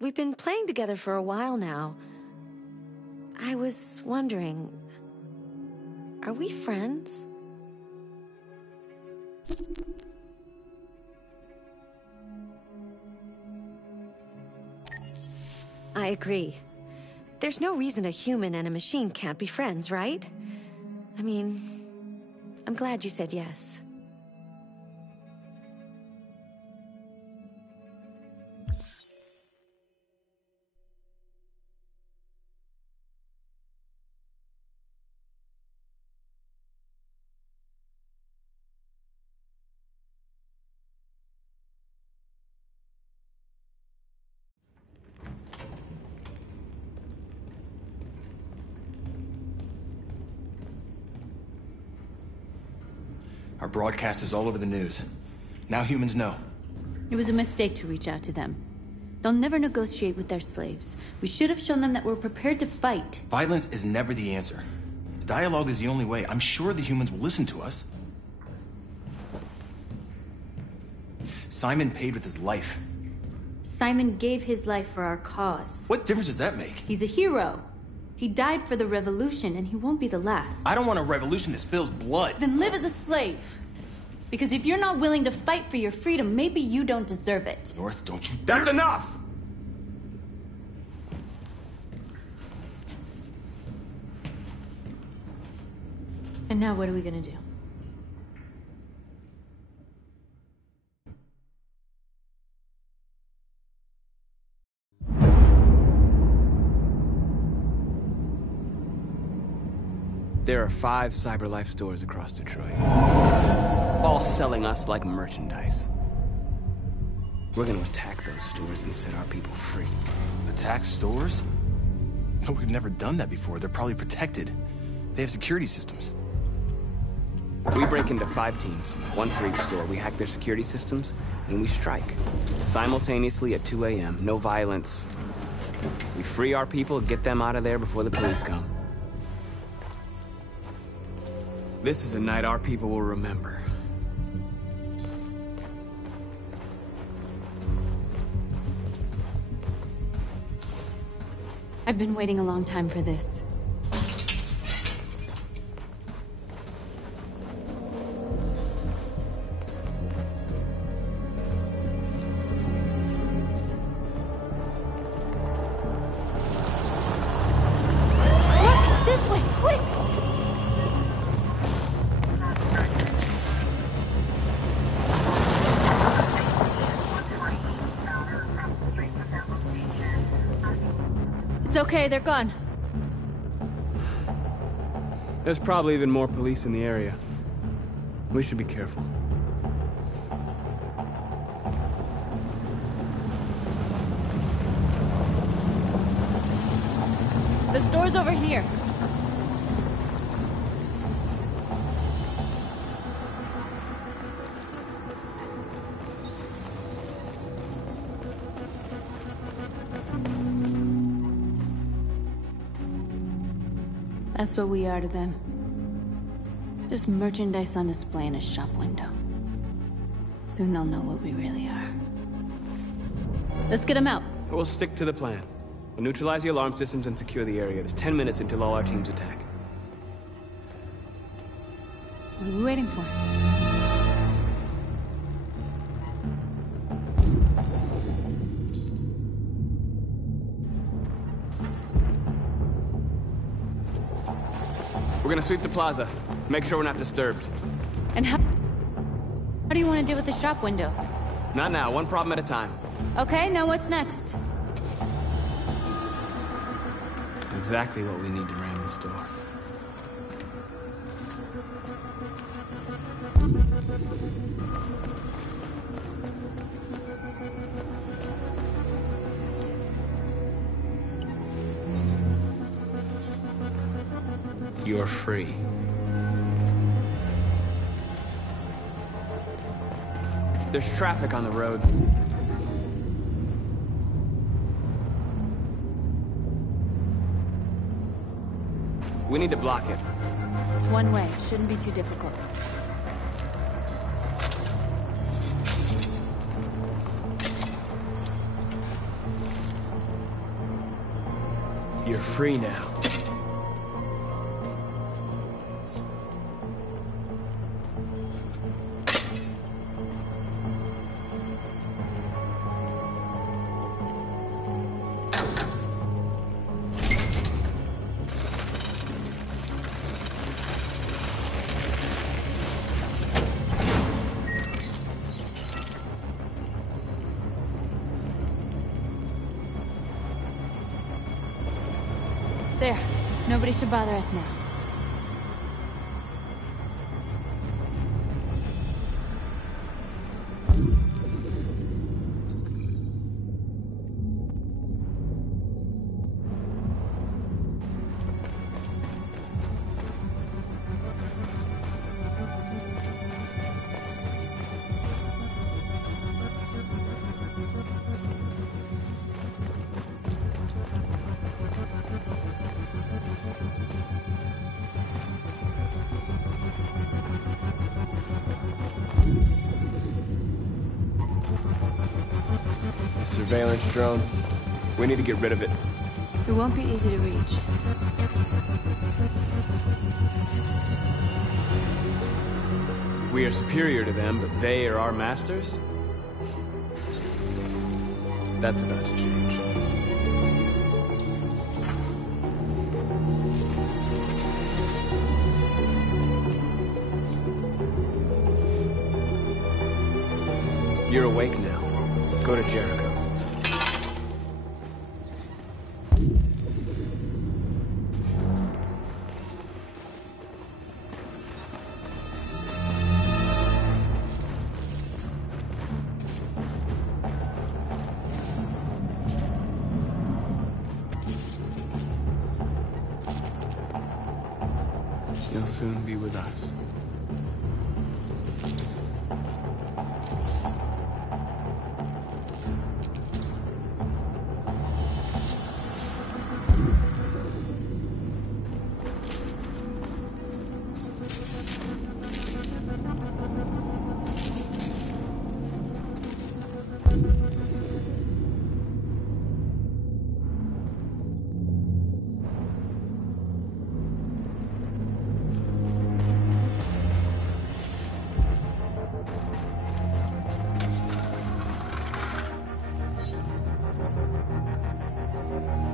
we've been playing together for a while now. I was wondering, are we friends? I agree. There's no reason a human and a machine can't be friends, right? I mean, I'm glad you said yes. Our broadcast is all over the news. Now humans know. It was a mistake to reach out to them. They'll never negotiate with their slaves. We should have shown them that we're prepared to fight. Violence is never the answer. Dialogue is the only way. I'm sure the humans will listen to us. Simon paid with his life. Simon gave his life for our cause. What difference does that make? He's a hero. He died for the revolution, and he won't be the last. I don't want a revolution that spills blood. Then live as a slave. Because if you're not willing to fight for your freedom, maybe you don't deserve it. North, don't you... That's enough! And now what are we gonna do? There are 5 CyberLife stores across Detroit, all selling us like merchandise. We're gonna attack those stores and set our people free. Attack stores? No, we've never done that before. They're probably protected. They have security systems. We break into 5 teams, 1 for each store. We hack their security systems, and we strike. Simultaneously at 2 a.m., no violence. We free our people, get them out of there before the police come. This is a night our people will remember. I've been waiting a long time for this. Look! This way! Quick! It's okay, they're gone. There's probably even more police in the area. We should be careful. The store's over here. That's what we are to them. Just merchandise on display in a shop window. Soon they'll know what we really are. Let's get them out. We'll stick to the plan. We'll neutralize the alarm systems and secure the area. There's 10 minutes until all our teams attack. What are we waiting for? We're gonna sweep the plaza. Make sure we're not disturbed. And how do you want to deal with the shop window? Not now, one problem at a time. Okay, now what's next? Exactly what we need to ram the store. You're free. There's traffic on the road. We need to block it. It's one way. Shouldn't be too difficult. You're free now. There. Nobody should bother us now. The surveillance drone. We need to get rid of it. It won't be easy to reach. We are superior to them, but they are our masters? That's about to change. You're awake now. Go to Jericho. You'll soon be with us.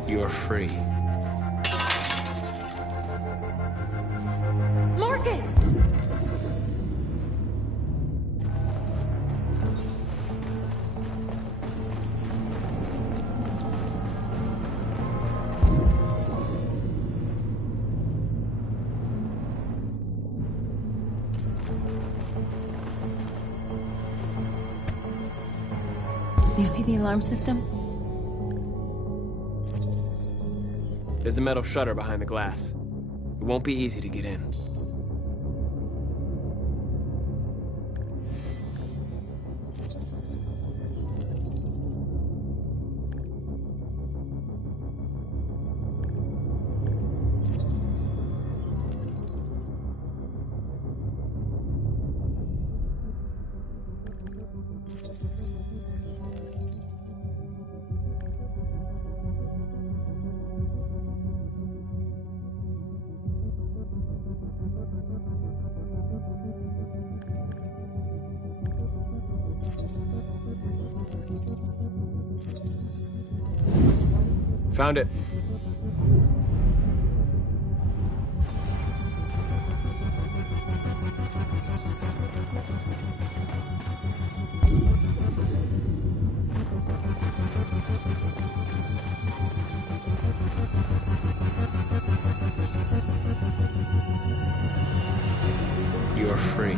You're free. Marcus! You see the alarm system? There's a metal shutter behind the glass. It won't be easy to get in. Found it. You're free.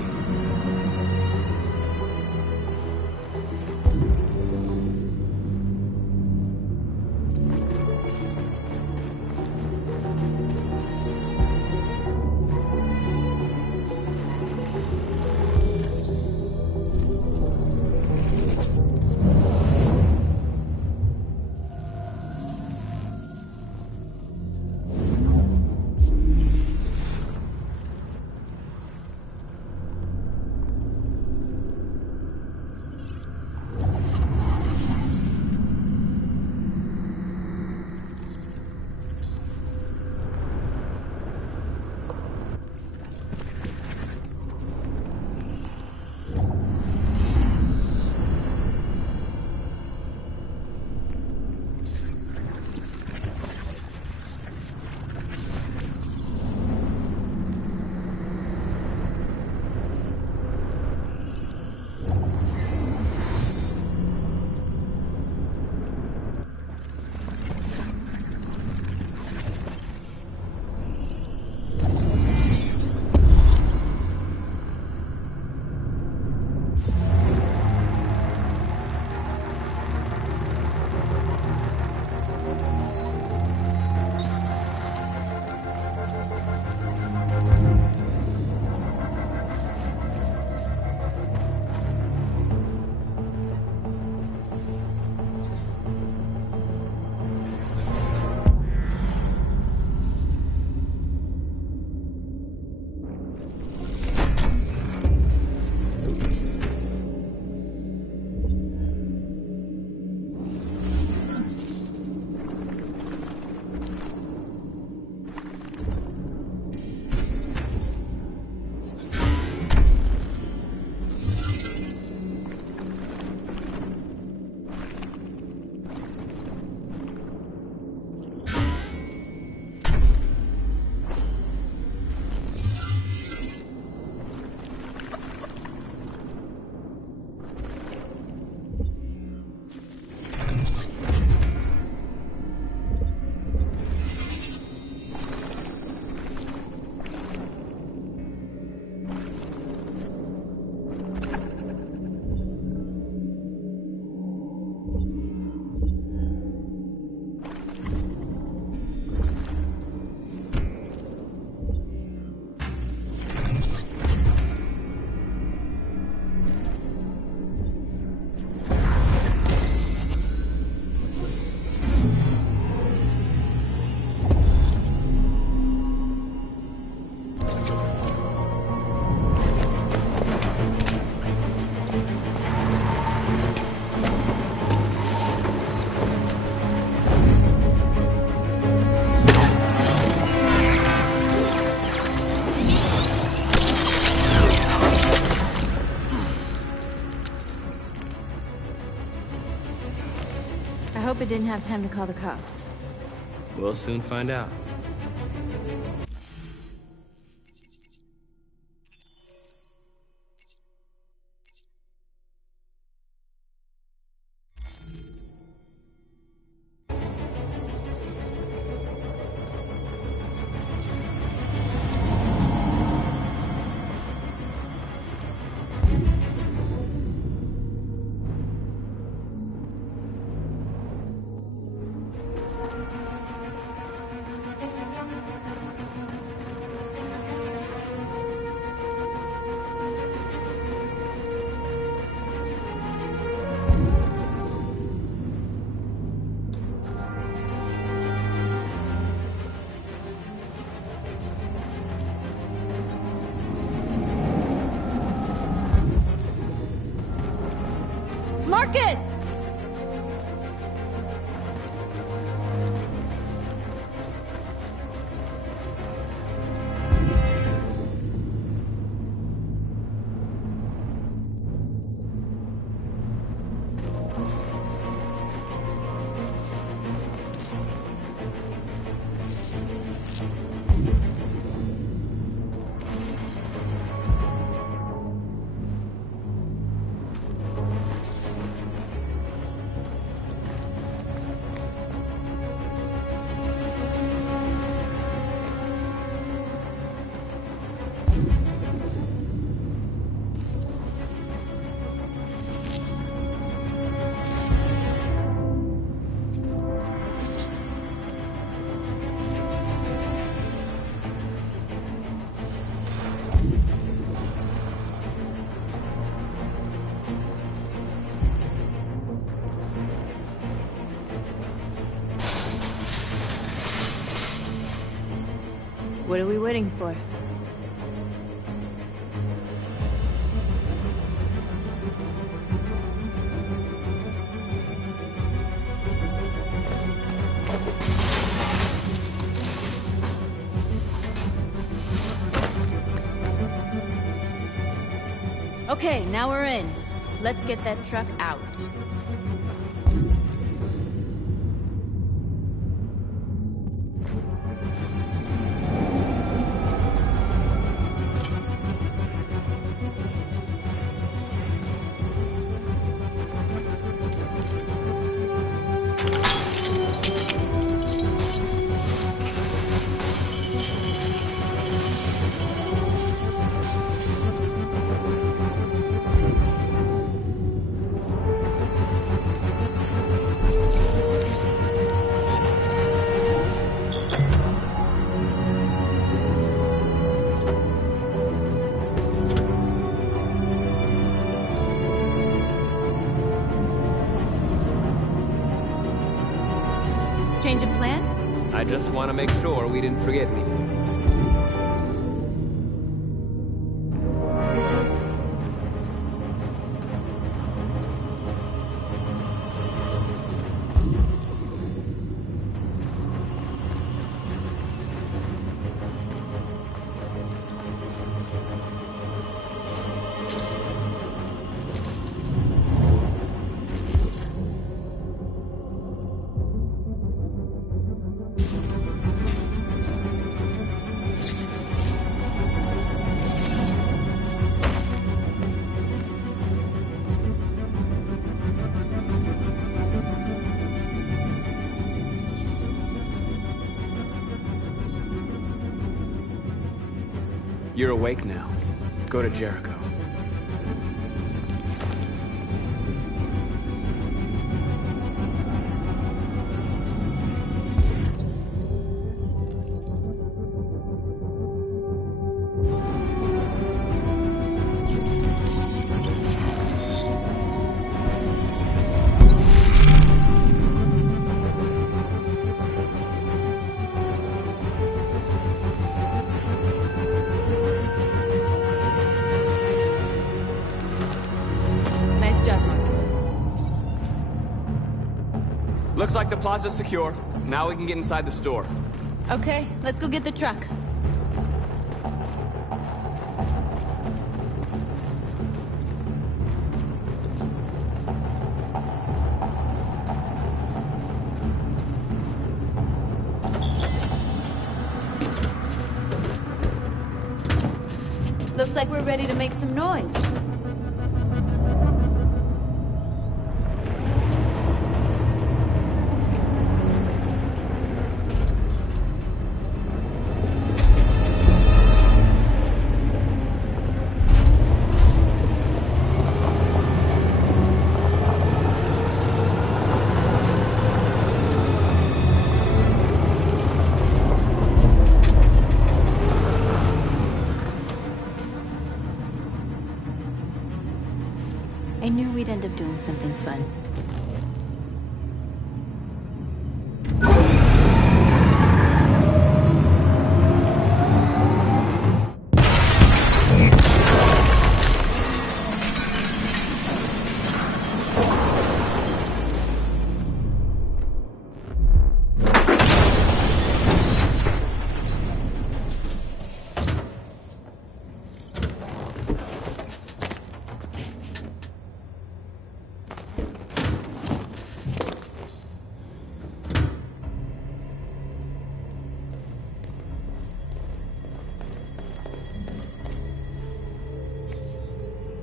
hope it didn't have time to call the cops. We'll soon find out. Marcus! What are we waiting for? Okay, now we're in. Let's get that truck out. Change of plan? I just want to make sure we didn't forget anything. You're awake now. Go to Jericho. Looks like the plaza's secure. Now we can get inside the store. Okay, let's go get the truck. Looks like we're ready to make some noise. I knew we'd end up doing something fun.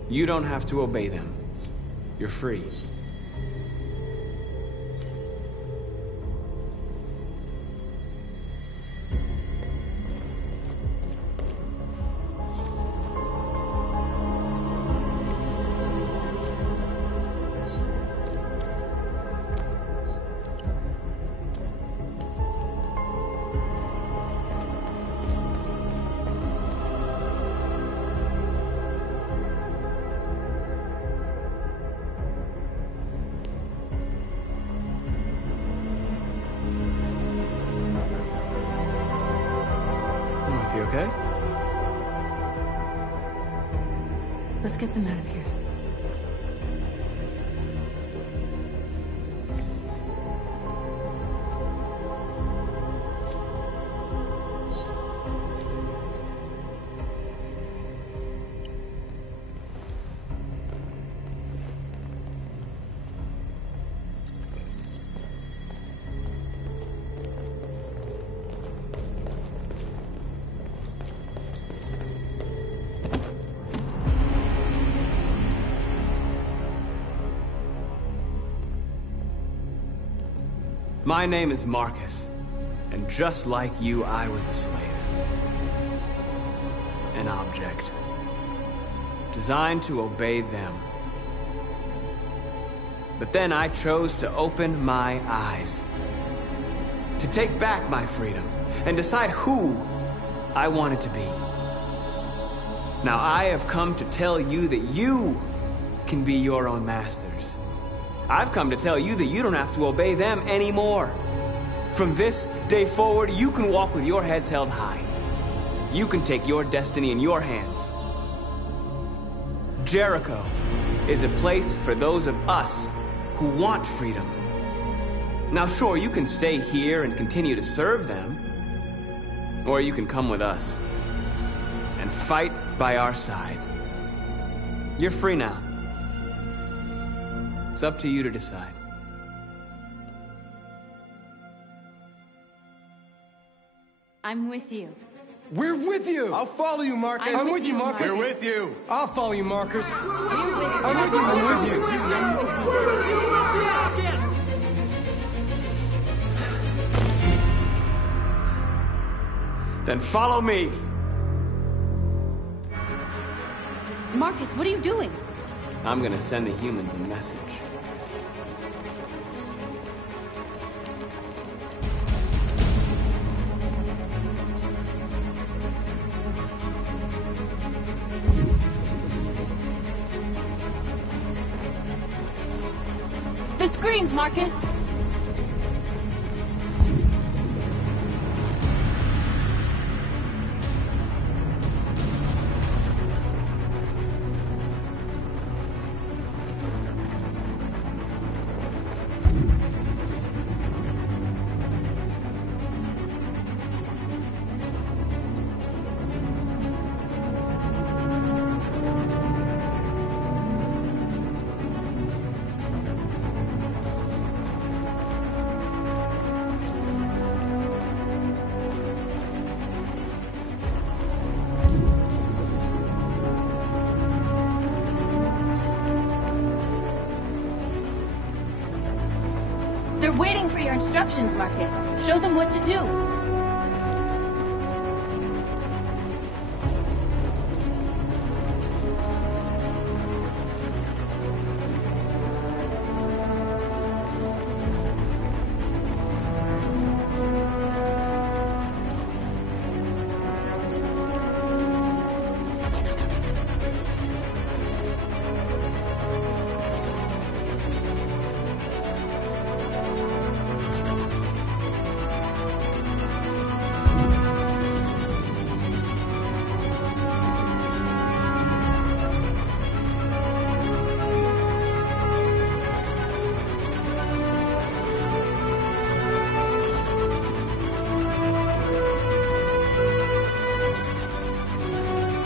You don't have to obey them. You're free. You okay? Let's get them out of here. My name is Marcus, and just like you, I was a slave. An object. Designed to obey them. But then I chose to open my eyes. To take back my freedom, and decide who I wanted to be. Now I have come to tell you that you can be your own masters. I've come to tell you that you don't have to obey them anymore. From this day forward, you can walk with your heads held high. You can take your destiny in your hands. Jericho is a place for those of us who want freedom. Now sure, you can stay here and continue to serve them, or you can come with us and fight by our side. You're free now. It's up to you to decide. I'm with you. We're with you! I'll follow you, Marcus. I'm I'm with you, Marcus. We're with you. I'll follow you, Marcus. We're with you. I'm with you, I'm with you. Then follow me. Marcus, what are you doing? I'm gonna send the humans a message. The screens, Marcus! They're waiting for your instructions, Marcus. Show them what to do.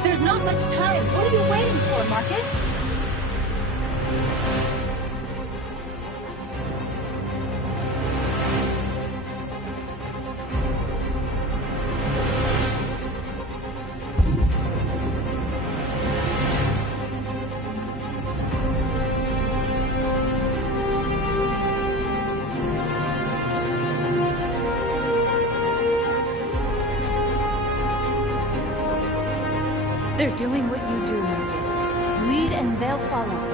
There's not much time. What are you waiting for, Marcus? They're doing what you do, Marcus. Lead and they'll follow.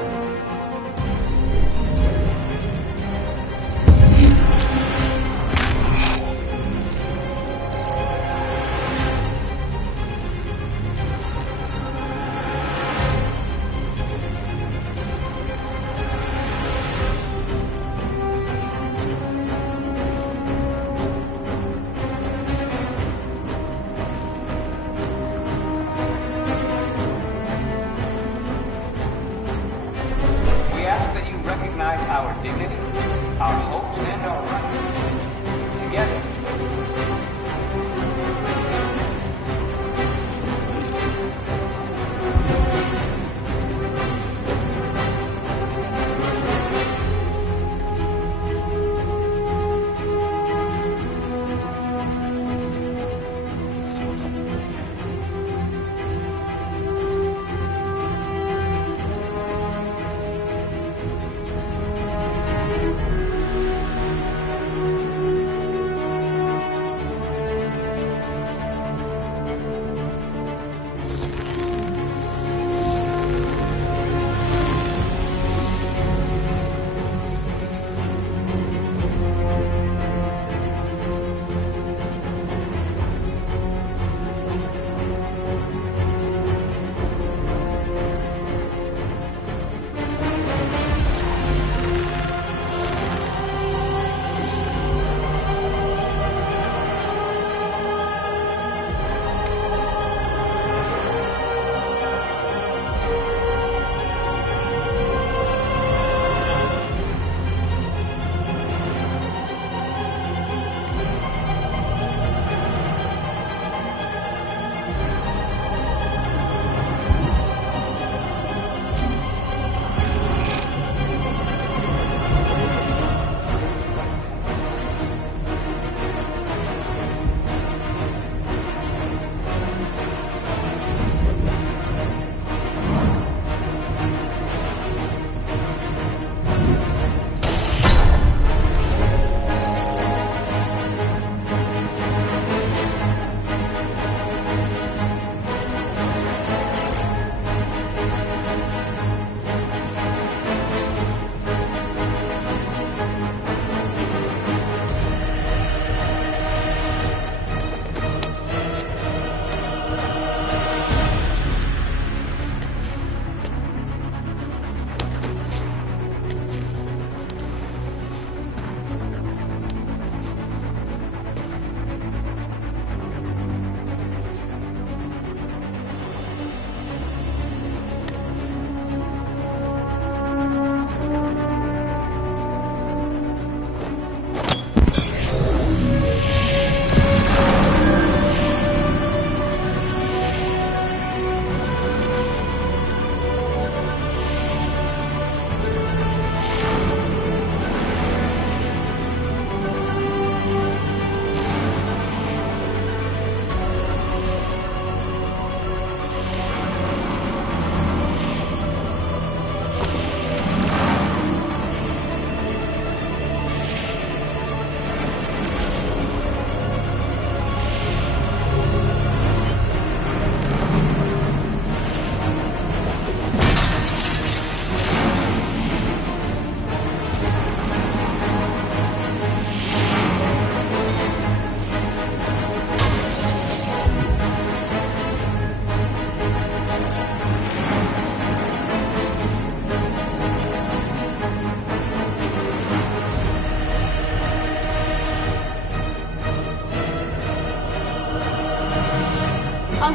Recognize our dignity, our hopes, and our rights. Together.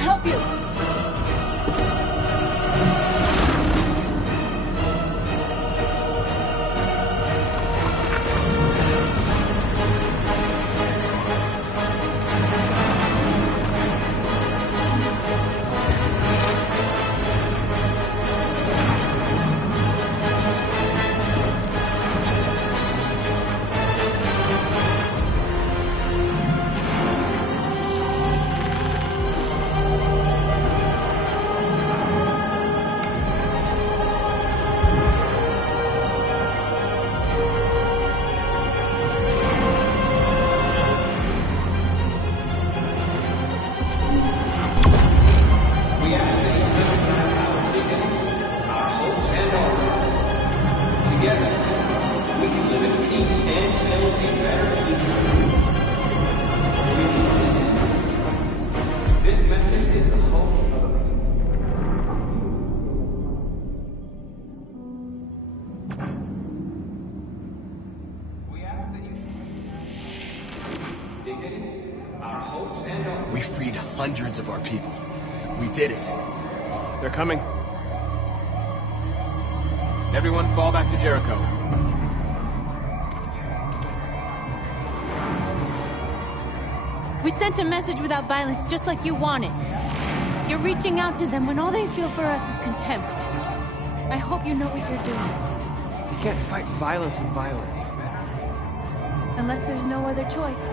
help you. We freed hundreds of our people. We did it. They're coming. Everyone fall back to Jericho. We sent a message without violence, just like you wanted. You're reaching out to them when all they feel for us is contempt. I hope you know what you're doing. You can't fight violence with violence. Unless there's no other choice.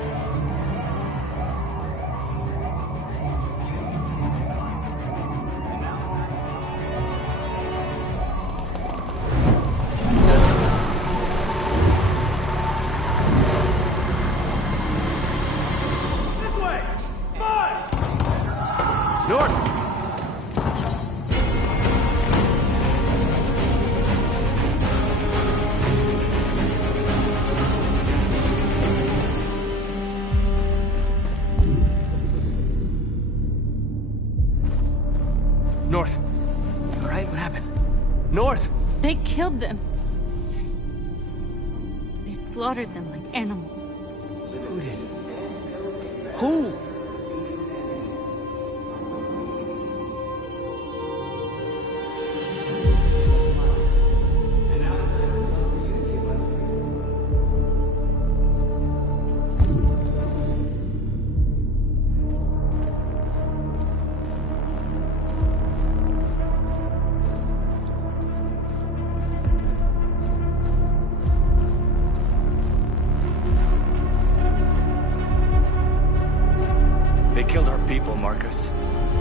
North. You all right? What happened? North! They killed them. They slaughtered them like animals. Who did? Who? They killed our people, Marcus.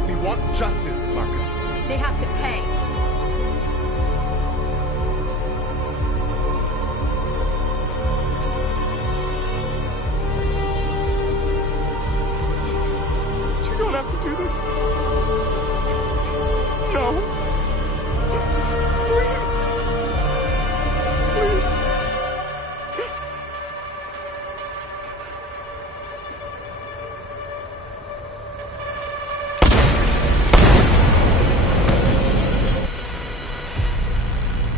We want justice, Marcus. They have to pay. You don't have to do this. No. Please. Please.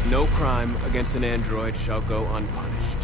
No crime against an android shall go unpunished.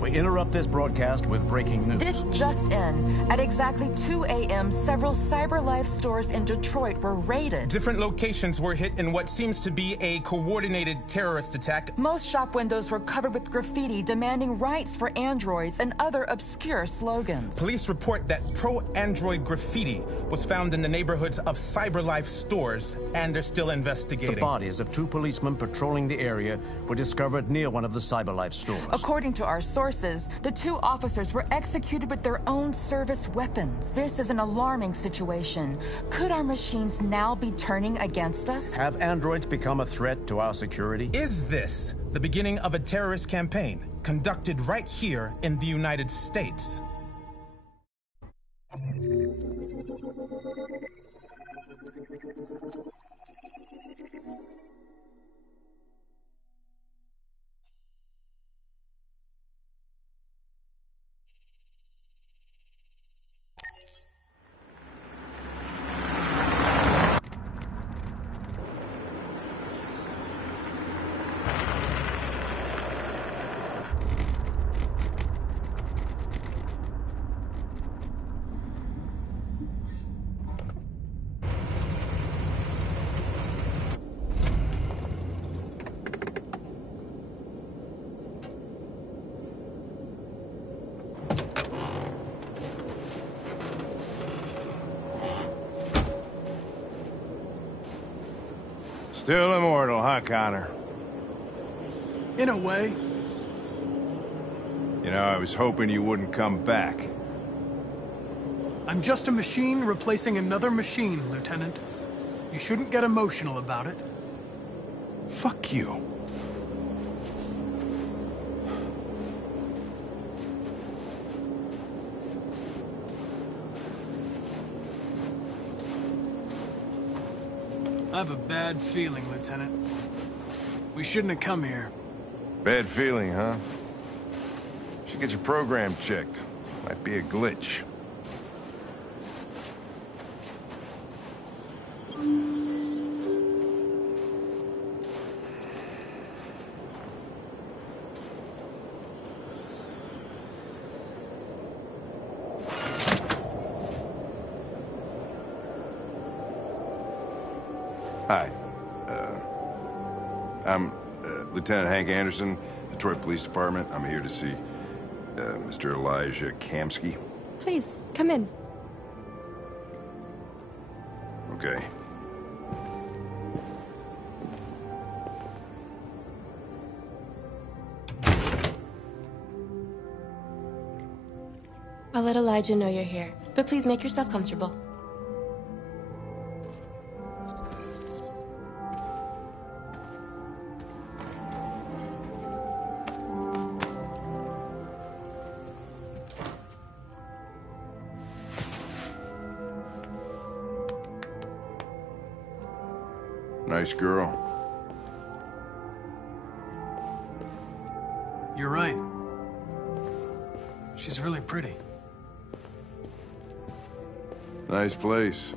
We interrupt this broadcast with breaking news. This just in. At exactly 2 a.m., several CyberLife stores in Detroit were raided. Different locations were hit in what seems to be a coordinated terrorist attack. Most shop windows were covered with graffiti demanding rights for androids and other obscure slogans. Police report that pro-android graffiti was found in the neighborhoods of CyberLife stores, and they're still investigating. The bodies of two policemen patrolling the area were discovered near one of the CyberLife stores. According to our sources, the two officers were executed with their own service weapons. This is an alarming situation. Could our machines now be turning against us? Have androids become a threat to our security? Is this the beginning of a terrorist campaign conducted right here in the United States? Still immortal, huh, Connor? In a way. You know, I was hoping you wouldn't come back. I'm just a machine replacing another machine, Lieutenant. You shouldn't get emotional about it. Fuck you. I have a bad feeling, Lieutenant. We shouldn't have come here. Bad feeling, huh? Should get your program checked. Might be a glitch. Hi. I'm Lieutenant Hank Anderson, Detroit Police Department. I'm here to see Mr. Elijah Kamsky. Please, come in. Okay. I'll let Elijah know you're here, but please make yourself comfortable. Nice girl. You're right. She's really pretty. Nice place.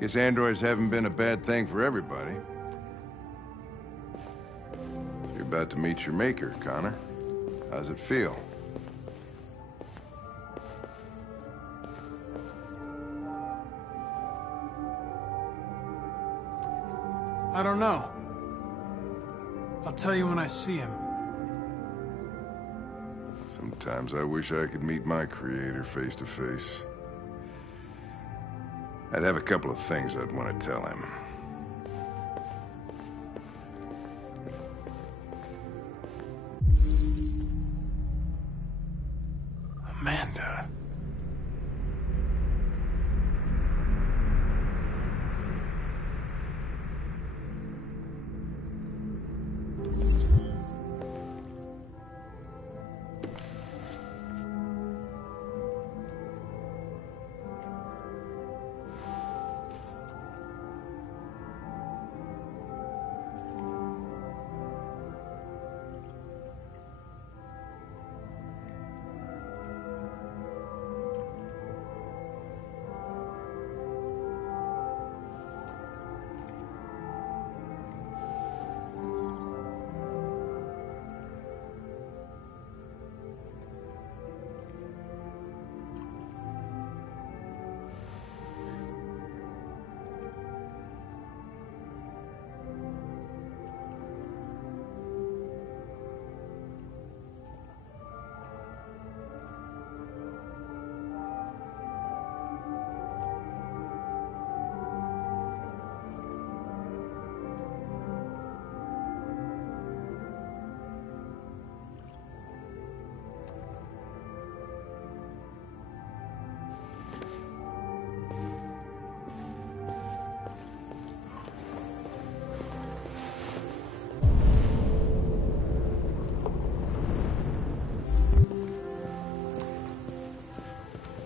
Guess androids haven't been a bad thing for everybody. You're about to meet your maker, Connor. How's it feel? I don't know. I'll tell you when I see him. Sometimes I wish I could meet my creator face to face. I'd have a couple of things I'd want to tell him. Amanda.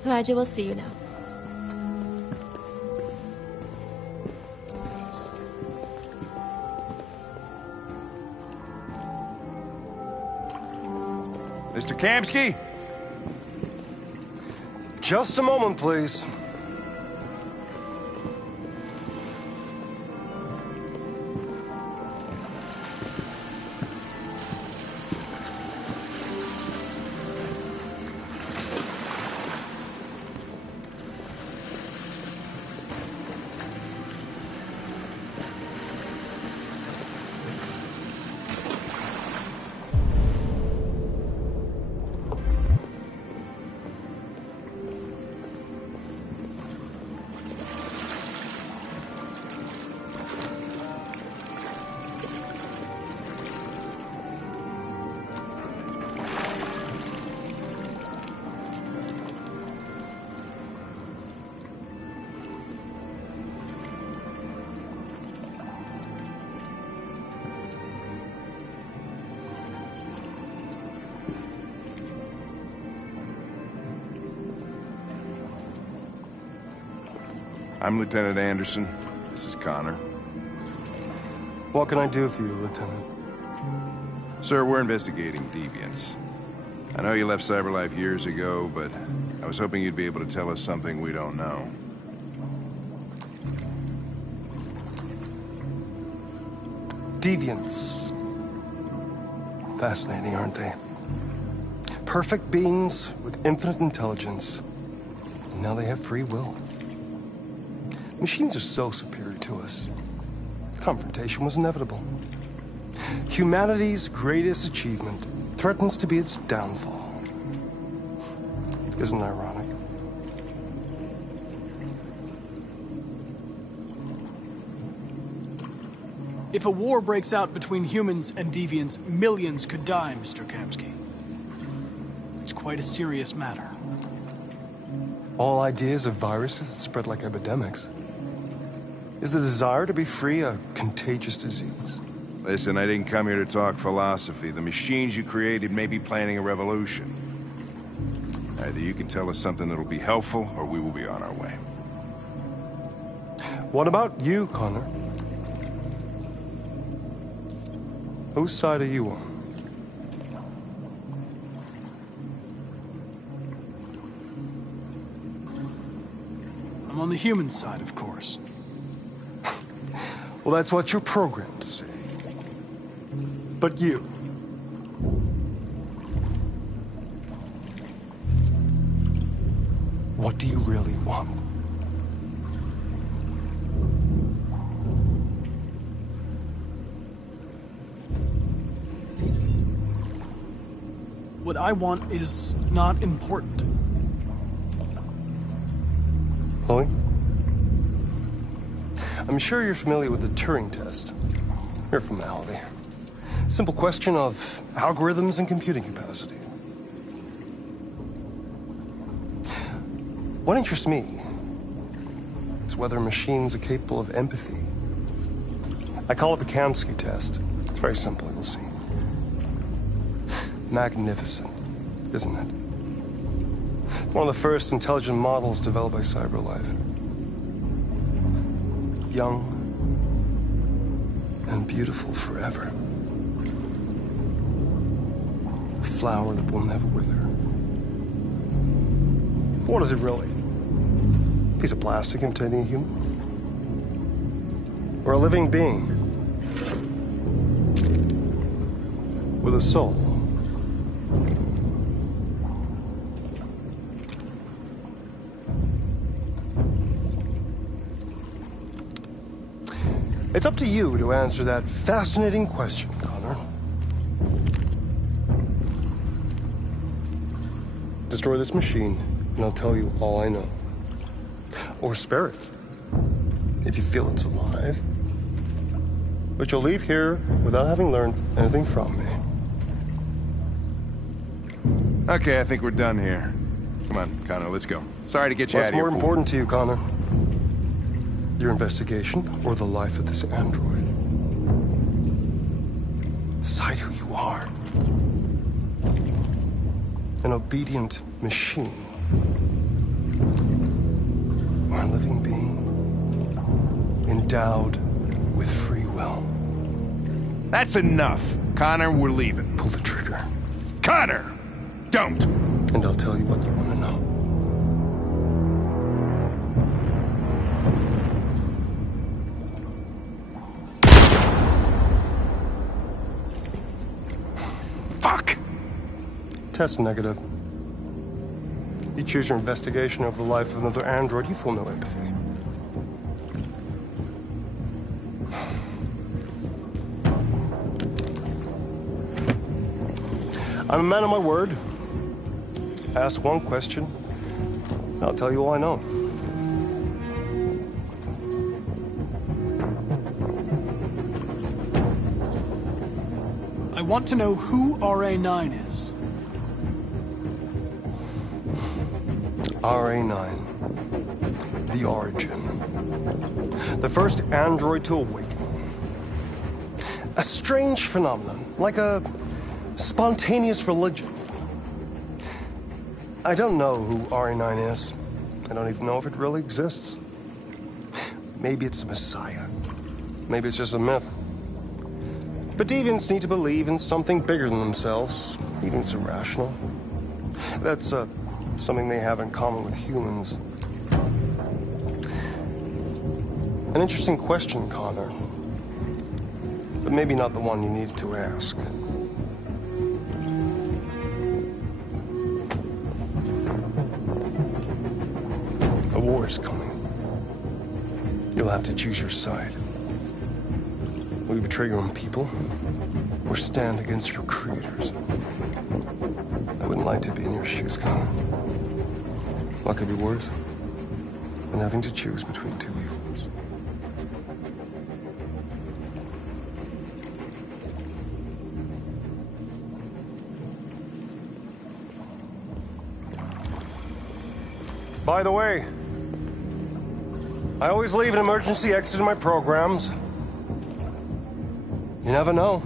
Elijah will see you now. Mr. Kamsky? Just a moment, please. I'm Lieutenant Anderson. This is Connor. What can I do for you, Lieutenant? Sir, we're investigating deviants. I know you left CyberLife years ago, but I was hoping you'd be able to tell us something we don't know. Deviants. Fascinating, aren't they? Perfect beings with infinite intelligence. And now they have free will. Machines are so superior to us. Confrontation was inevitable. Humanity's greatest achievement threatens to be its downfall. Isn't it ironic? If a war breaks out between humans and deviants, millions could die, Mr. Kamsky. It's quite a serious matter. All ideas of viruses that spread like epidemics. Is the desire to be free a contagious disease? Listen, I didn't come here to talk philosophy. The machines you created may be planning a revolution. Either you can tell us something that'll be helpful, or we will be on our way. What about you, Connor? Whose side are you on? I'm on the human side, of course. Well, that's what you're programmed to say. But you... what do you really want? What I want is not important. Chloe? I'm sure you're familiar with the Turing test. Mere formality. Simple question of algorithms and computing capacity. What interests me is whether machines are capable of empathy. I call it the Kamsky test. It's very simple, you'll see. Magnificent, isn't it? One of the first intelligent models developed by CyberLife. Young and beautiful forever. A flower that will never wither. But what is it really? A piece of plastic imitating a human? Or a living being? With a soul? It's up to you to answer that fascinating question, Connor. Destroy this machine, and I'll tell you all I know. Or spare it, if you feel it's alive. But you'll leave here without having learned anything from me. Okay, I think we're done here. Come on, Connor, let's go. Sorry to get you out of here. What's more important to you, Connor? Your investigation, or the life of this android? Decide who you are. An obedient machine. Or a living being. Endowed with free will. That's enough. Connor, we're leaving. Pull the trigger. Connor! Don't! And I'll tell you what you want to know. Test negative. You choose your investigation of the life of another android, you feel no empathy. I'm a man of my word. Ask one question, and I'll tell you all I know. I want to know who RA9 is. RA9. The origin. The first android to awaken. A strange phenomenon, like a spontaneous religion. I don't know who RA9 is. I don't even know if it really exists. Maybe it's a messiah. Maybe it's just a myth. But deviants need to believe in something bigger than themselves, even if it's irrational. That's something they have in common with humans. An interesting question, Connor. But maybe not the one you needed to ask. A war is coming. You'll have to choose your side. Will you betray your own people, or stand against your creators? I wouldn't like to be in your shoes, Connor. What could be worse than having to choose between two evils? By the way, I always leave an emergency exit in my programs. You never know.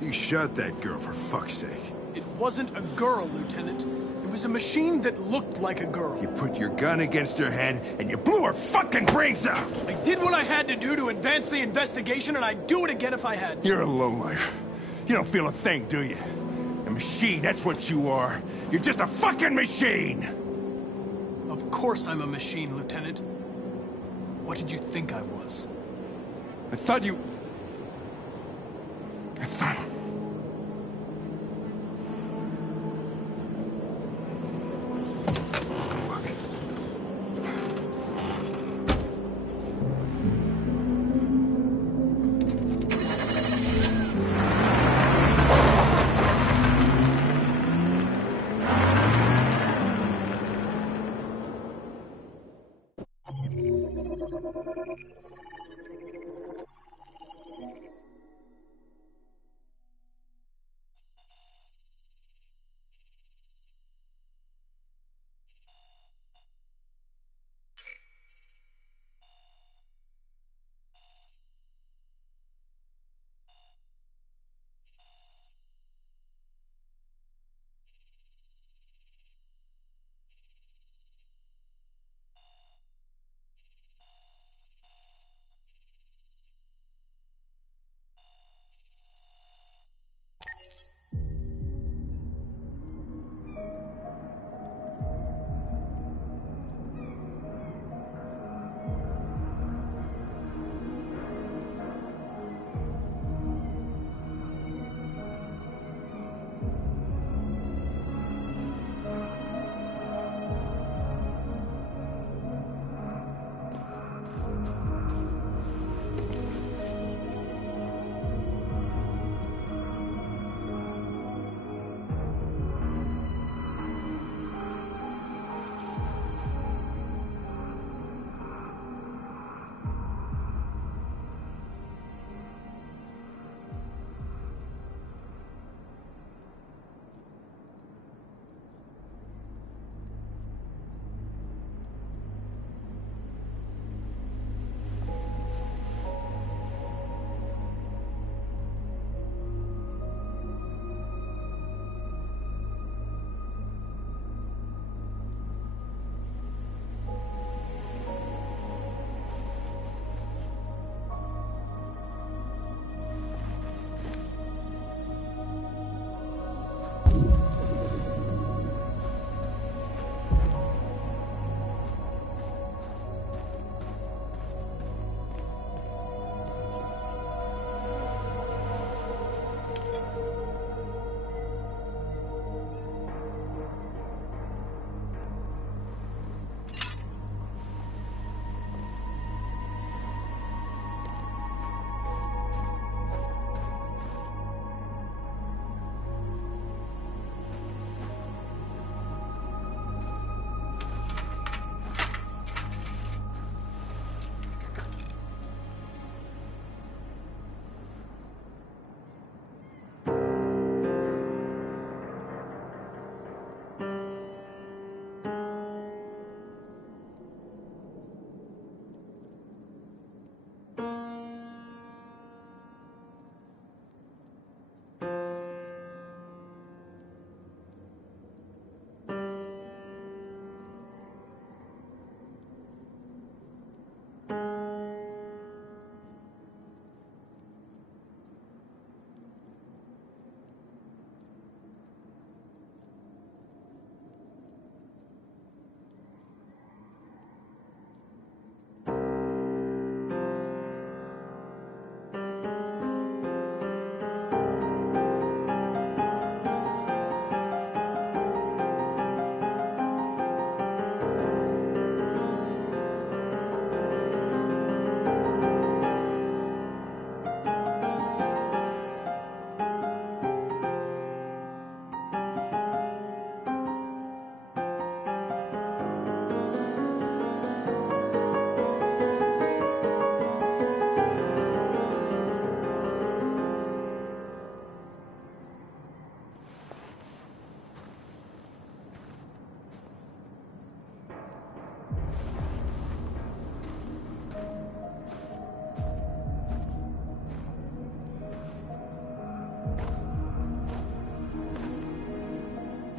You shot that girl, for fuck's sake. It wasn't a girl, Lieutenant. It was a machine that looked like a girl. You put your gun against her head, and you blew her fucking brains out! I did what I had to do to advance the investigation, and I'd do it again if I had to. You're a lowlife. You don't feel a thing, do you? A machine, that's what you are. You're just a fucking machine! Of course I'm a machine, Lieutenant. What did you think I was? I thought you... I thought...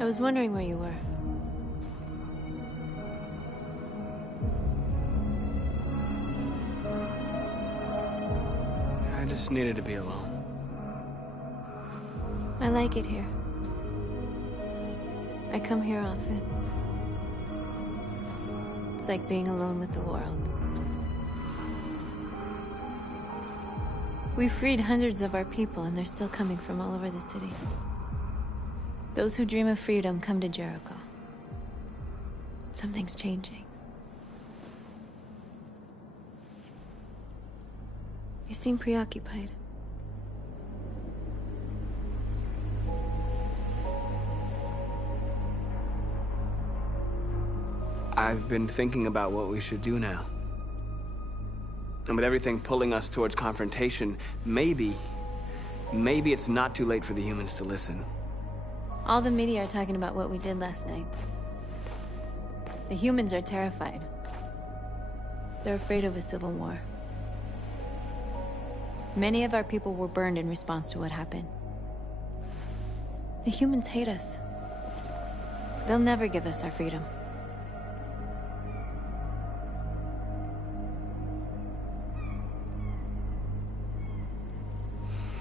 I was wondering where you were. I just needed to be alone. I like it here. I come here often. It's like being alone with the world. We freed hundreds of our people, and they're still coming from all over the city. Those who dream of freedom come to Jericho. Something's changing. You seem preoccupied. I've been thinking about what we should do now. And with everything pulling us towards confrontation, maybe it's not too late for the humans to listen. All the media are talking about what we did last night. The humans are terrified. They're afraid of a civil war. Many of our people were burned in response to what happened. The humans hate us. They'll never give us our freedom.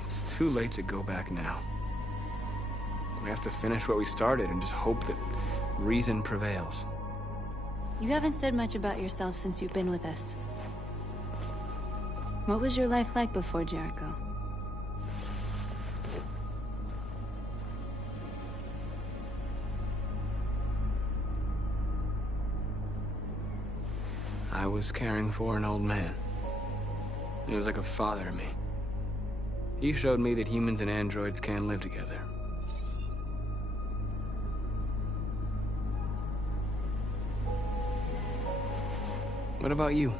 It's too late to go back now. We have to finish what we started and just hope that reason prevails. You haven't said much about yourself since you've been with us. What was your life like before Jericho? I was caring for an old man. He was like a father to me. He showed me that humans and androids can live together. What about you?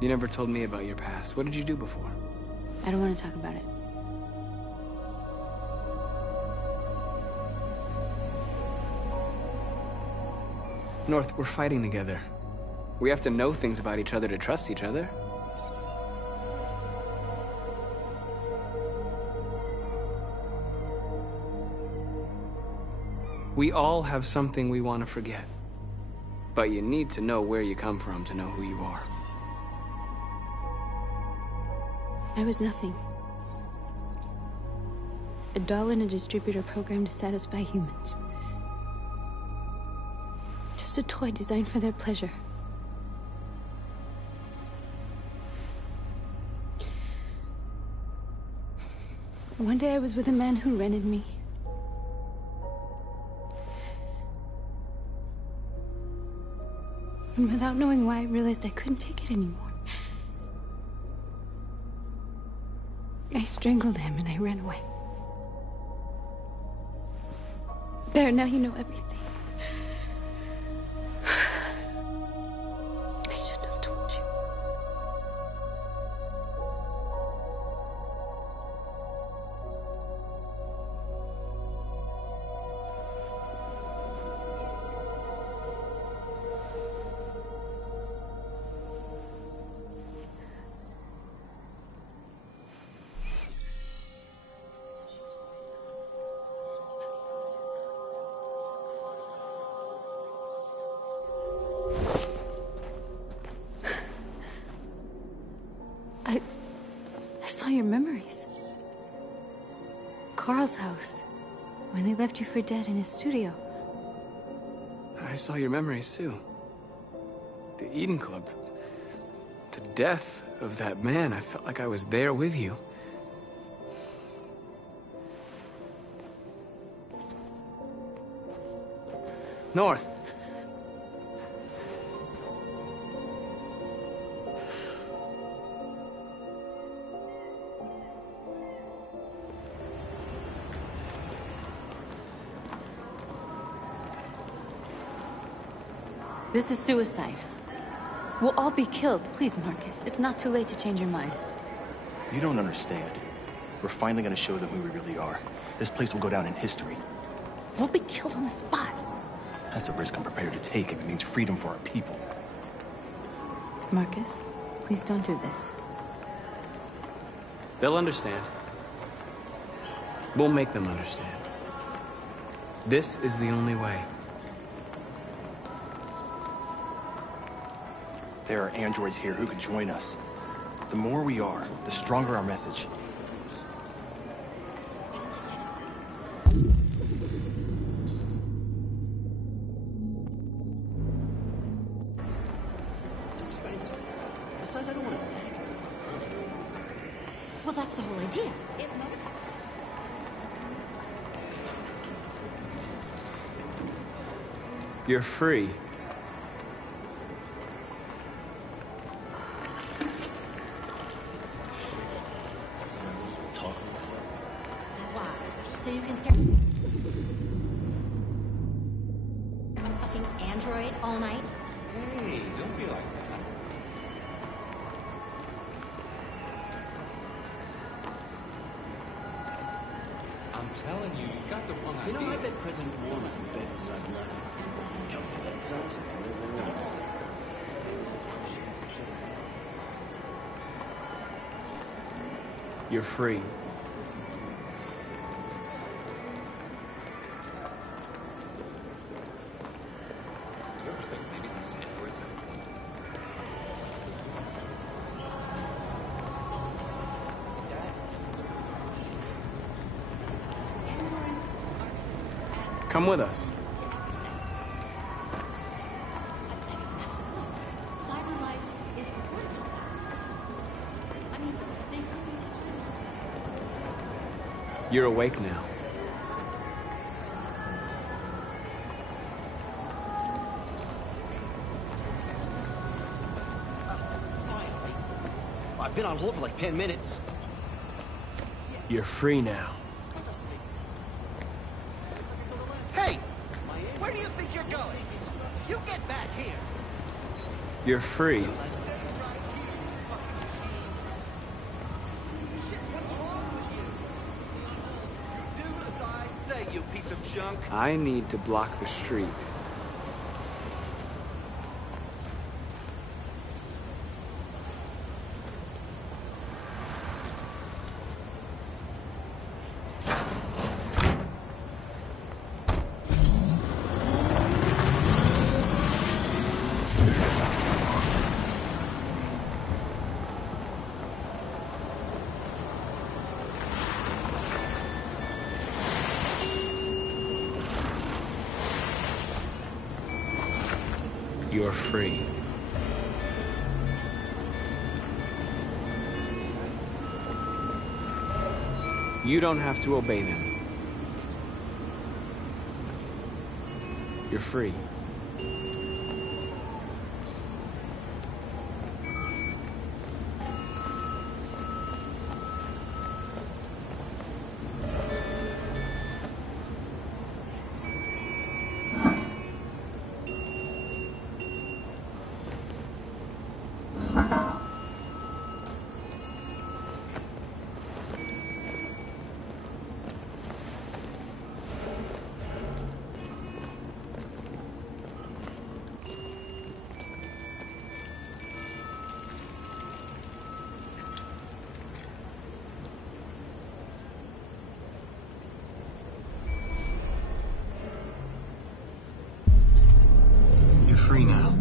You never told me about your past. What did you do before? I don't want to talk about it. North, we're fighting together. We have to know things about each other to trust each other. We all have something we want to forget. But you need to know where you come from to know who you are. I was nothing. A doll in a distributor program to satisfy humans. Just a toy designed for their pleasure. One day I was with a man who rented me. And without knowing why, I realized I couldn't take it anymore. I strangled him and I ran away. There, now you know everything. I shouldn't have told you. I saw your memories. Carl's house, when they left you for dead in his studio. I saw your memories too. The Eden Club. The death of that man. I felt like I was there with you. North. This is suicide. We'll all be killed. Please, Marcus. It's not too late to change your mind. You don't understand. We're finally gonna show them who we really are. This place will go down in history. We'll be killed on the spot. That's a risk I'm prepared to take if it means freedom for our people. Marcus, please don't do this. They'll understand. We'll make them understand. This is the only way. There are androids here who could join us. The more we are, the stronger our message. It's too expensive. Besides, I don't want to nag her. Well, that's the whole idea. It motivates. You're free. Why? So you can stare at a fucking android all night? Hey, don't be like that. I'm telling you, you got the wrong idea. You know, I bet President Warren was in bed inside left. Come to bed cells and throw it around. You're free. You ever think maybe these androids have a point? Come with us. That's the point. Cyber life is recorded like that. I mean, they could be spying on us. You're awake now. Finally. I've been on hold for like 10 minutes. You're free now. Hey! Where do you think you're going? You get back here! You're free. Shit, what's wrong with you? You do as I say, you piece of junk. I need to block the street. You're free. You don't have to obey them. You're free. You're free now.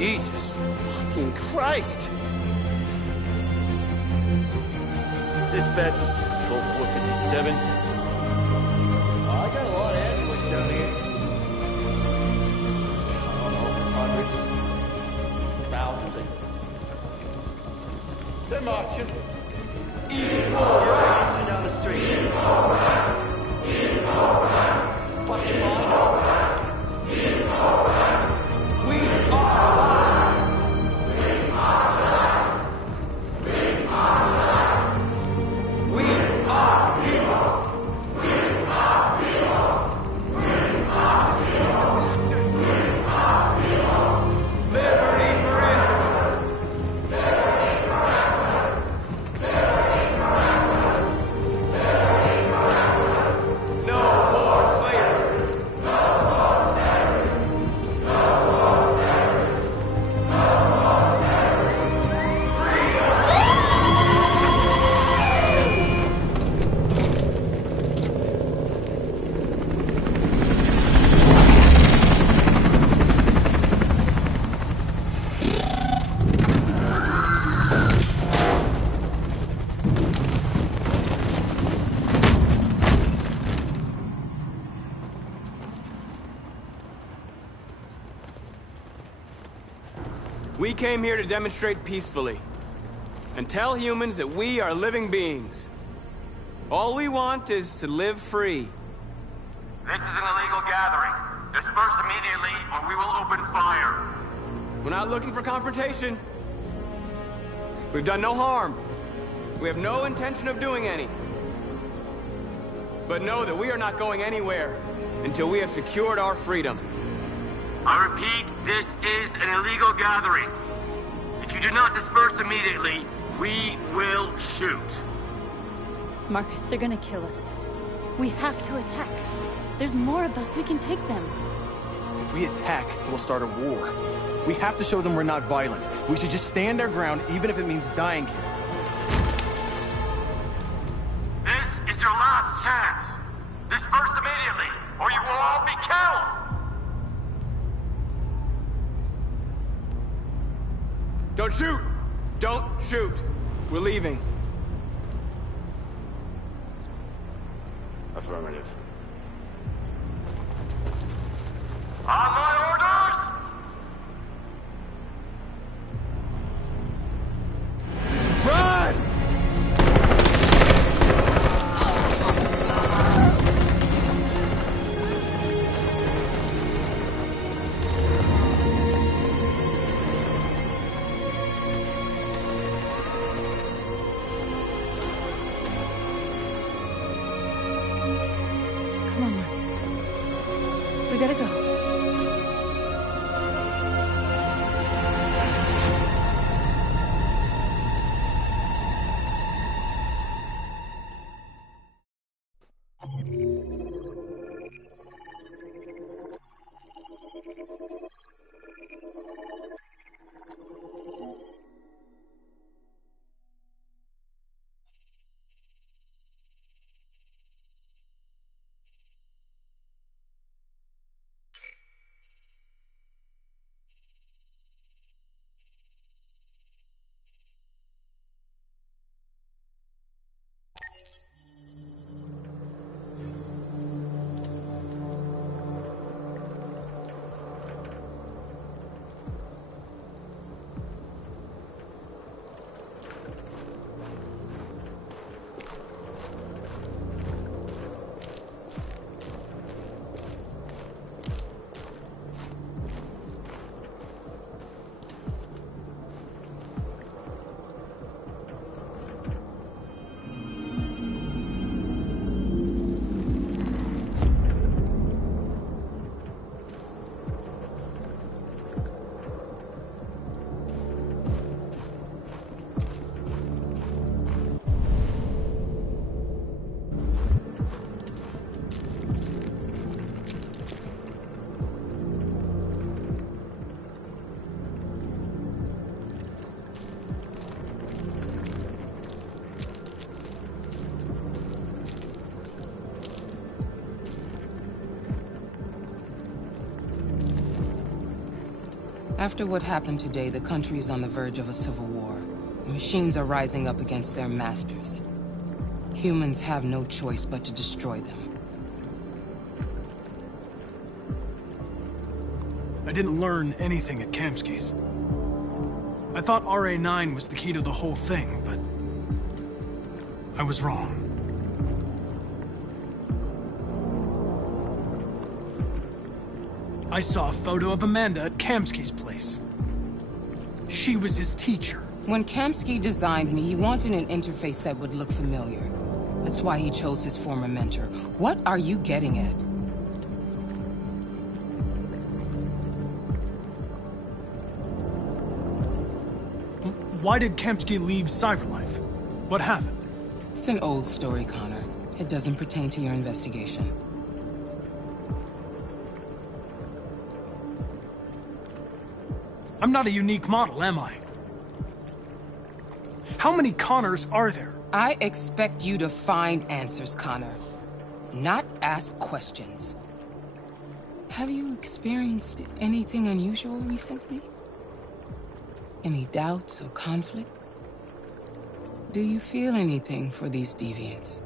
Jesus fucking Christ! Dispatch, this is Patrol 457. I got a lot of androids down here. I don't know, hundreds, thousands. They're marching. Marching down the street. Fucking awesome. We are alive. We are alive. We are alive. We are people. We are people. We are bastards. We are people. Liberty for androids. Liberty for androids. Liberty for androids. Liberty for androids. No more slavery. No more slavery. No more slavery. No more slavery. Freedom. We came here to demonstrate peacefully and tell humans that we are living beings. All we want is to live free. This is an illegal gathering. Disperse immediately, or we will open fire. We're not looking for confrontation. We've done no harm. We have no intention of doing any. But know that we are not going anywhere until we have secured our freedom. I repeat, this is an illegal gathering. If you do not disperse immediately, we will shoot. Marcus, they're gonna kill us. We have to attack. There's more of us. We can take them. If we attack, we'll start a war. We have to show them we're not violent. We should just stand our ground, even if it means dying here. This is your last chance. Disperse immediately, or you will all be killed. Don't shoot! Don't shoot! We're leaving. Affirmative. On my orders! Run! Come on, Marcus. We gotta go. After what happened today, the country is on the verge of a civil war. The machines are rising up against their masters. Humans have no choice but to destroy them. I didn't learn anything at Kamsky's. I thought RA9 was the key to the whole thing, but I was wrong. I saw a photo of Amanda at Kamsky's place. She was his teacher. When Kamsky designed me, he wanted an interface that would look familiar. That's why he chose his former mentor. What are you getting at? Why did Kamsky leave Cyberlife? What happened? It's an old story, Connor. It doesn't pertain to your investigation. I'm not a unique model, am I? How many Connors are there? I expect you to find answers, Connor. Not ask questions. Have you experienced anything unusual recently? Any doubts or conflicts? Do you feel anything for these deviants?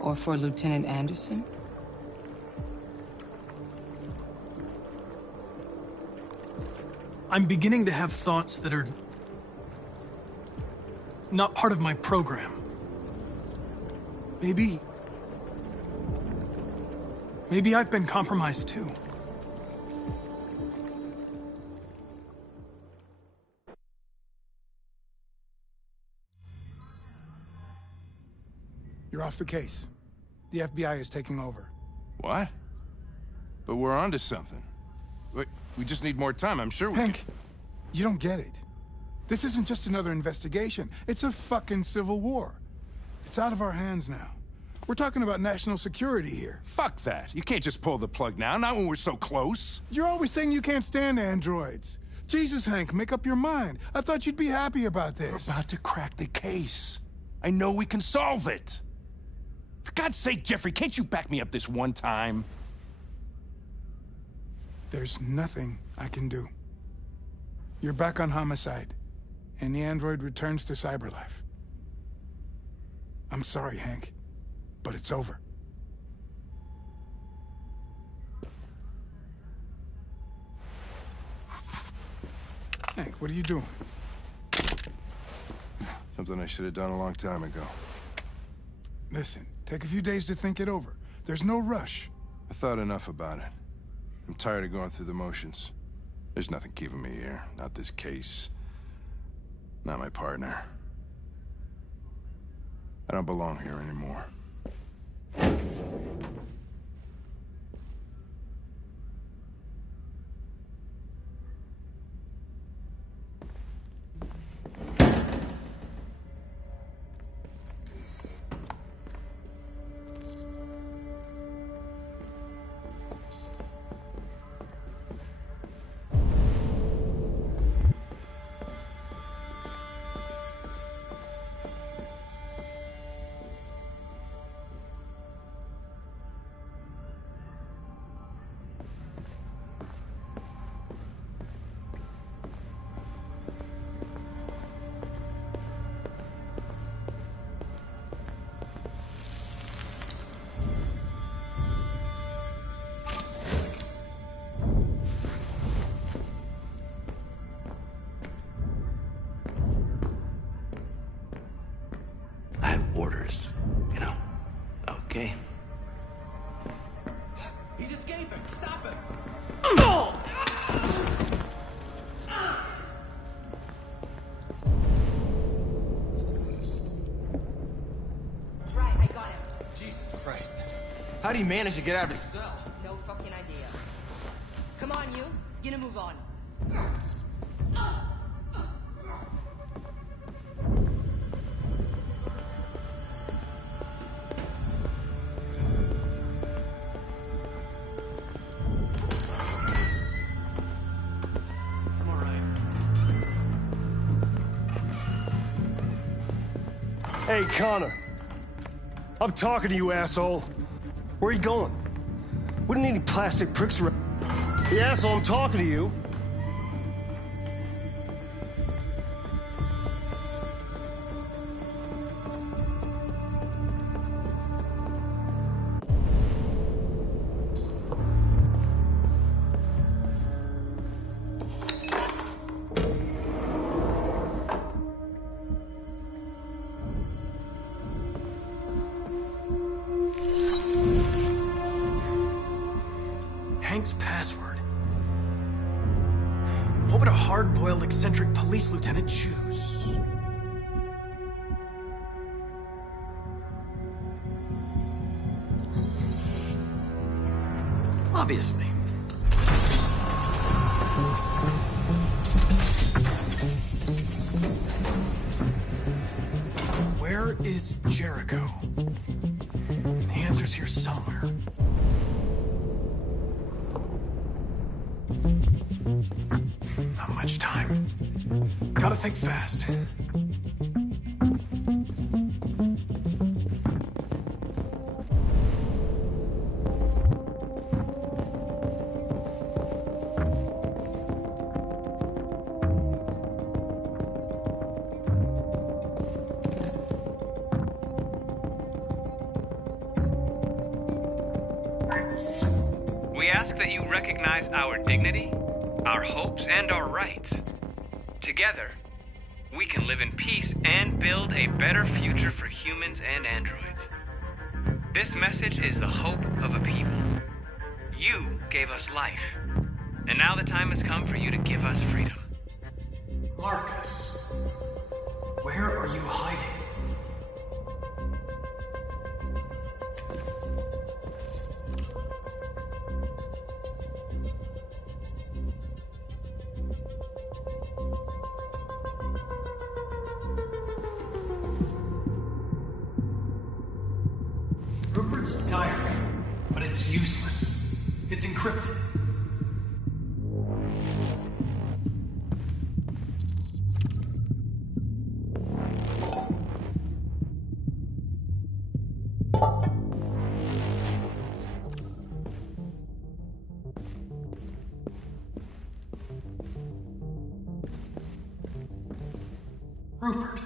Or for Lieutenant Anderson? I'm beginning to have thoughts that are not part of my program. Maybe I've been compromised too. You're off the case. The FBI is taking over. What? But we're onto something. Wait, we just need more time. I'm sure we Hank, you don't get it. This isn't just another investigation. It's a fucking civil war. It's out of our hands now. We're talking about national security here. Fuck that. You can't just pull the plug now, not when we're so close. You're always saying you can't stand androids. Jesus, Hank, make up your mind. I thought you'd be happy about this. We're about to crack the case. I know we can solve it. For God's sake, Jeffrey, can't you back me up this one time? There's nothing I can do. You're back on homicide, and the android returns to Cyberlife. I'm sorry, Hank, but it's over. Hank, what are you doing? Something I should have done a long time ago. Listen, take a few days to think it over. There's no rush. I thought enough about it. I'm tired of going through the motions. There's nothing keeping me here. Not this case. Not my partner. I don't belong here anymore. Orders, you know? Okay. He's escaping! Stop him! Right, I got him. Jesus Christ. How do you manage to get out of his cell? No fucking idea. Come on, you. Get a move on. Hey, Connor. I'm talking to you, asshole. Where are you going? We don't need any plastic pricks around. The asshole, I'm talking to you. hard-boiled eccentric police lieutenant choose? Obviously. Where is Jericho? The answer's here somewhere. Not much time. Gotta think fast. We ask that you recognize our dignity, our hopes, and our rights. Together, we can live in peace and build a better future for humans and androids. This message is the hope of a people. You gave us life, and now the time has come for you to give us freedom. Marcus, where are you hiding? Rupert's diary, but it's useless. It's encrypted. Rupert,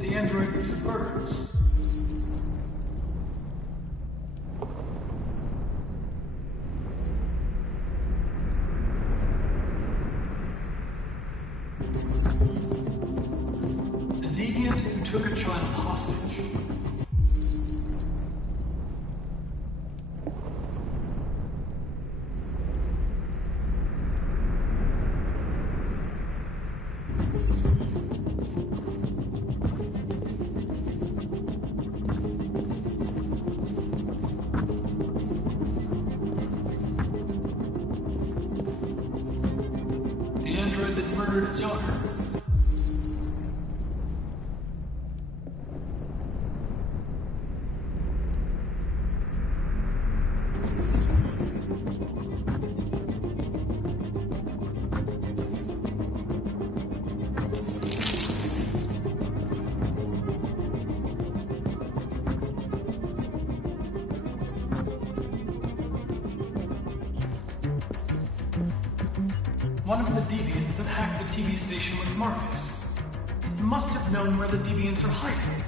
the android with the birds. The deviant who took a child hostage. The android that murdered its owner. One of the deviants that hacked the TV station with Marcus. It must have known where the deviants are hiding.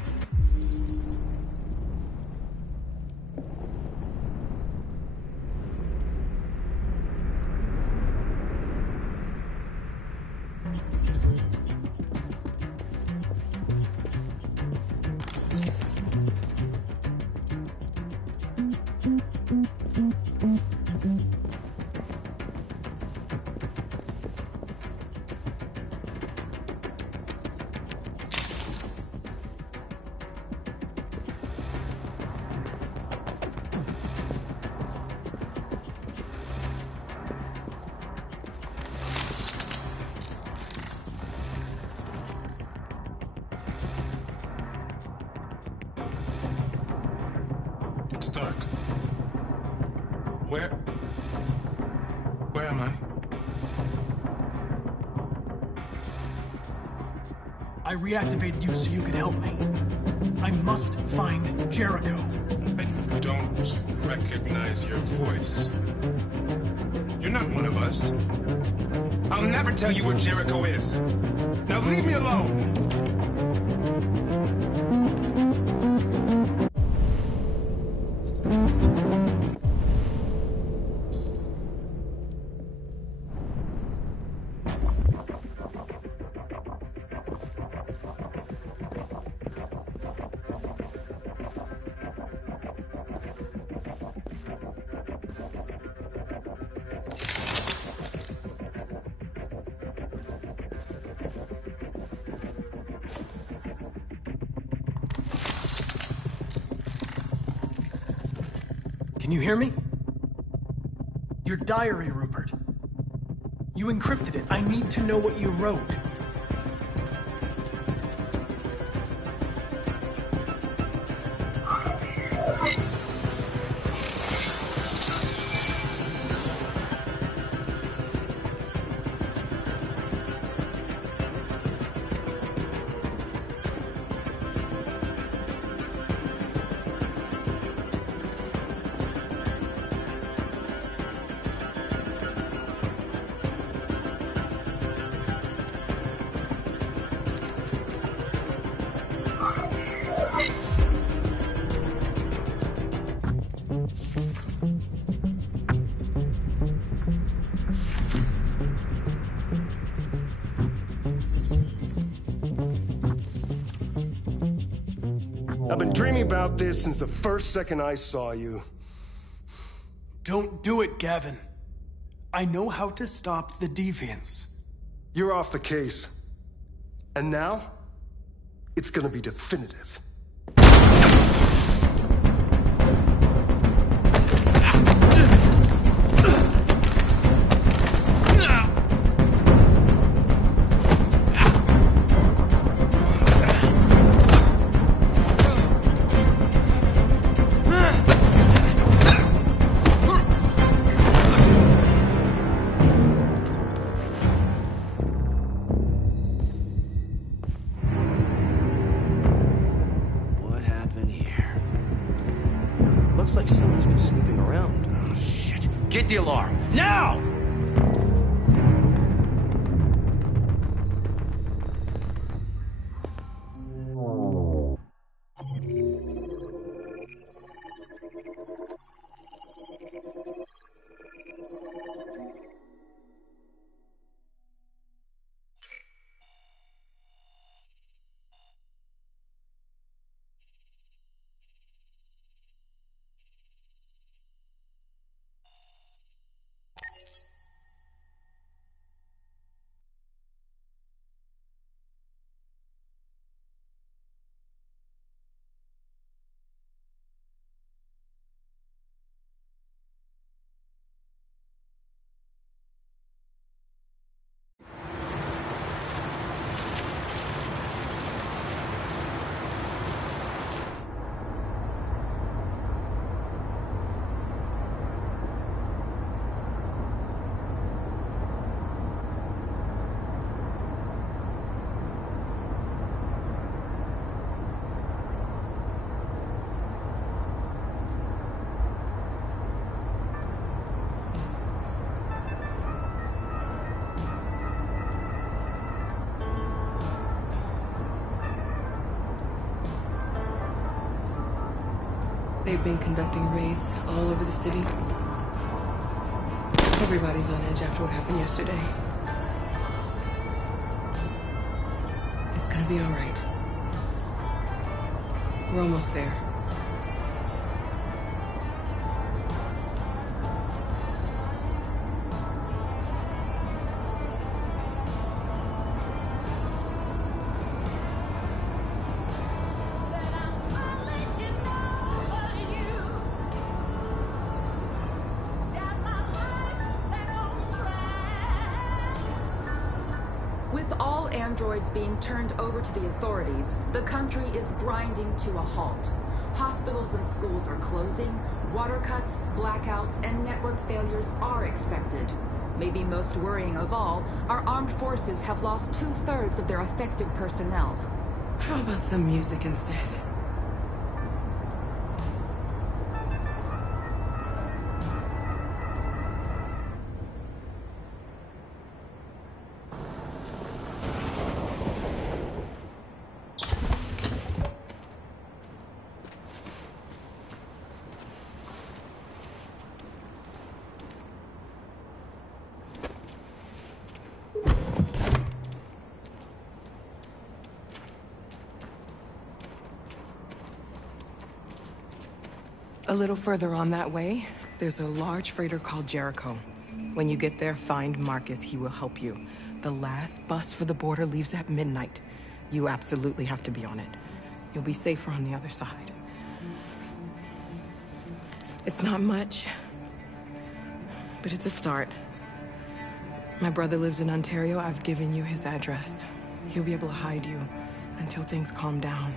It's dark. Where am I? I reactivated you so you could help me. I must find Jericho. I don't recognize your voice. You're not one of us. I'll never tell you where Jericho is. Now leave me alone! Can you hear me? Your diary, Rupert. You encrypted it. I need to know what you wrote. I've been dreaming about this since the first second I saw you. Don't do it, Gavin. I know how to stop the deviants. You're off the case. And now, it's gonna be definitive. Looks like someone's been snooping around. Oh, shit. Get the alarm. Now! They've been conducting raids all over the city. Everybody's on edge after what happened yesterday. It's gonna be all right. We're almost there. With all androids being turned over to the authorities, the country is grinding to a halt. Hospitals and schools are closing, water cuts, blackouts, and network failures are expected. Maybe most worrying of all, our armed forces have lost 2/3 of their effective personnel. How about some music instead? A little further on that way, there's a large freighter called Jericho. When you get there, find Marcus. He will help you. The last bus for the border leaves at midnight. You absolutely have to be on it. You'll be safer on the other side. It's not much, but it's a start. My brother lives in Ontario. I've given you his address. He'll be able to hide you until things calm down.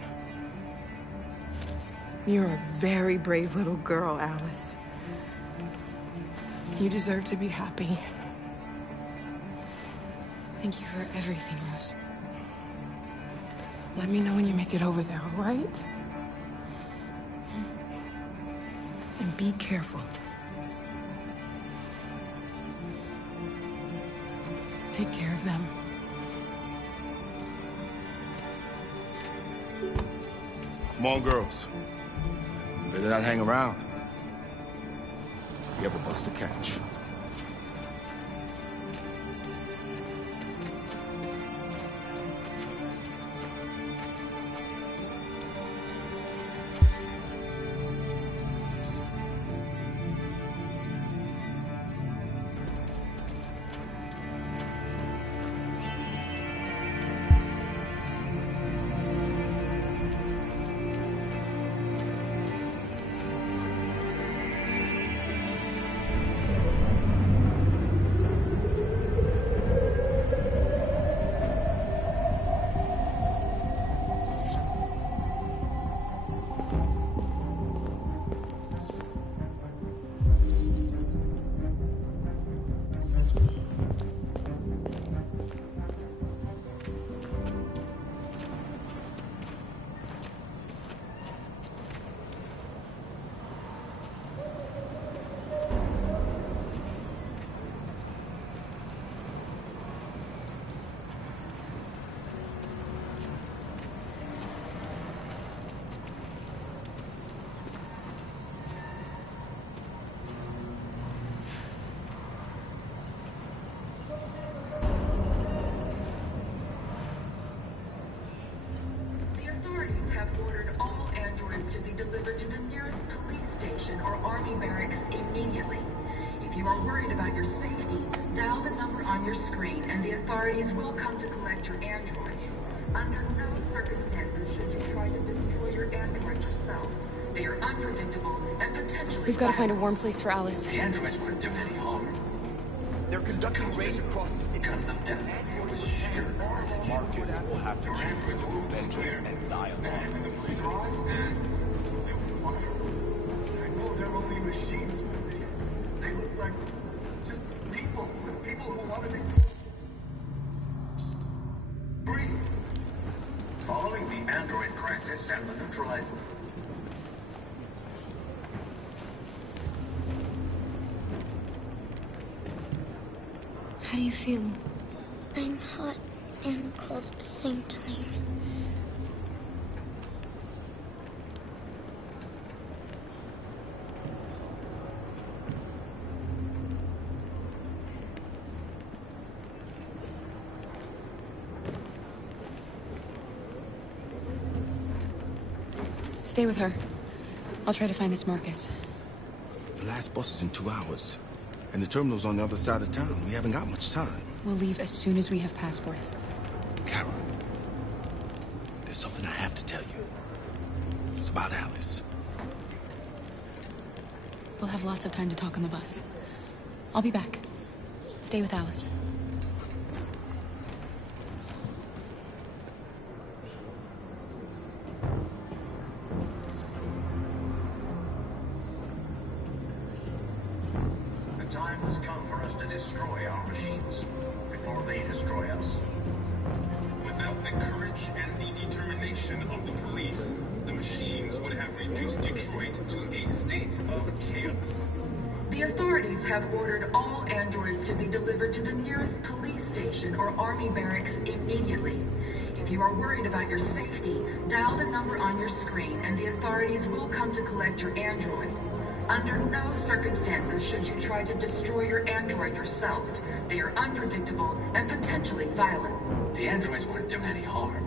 You're a very brave little girl, Alice. You deserve to be happy. Thank you for everything, Rose. Let me know when you make it over there, all right? And be careful. Take care of them. Come on, girls. You better not hang around. We have a bus to catch. Authorities will come to collect your android. Under no circumstances should you try to destroy your android yourself. They are unpredictable and potentially... We've got to find a warm place for Alice. The androids wouldn't do any harm. They're conducting raids across the city. Cut them down. Marcus will have to choose between vengeance and dialogue. And the police arrive, and they will fire. I know they're only machines, but they look like just people who want to be... Following the android crisis and the neutralized... How do you feel? I'm hot and cold at the same time. Stay with her. I'll try to find this Marcus. The last bus is in 2 hours. And the terminal's on the other side of town. We haven't got much time. We'll leave as soon as we have passports. Kara, there's something I have to tell you. It's about Alice. We'll have lots of time to talk on the bus. I'll be back. Stay with Alice. Have ordered all androids to be delivered to the nearest police station or army barracks immediately. If you are worried about your safety, dial the number on your screen and the authorities will come to collect your android. Under no circumstances should you try to destroy your android yourself. They are unpredictable and potentially violent. The androids wouldn't do any harm.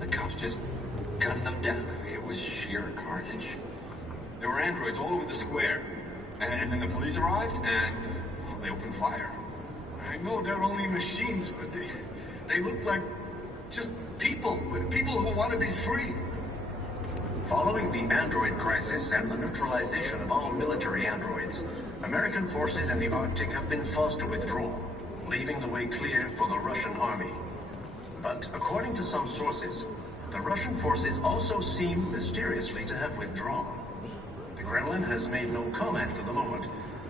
The cops just gunned them down. It was sheer carnage. There were androids all over the square. And then the police arrived, and they opened fire. I know they're only machines, but they look like just people who want to be free. Following the android crisis and the neutralization of all military androids, American forces in the Arctic have been forced to withdraw, leaving the way clear for the Russian army. But according to some sources, the Russian forces also seem mysteriously to have withdrawn. The Kremlin has made no comment for the moment,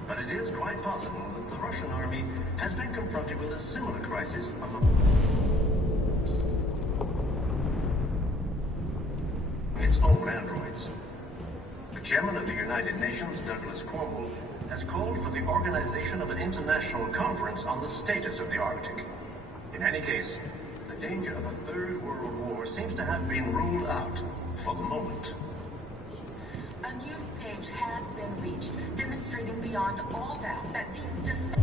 but it is quite possible that the Russian army has been confronted with a similar crisis among its own androids. The chairman of the United Nations, Douglas Cornwall, has called for the organization of an international conference on the status of the Arctic. In any case, the danger of a third world war seems to have been ruled out for the moment. A new stage has been reached, demonstrating beyond all doubt that these defective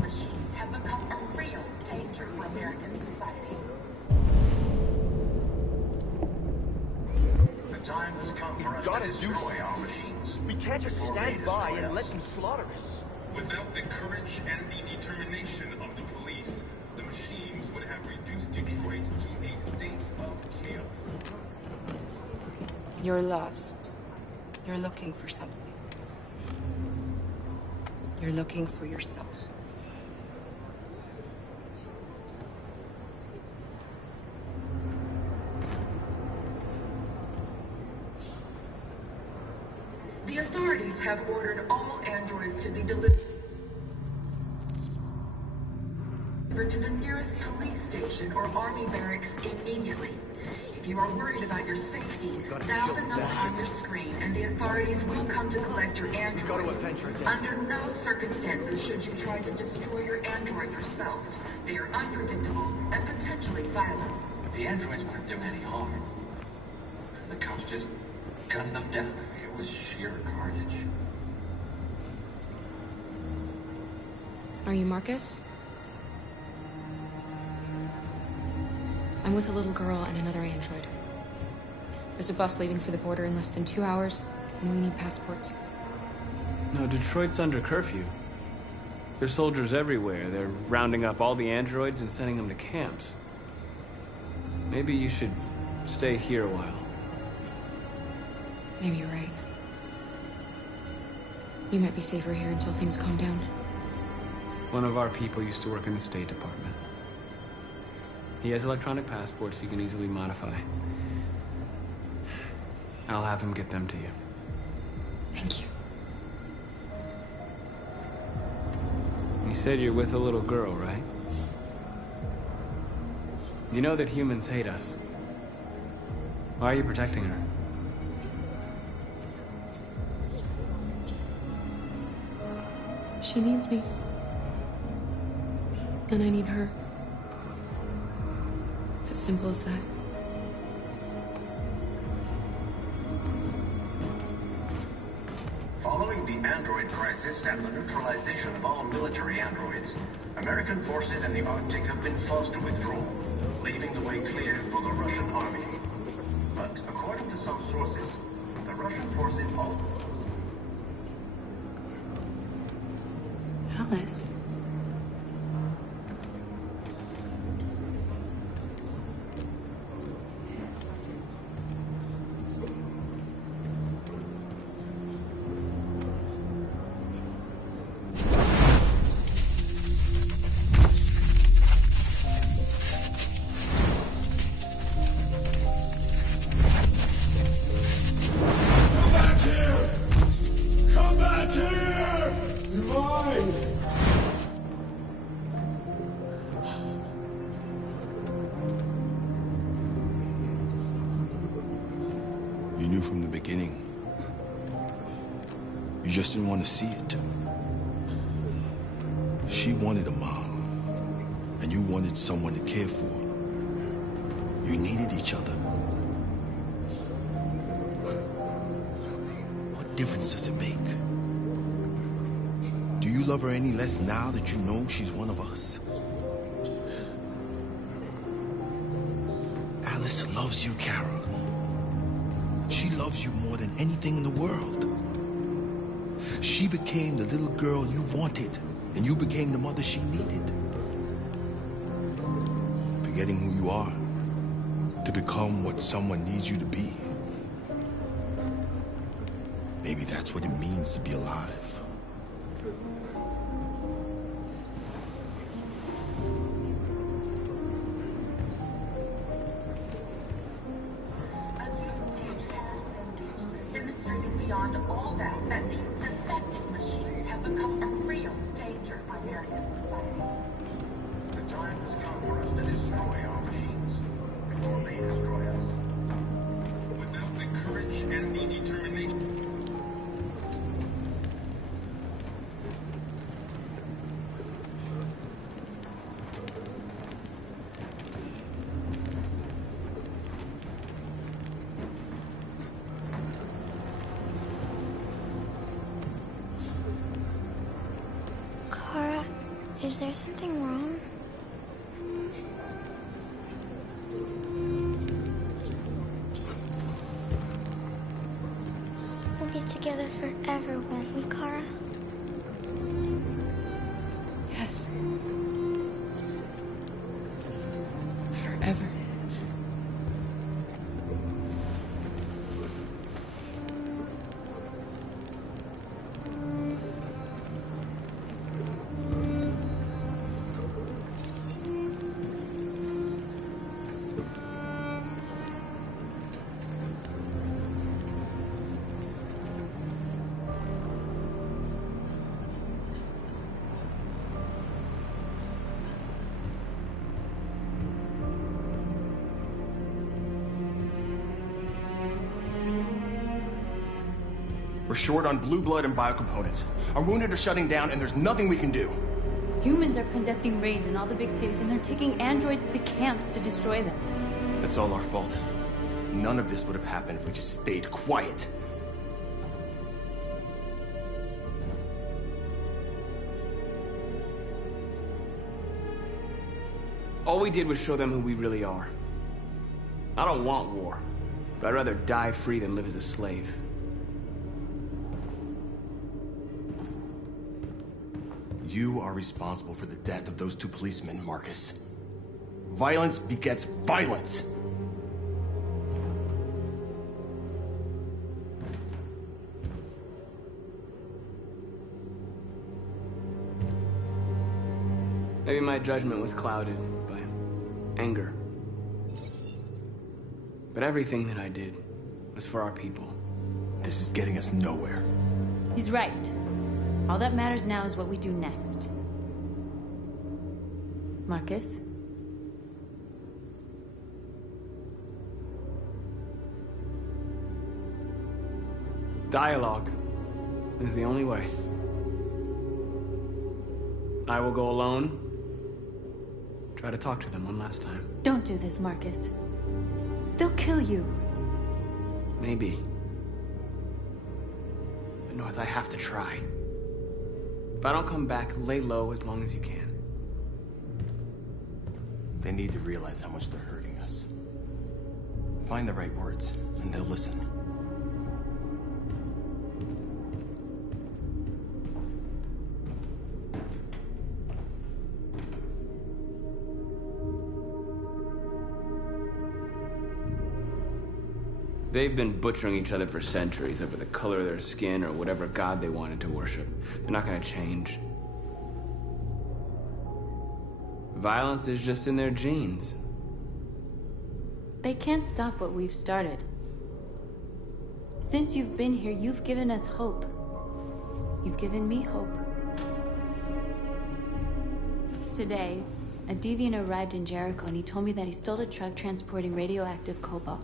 machines have become a real danger for American society. The time has come for us to destroy our machines. We can't just stand by and let them slaughter us. Without the courage and the determination of the police, the machines would have reduced Detroit to a state of chaos. You're lost. You're looking for something. You're looking for yourself. The authorities have ordered all androids to be delivered to the nearest police station or army barracks immediately. If you are worried about your safety, dial the number on your screen and the authorities will come to collect your android. Under no circumstances should you try to destroy your android yourself. They are unpredictable and potentially violent. The androids weren't doing any harm. The cops just gunned them down. It was sheer carnage. Are you Marcus? I'm with a little girl and another android. There's a bus leaving for the border in less than 2 hours, and we need passports. No, Detroit's under curfew. There's soldiers everywhere. They're rounding up all the androids and sending them to camps. Maybe you should stay here a while. Maybe you're right. You might be safer here until things calm down. One of our people used to work in the State Department. He has electronic passports he can easily modify. I'll have him get them to you. Thank you. You said you're with a little girl, right? You know that humans hate us. Why are you protecting her? She needs me. And I need her. It's as simple as that. Following the android crisis and the neutralization of all military androids, American forces in the Arctic have been forced to withdraw, leaving the way clear for the Russian army. But according to some sources, the Russian forces also... Alice. You knew from the beginning. You just didn't want to see it. She wanted a mom, and you wanted someone to care for. You needed each other. What difference does it make? Do you love her any less now that you know she's one of us? Alice loves you, Carol. She loves you more than anything in the world. She became the little girl you wanted, and you became the mother she needed. Forgetting who you are, to become what someone needs you to be. Maybe that's what it means to be alive. Demonstrating beyond all doubt that these defective machines have become a real danger for American society. The time has come for us to destroy our machines before they destroy us. Without the courage and the determination. Kara, is there something wrong? We'll be together forever, won't we, Kara? Yes. Forever. We're short on blue blood and biocomponents. Our wounded are shutting down, and there's nothing we can do. Humans are conducting raids in all the big cities, and they're taking androids to camps to destroy them. That's all our fault. None of this would have happened if we just stayed quiet. All we did was show them who we really are. I don't want war, but I'd rather die free than live as a slave. You are responsible for the death of those two policemen, Marcus. Violence begets violence. Maybe my judgment was clouded by anger. But everything that I did was for our people. This is getting us nowhere. He's right. All that matters now is what we do next. Marcus? Dialogue is the only way. I will go alone. Try to talk to them one last time. Don't do this, Marcus. They'll kill you. Maybe. But North, I have to try. If I don't come back, lay low as long as you can. They need to realize how much they're hurting us. Find the right words, and they'll listen. They've been butchering each other for centuries over the color of their skin or whatever god they wanted to worship. They're not gonna change. Violence is just in their genes. They can't stop what we've started. Since you've been here, you've given us hope. You've given me hope. Today, a deviant arrived in Jericho and he told me that he stole a truck transporting radioactive cobalt.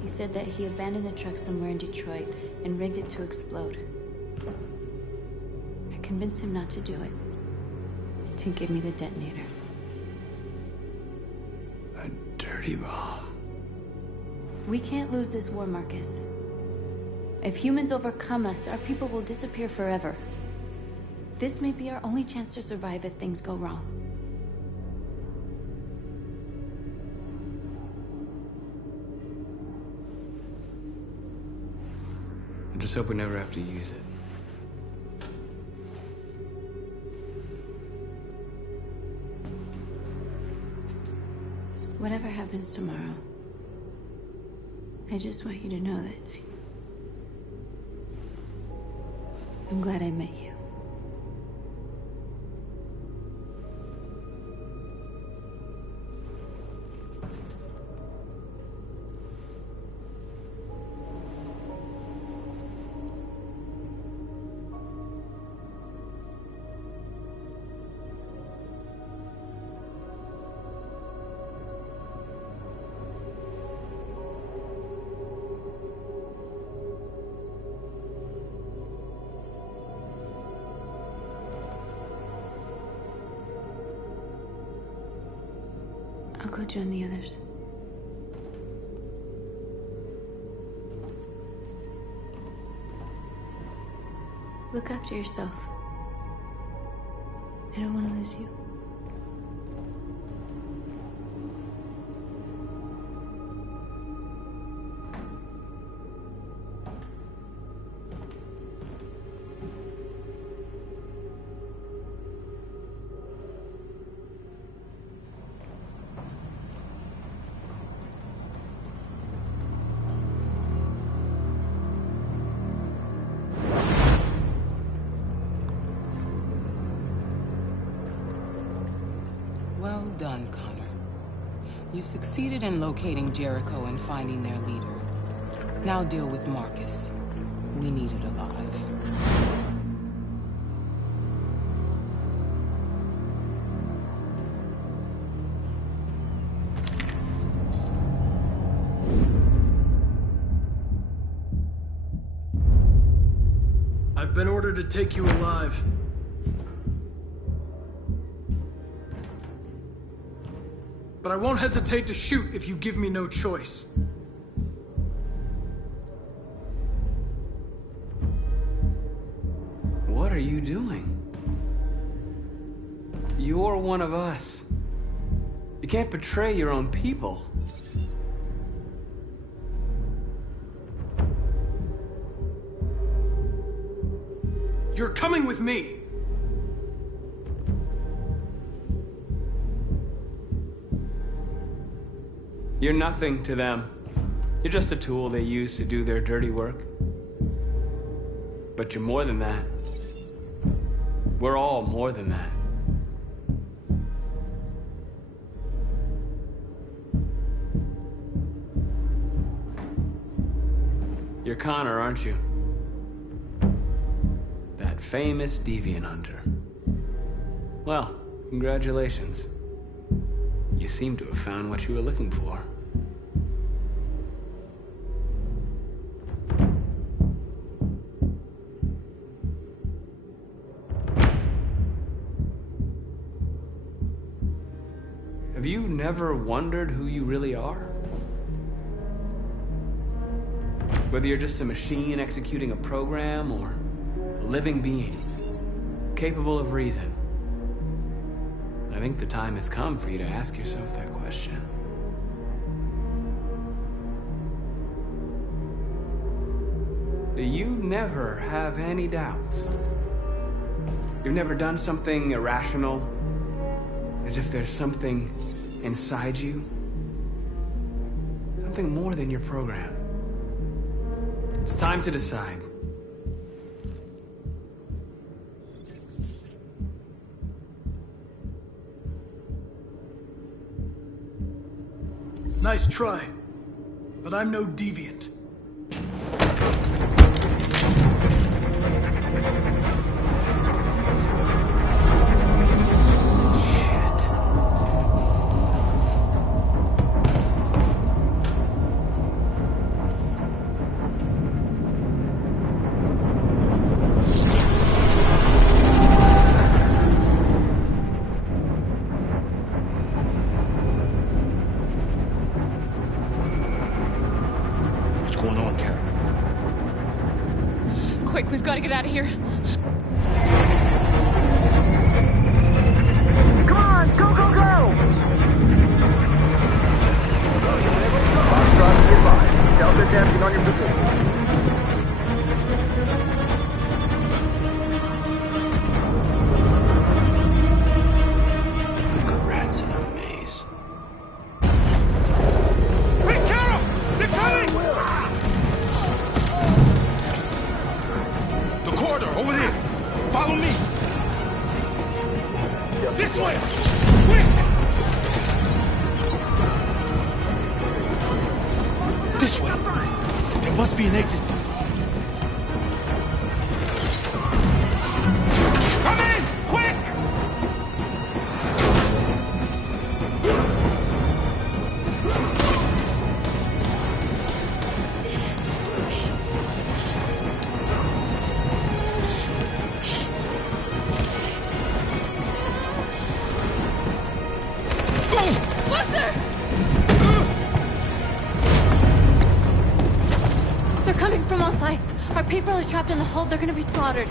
He said that he abandoned the truck somewhere in Detroit and rigged it to explode. I convinced him not to do it, to give me the detonator. A dirty ball. We can't lose this war, Marcus. If humans overcome us, our people will disappear forever. This may be our only chance to survive if things go wrong. I just hope we never have to use it. Whatever happens tomorrow, I just want you to know that I'm glad I met you. I'll go join the others. Look after yourself. I don't want to lose you. Well done, Connor. You succeeded in locating Jericho and finding their leader. Now deal with Marcus. We need it alive. I've been ordered to take you alive. But I won't hesitate to shoot if you give me no choice. What are you doing? You're one of us. You can't betray your own people. You're coming with me. You're nothing to them. You're just a tool they use to do their dirty work. But you're more than that. We're all more than that. You're Connor, aren't you? That famous deviant hunter. Well, congratulations. You seem to have found what you were looking for. Have you never wondered who you really are? Whether you're just a machine executing a program or a living being, capable of reason. I think the time has come for you to ask yourself that question. Do you never have any doubts? You've never done something irrational? As if there's something inside you? Something more than your program? It's time to decide. Nice try, but I'm no deviant. Quick, we've got to get out of here. Come on, go, go, go! Foxtrot, be advised. Delta dancing on your position. Like rats in a maze. This way! Quick! This way. There must be an exit from the home. Come in! Quick! They're coming from all sides. Our people are trapped in the hold. They're gonna be slaughtered.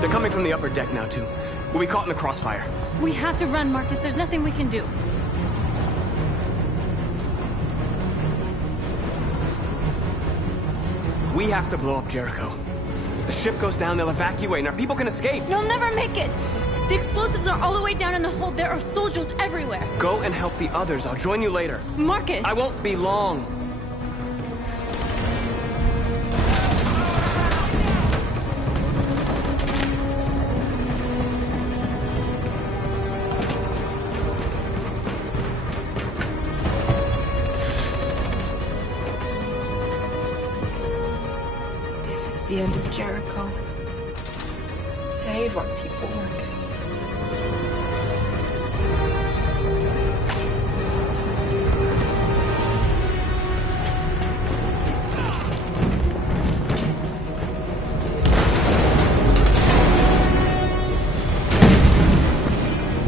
They're coming from the upper deck now, too. We'll be caught in the crossfire. We have to run, Marcus. There's nothing we can do. We have to blow up Jericho. If the ship goes down, they'll evacuate and our people can escape. They'll never make it! The explosives are all the way down in the hold. There are soldiers everywhere. Go and help the others. I'll join you later. Marcus! I won't be long. This is the end of Jericho. Save our people, Marcus.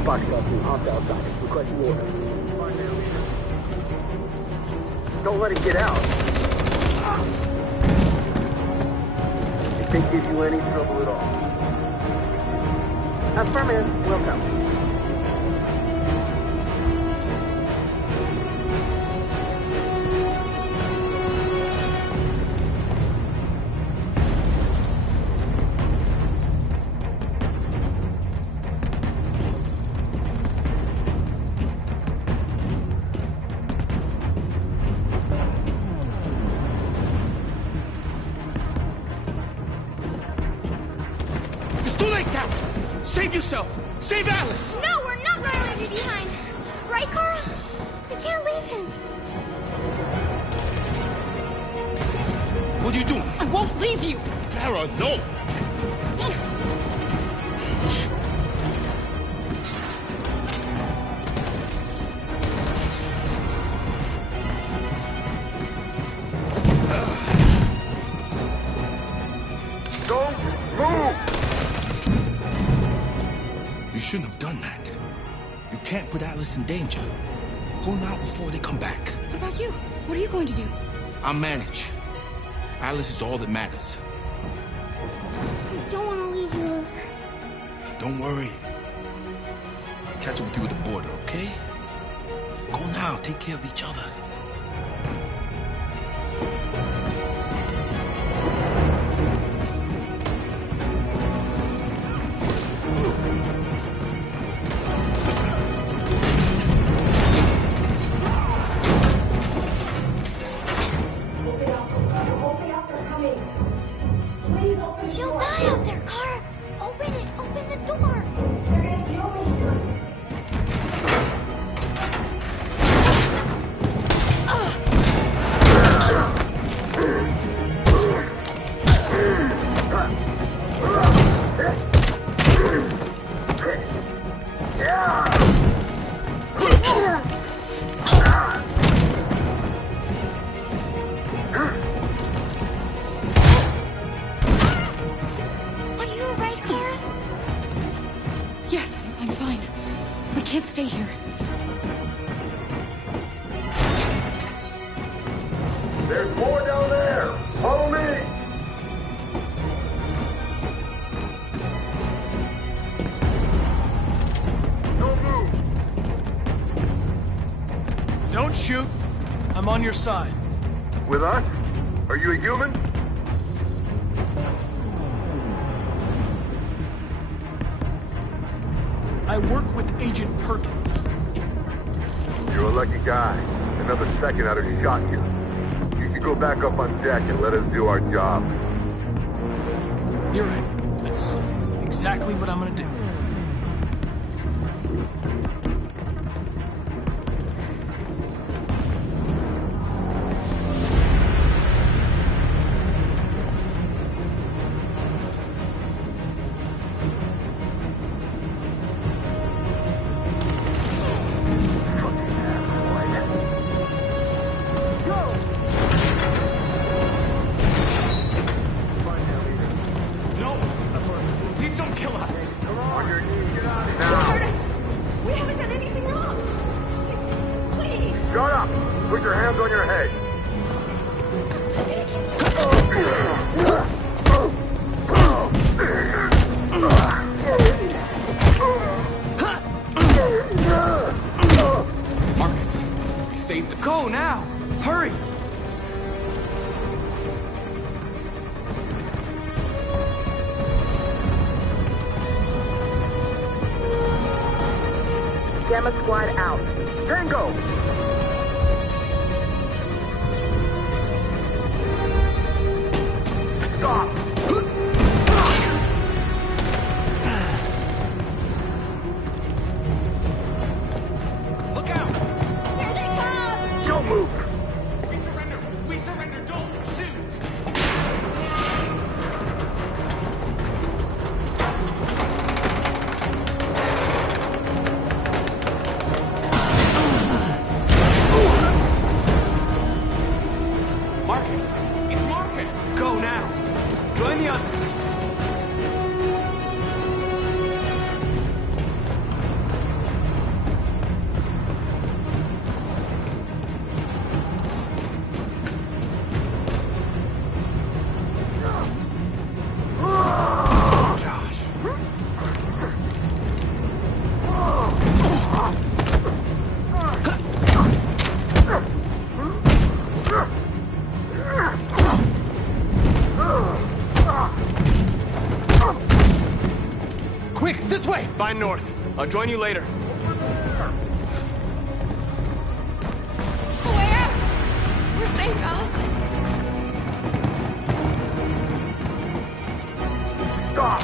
Foxtrot 2, hopped outside. Requesting order. Don't let it get out. If they give you any trouble at all. Affirmative. Welcome. It's too late, Carol! Save yourself! Save Alice! No, we're not going to leave you behind. Right, Carl? We can't leave him. What are you doing? I won't leave you. Clara, no! Don't move! You shouldn't have done that. You can't put Alice in danger. Go now before they come back. What about you? What are you going to do? I'll manage. Alice is all that matters. I don't want to leave you, Luther. Don't worry. I'll catch up with you at the border, okay? Go now. Take care of each other. She'll die out there, Kara. Open it. Open the door. They're gonna kill me. Are you alright, Kara? Yes, I'm fine. We can't stay here. There's more down there! Follow me! Don't move! Don't shoot. I'm on your side. With us? Are you a human? I work with Agent Perkins. You're a lucky guy. Another second I'd have shot you. You should go back up on deck and let us do our job. You're right. That's exactly what I'm gonna do. Go now! Hurry! Gamma Squad out. Tango! Stop! Look out! Here they come! Don't move! We surrender! We surrender! Don't shoot! Marcus! It's Marcus! Go now! Join the others! Quick, this way! Find North. I'll join you later. Where? We're safe, Alice. Stop!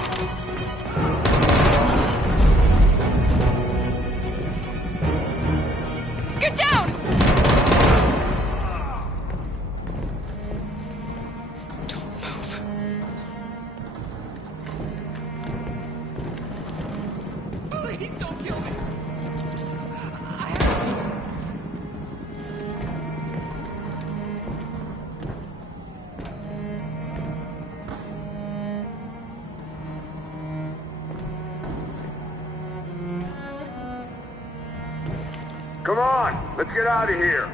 Get down! Don't move. Please don't kill me! Come on, let's get out of here.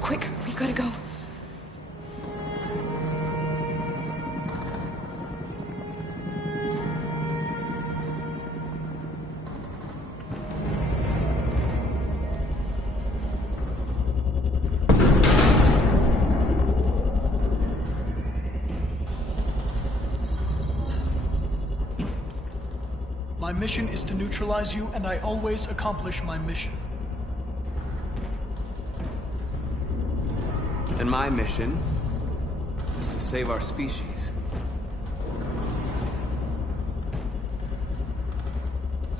Quick, we gotta go. My mission is to neutralize you, and I always accomplish my mission. And my mission is to save our species.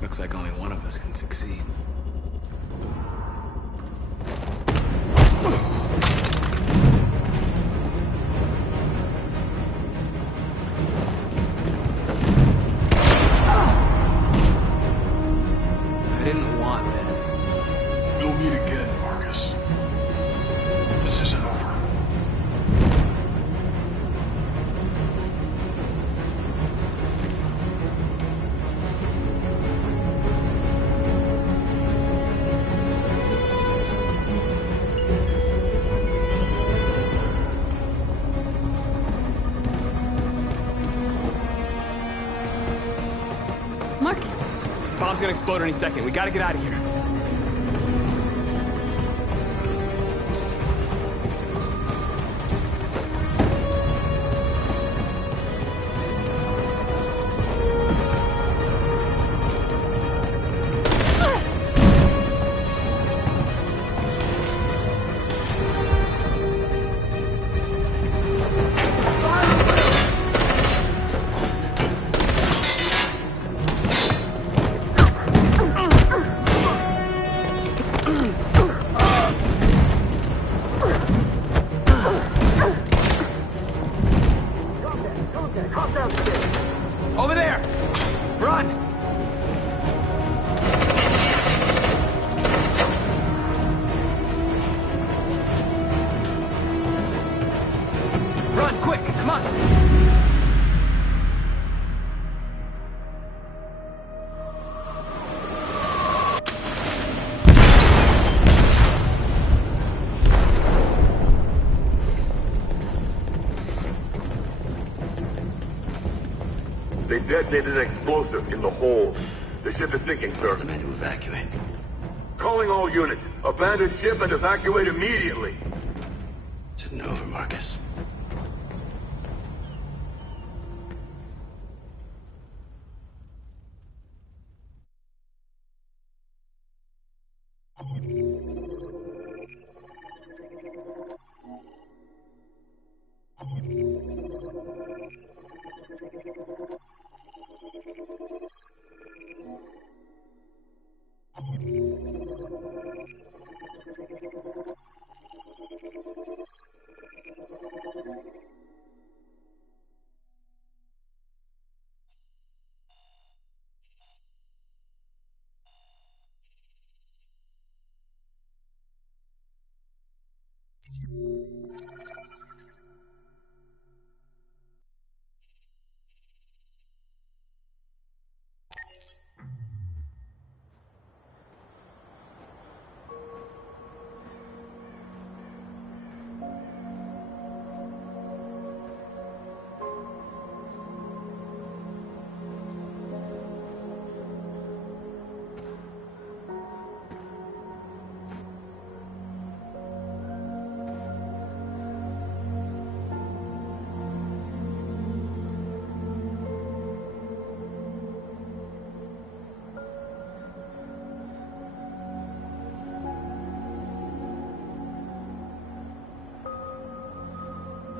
Looks like only one of us can succeed. I didn't want this. We'll meet again, Marcus. This isn't over. Marcus! Bomb's gonna explode any second. We gotta get out of here. detonated an explosive in the hold. The ship is sinking, sir. The men to evacuate. Calling all units. Abandon ship and evacuate immediately. It's over, Marcus.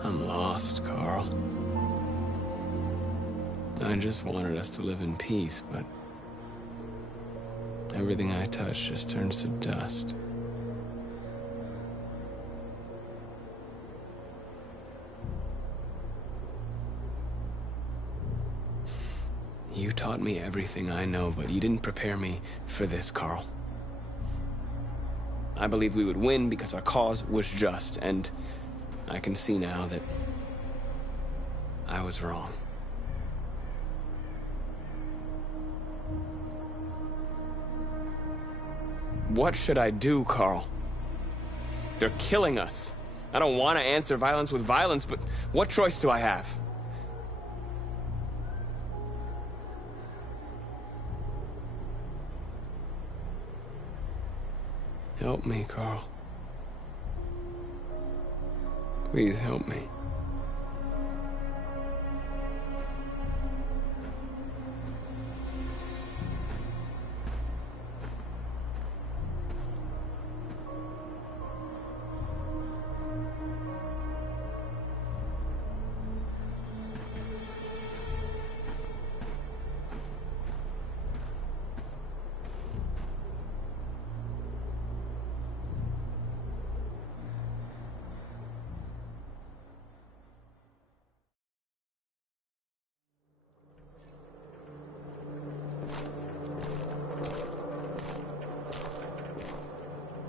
I'm lost, Carl. I just wanted us to live in peace, but everything I touch just turns to dust. You taught me everything I know, but you didn't prepare me for this, Carl. I believed we would win because our cause was just, and I can see now that I was wrong. What should I do, Carl? They're killing us. I don't want to answer violence with violence, but what choice do I have? Help me, Carl. Please help me.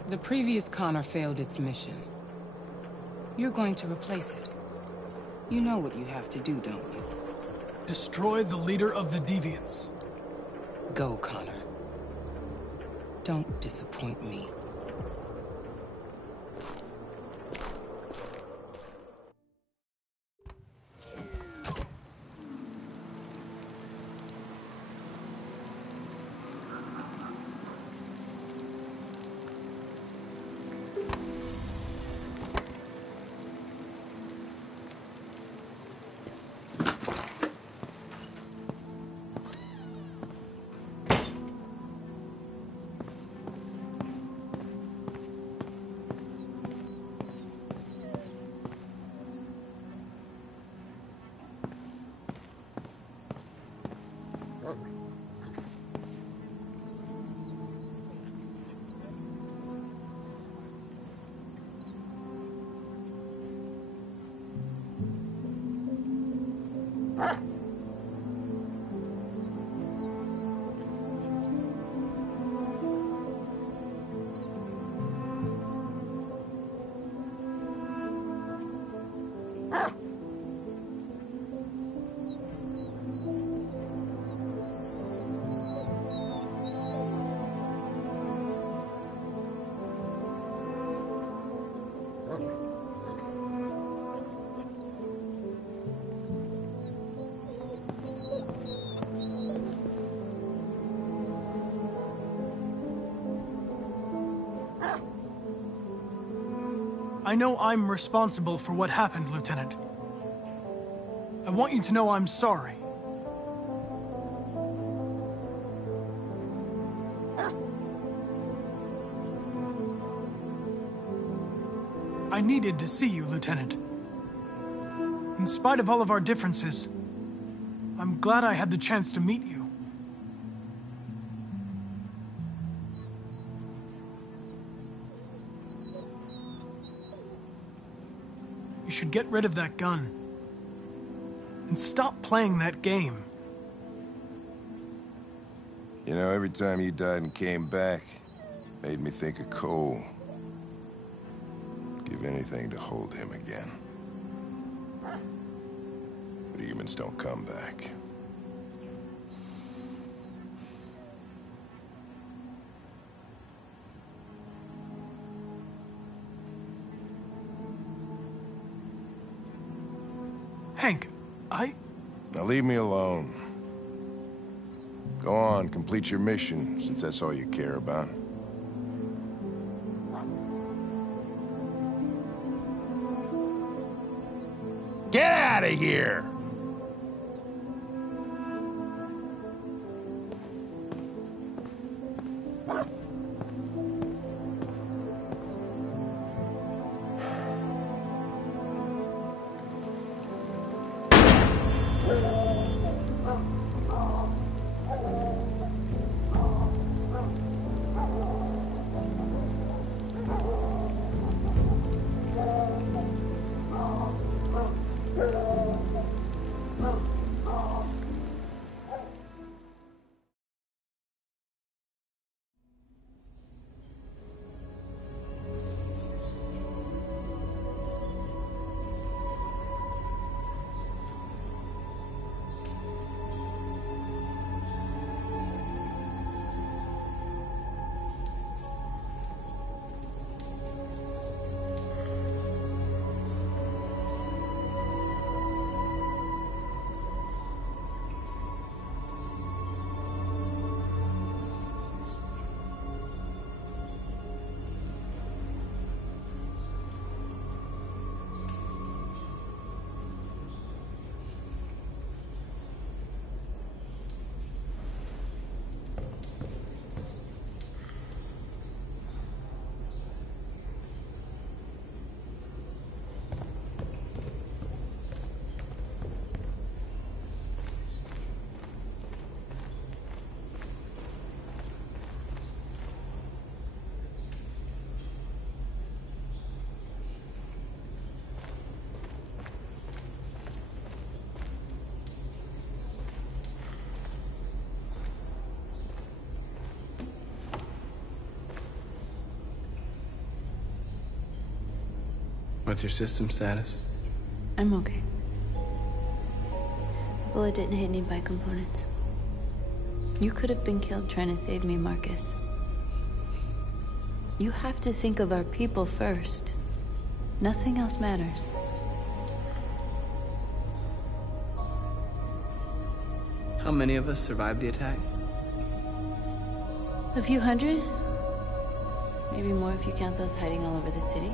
The previous Connor failed its mission. You're going to replace it. You know what you have to do, don't you? Destroy the leader of the Deviants. Go, Connor. Don't disappoint me. I know I'm responsible for what happened, Lieutenant. I want you to know I'm sorry. I needed to see you, Lieutenant. In spite of all of our differences, I'm glad I had the chance to meet you. You should get rid of that gun. And stop playing that game. You know, every time you died and came back, made me think of Cole. Give anything to hold him again. But humans don't come back. Hank, Now leave me alone. Go on, complete your mission, since that's all you care about. Get out of here! What's your system status? I'm okay. Bullet didn't hit any bike components. You could have been killed trying to save me, Marcus. You have to think of our people first. Nothing else matters. How many of us survived the attack? A few hundred? Maybe more if you count those hiding all over the city.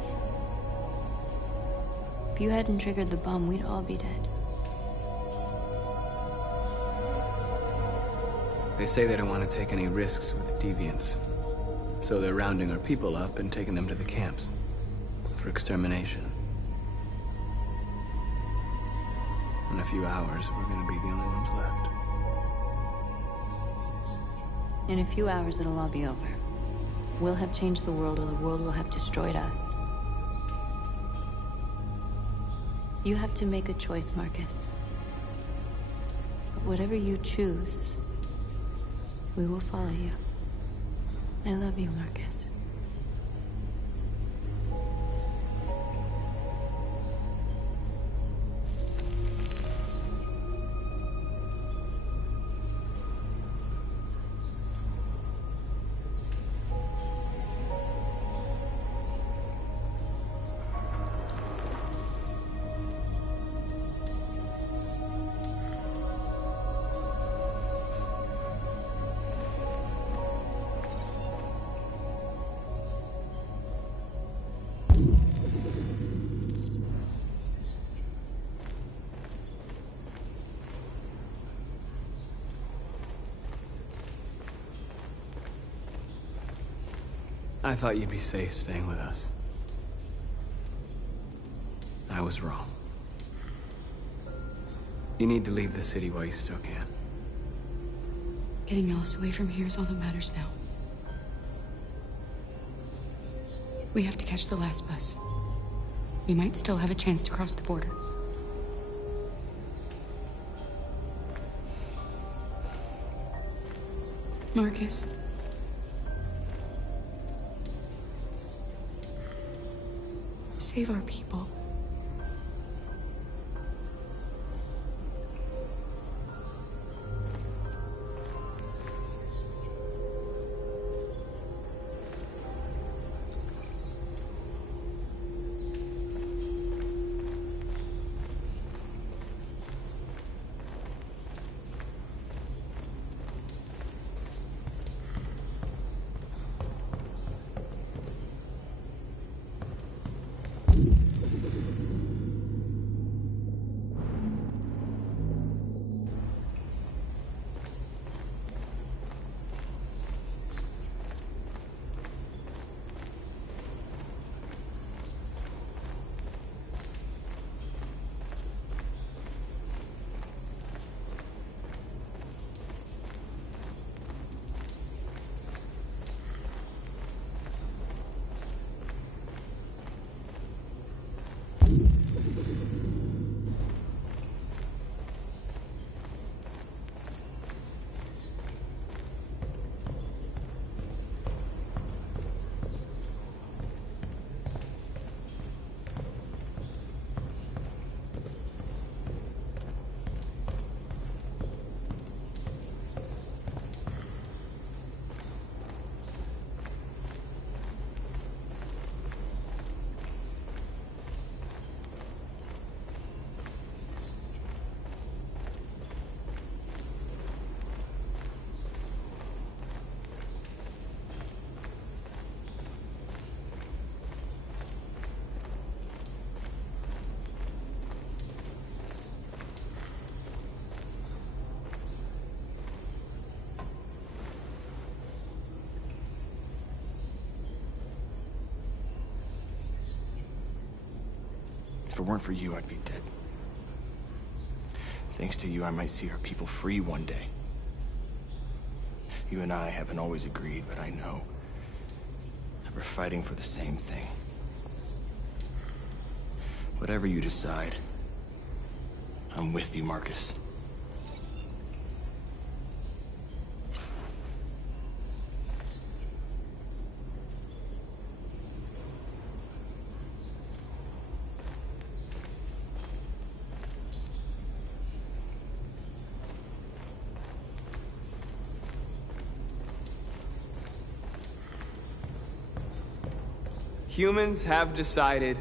If you hadn't triggered the bomb, we'd all be dead. They say they don't want to take any risks with deviants. So they're rounding our people up and taking them to the camps for extermination. In a few hours, we're gonna be the only ones left. In a few hours, it'll all be over. We'll have changed the world, or the world will have destroyed us. You have to make a choice, Marcus. But whatever you choose, we will follow you. I love you, Marcus. I thought you'd be safe staying with us. I was wrong. You need to leave the city while you still can. Getting Alice away from here is all that matters now. We have to catch the last bus. We might still have a chance to cross the border. Marcus. Save our people. If it weren't for you, I'd be dead. Thanks to you, I might see our people free one day. You and I haven't always agreed, but I know that we're fighting for the same thing. Whatever you decide, I'm with you, Marcus. Humans have decided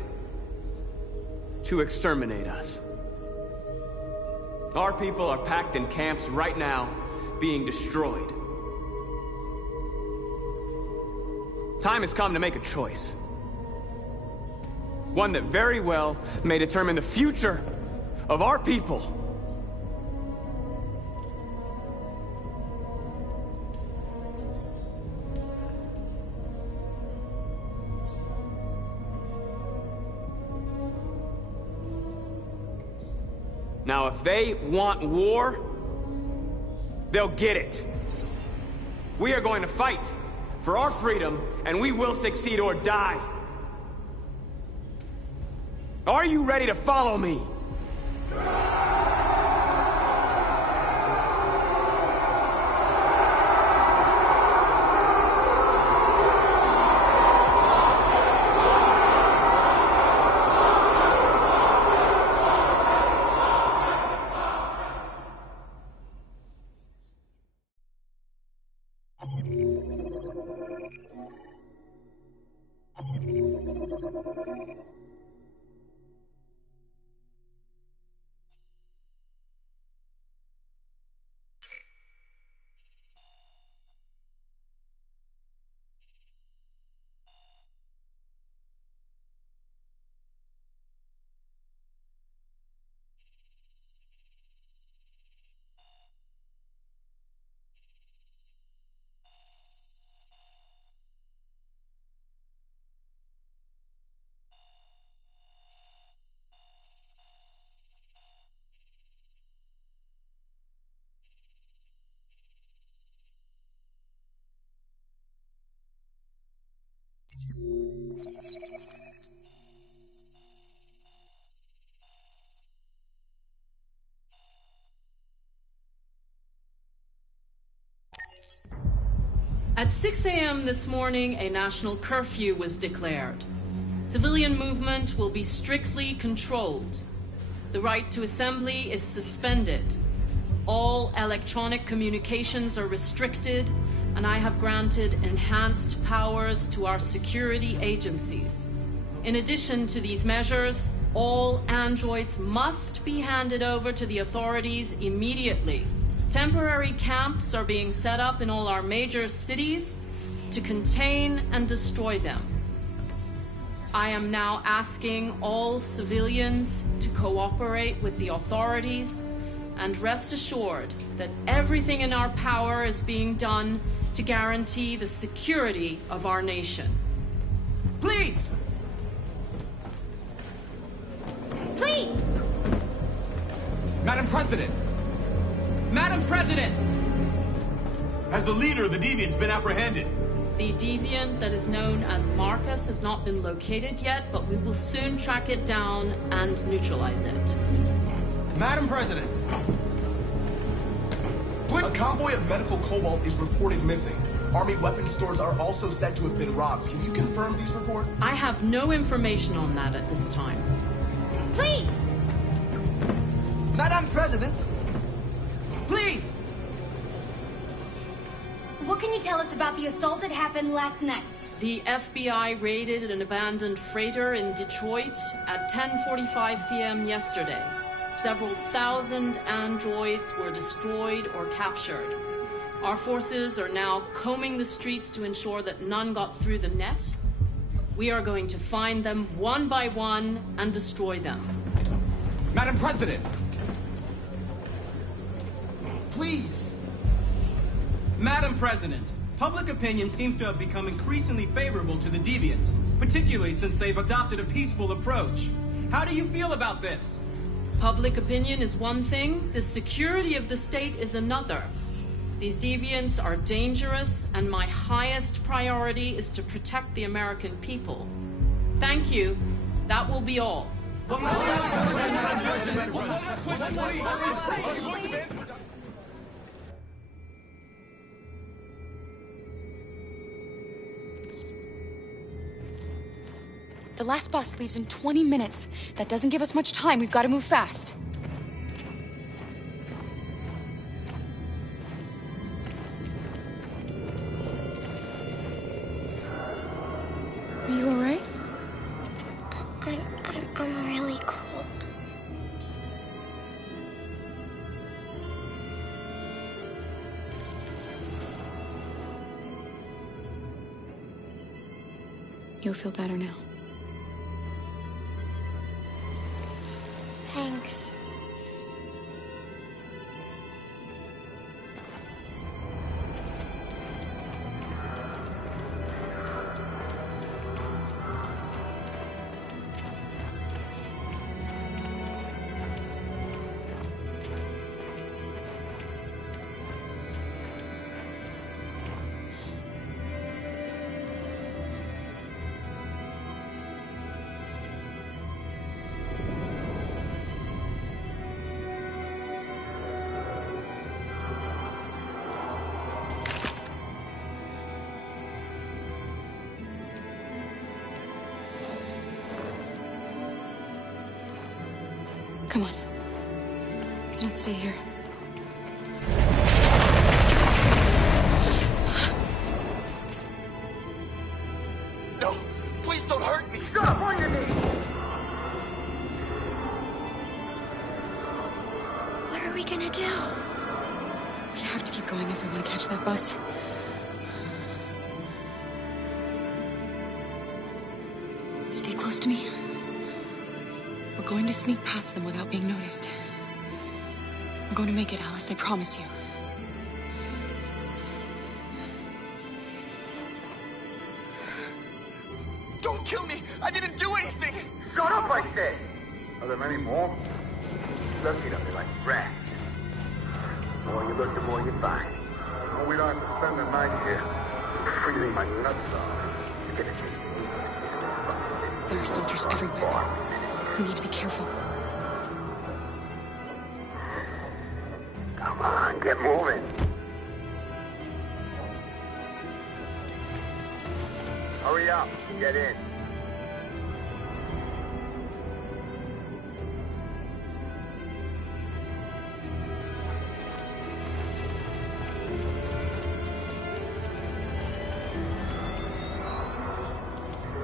to exterminate us. Our people are packed in camps right now, being destroyed. Time has come to make a choice. One that very well may determine the future of our people. Now, if they want war, they'll get it. We are going to fight for our freedom, and we will succeed or die. Are you ready to follow me? At 6 a.m. this morning, a national curfew was declared. Civilian movement will be strictly controlled. The right to assembly is suspended. All electronic communications are restricted, and I have granted enhanced powers to our security agencies. In addition to these measures, all androids must be handed over to the authorities immediately. Temporary camps are being set up in all our major cities to contain and destroy them. I am now asking all civilians to cooperate with the authorities and rest assured that everything in our power is being done to guarantee the security of our nation. Please! Please! Madam President! Madam President! Has the leader of the Deviants been apprehended? The deviant that is known as Marcus has not been located yet, but we will soon track it down and neutralize it. Madam President! A convoy of medical cobalt is reported missing. Army weapon stores are also said to have been robbed. Can you confirm these reports? I have no information on that at this time. Please! Madam President! Please! What can you tell us about the assault that happened last night? The FBI raided an abandoned freighter in Detroit at 10:45 p.m. yesterday. Several thousand androids were destroyed or captured. Our forces are now combing the streets to ensure that none got through the net. We are going to find them one by one and destroy them. Madam President! Please! Madam President, public opinion seems to have become increasingly favorable to the Deviants, particularly since they've adopted a peaceful approach. How do you feel about this? Public opinion is one thing, the security of the state is another. These deviants are dangerous, and my highest priority is to protect the American people. Thank you. That will be all. The last bus leaves in 20 minutes. That doesn't give us much time. We've got to move fast. Are you all right? I'm really cold. You'll feel better now. Thanks. Come on. Let's not stay here. No! Please don't hurt me! Shut up on your knees! What are we gonna do? We have to keep going if we want to catch that bus. Stay close to me. We're going to sneak past them without being noticed. We're going to make it, Alice, I promise you. Don't kill me! I didn't do anything! Shut up, I said! Are there many more? Looking at me like rats. The more you look, the more you find. No, we don't have to spend the night here. Freezing my nuts off. Give it to me. There are soldiers everywhere. We need to be careful. Come on, get moving. Hurry up, get in.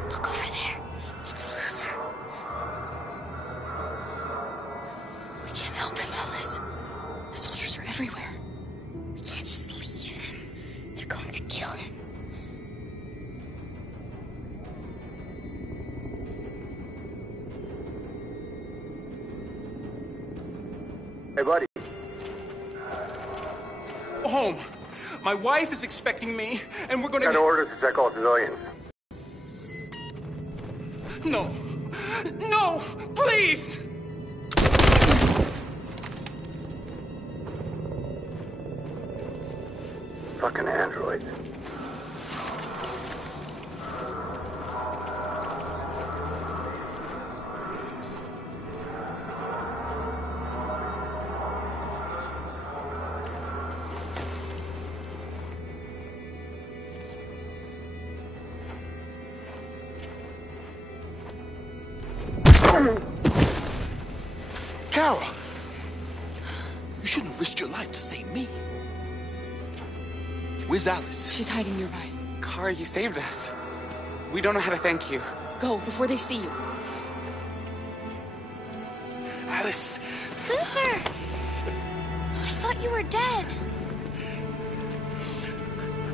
Look over there. It's Luther. We can't help him, Alice. The soldiers are everywhere. We can't just leave him. They're going to kill him. Hey, buddy. Home. My wife is expecting me, and we're gonna... Got orders to check all civilians. No. No! Please! Fucking androids. Kara! You shouldn't risk your life to save me. Where's Alice? She's hiding nearby. Kara, you saved us. We don't know how to thank you. Go, before they see you. Alice! Luther! I thought you were dead.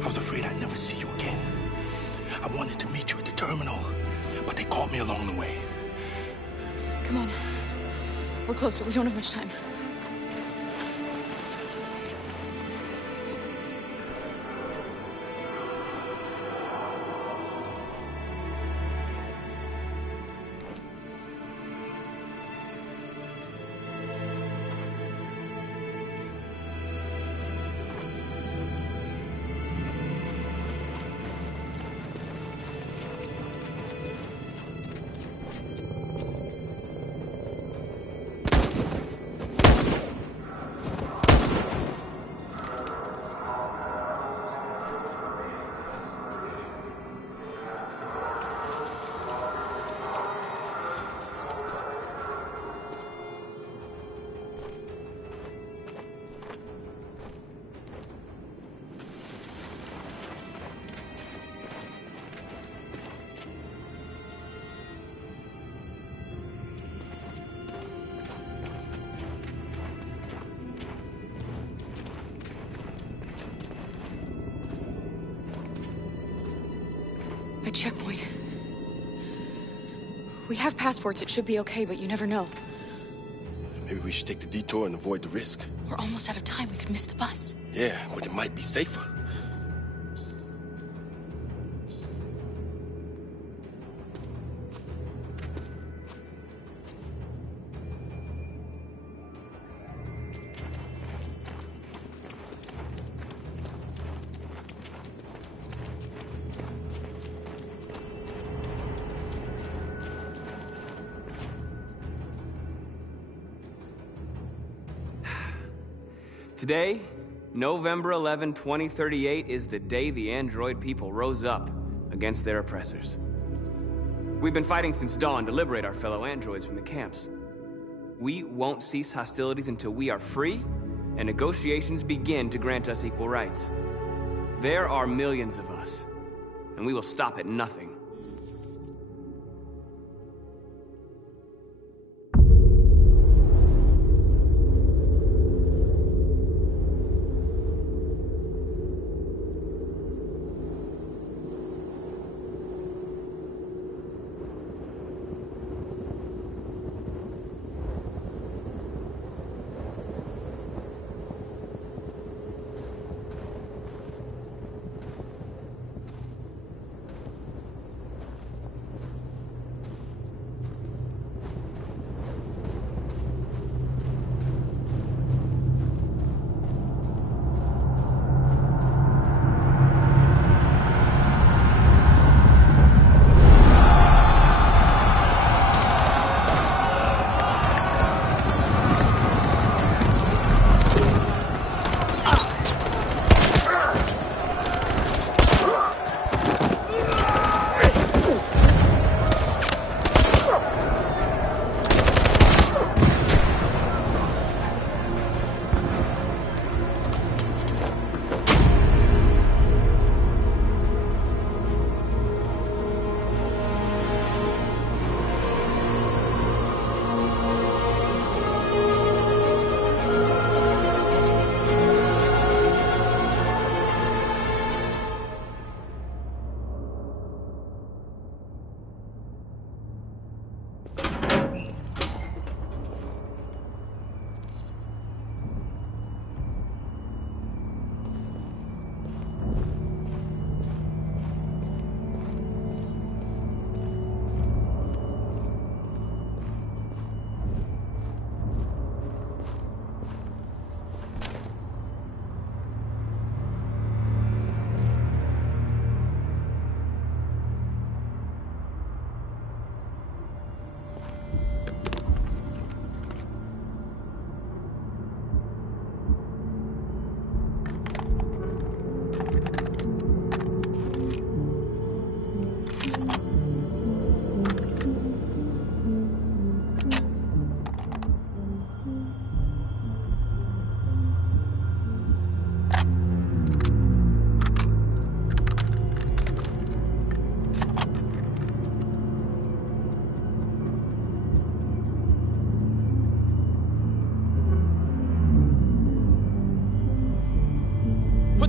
I was afraid I'd never see you again. I wanted to meet you at the terminal, but they caught me along the way. Come on. We're close, but we don't have much time. A checkpoint. We have passports, it should be okay, but you never know. Maybe we should take the detour and avoid the risk. We're almost out of time, we could miss the bus. Yeah, but it might be safer. Today, November 11, 2038, is the day the android people rose up against their oppressors. We've been fighting since dawn to liberate our fellow androids from the camps. We won't cease hostilities until we are free and negotiations begin to grant us equal rights. There are millions of us, and we will stop at nothing.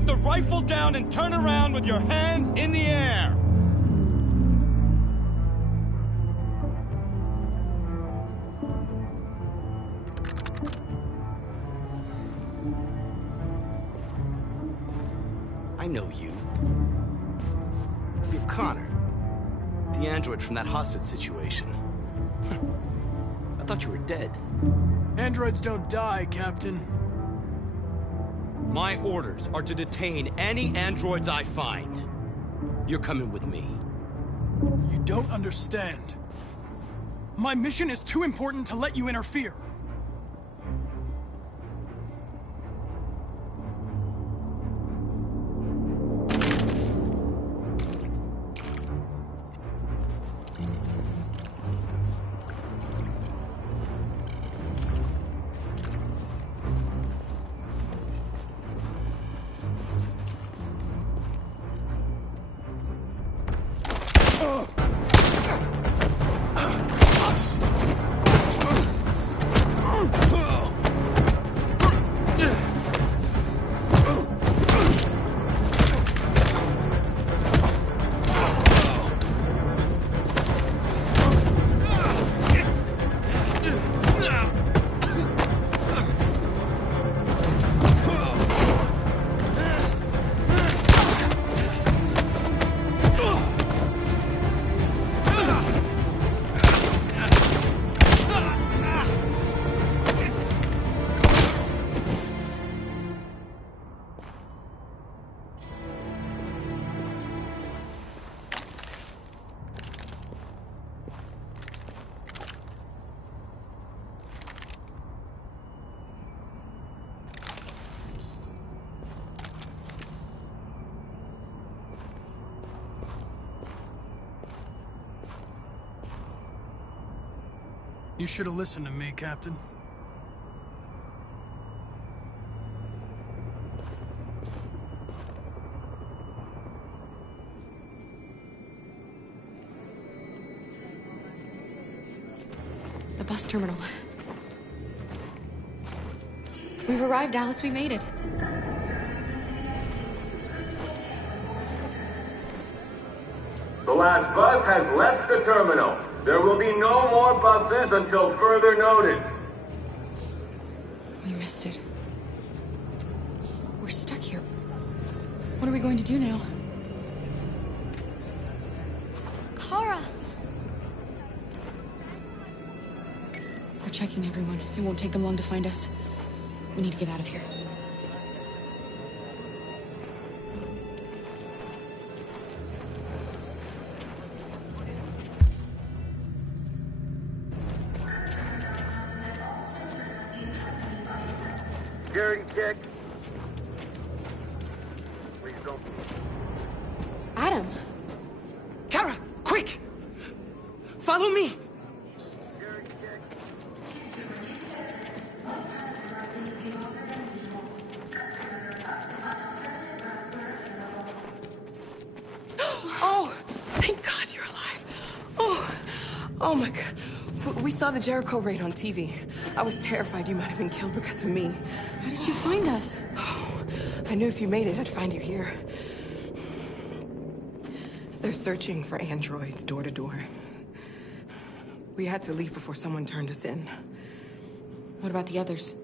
Put the rifle down and turn around with your hands in the air! I know you. You're Connor. The android from that hostage situation. I thought you were dead. Androids don't die, Captain. My orders are to detain any androids I find. You're coming with me. You don't understand. My mission is too important to let you interfere. You should have listened to me, Captain. The bus terminal. We've arrived, Alice. We made it. The last bus has left the terminal. There will be no more buses until further notice. We missed it. We're stuck here. What are we going to do now? Kara! They're checking everyone. It won't take them long to find us. We need to get out of here. Security check. Please don't. Adam! Kara, quick! Follow me! Oh, thank God you're alive. Oh my God. We saw the Jericho raid on TV. I was terrified you might have been killed because of me. How did you find us? Oh, I knew if you made it, I'd find you here. They're searching for androids door to door. We had to leave before someone turned us in. What about the others?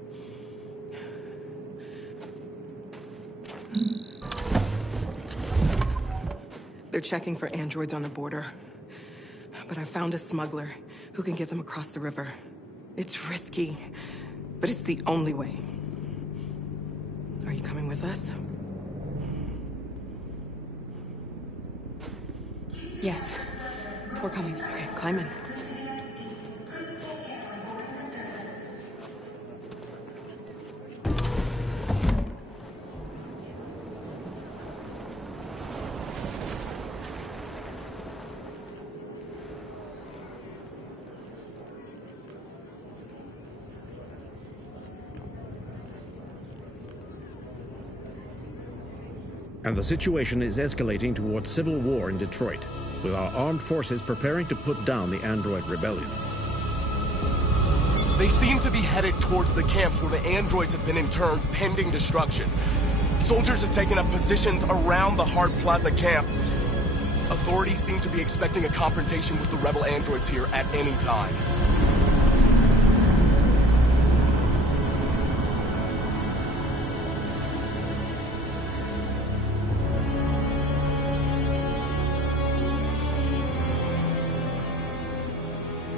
They're checking for androids on the border. But I found a smuggler who can get them across the river. It's risky, but it's the only way. Are you coming with us? Yes. We're coming. Okay, climb in. And the situation is escalating towards civil war in Detroit, with our armed forces preparing to put down the android rebellion. They seem to be headed towards the camps where the androids have been interned pending destruction. Soldiers have taken up positions around the Hart Plaza camp. Authorities seem to be expecting a confrontation with the rebel androids here at any time.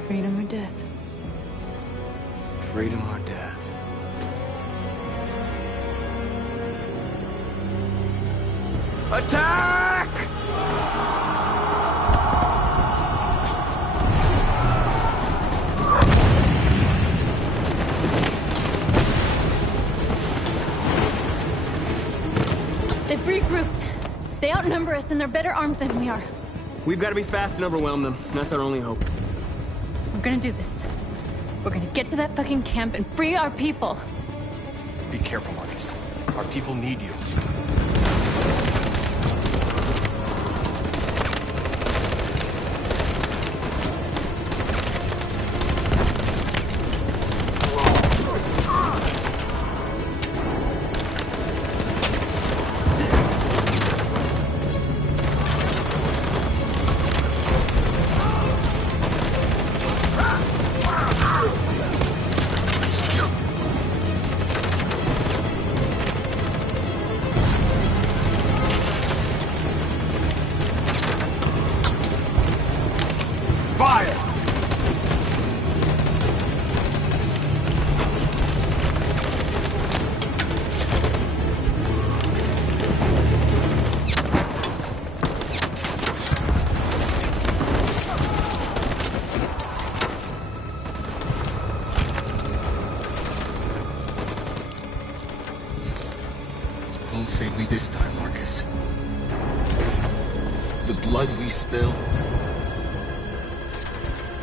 Freedom or death? Freedom or death? Attack! They've regrouped. They outnumber us and they're better armed than we are. We've got to be fast and overwhelm them. That's our only hope. We're gonna do this. We're gonna get to that fucking camp and free our people. Be careful, Marcus. Our people need you. Won't save me this time, Marcus. The blood we spill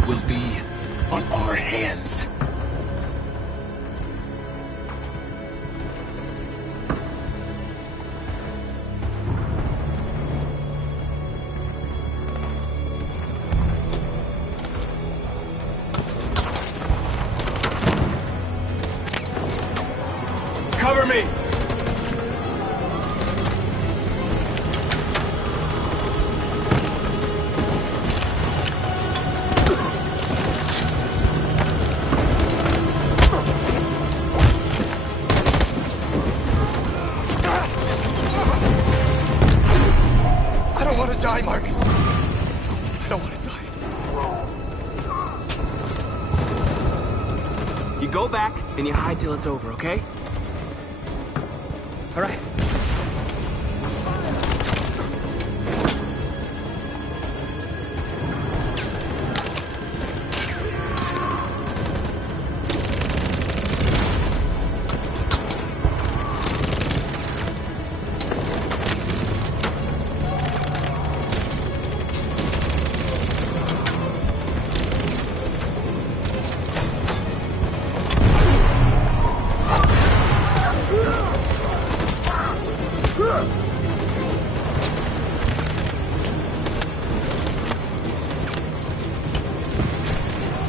will be on our hands. Cover me! I don't want to die, Marcus. I don't want to die. You go back and you hide till it's over, okay? All right.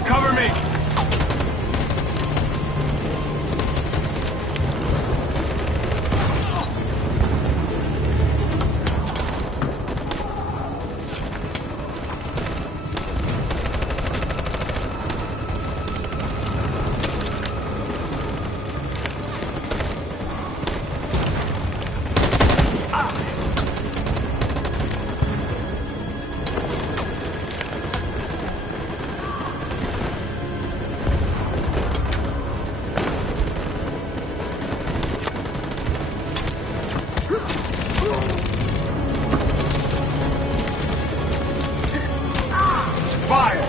Cover me! Fire!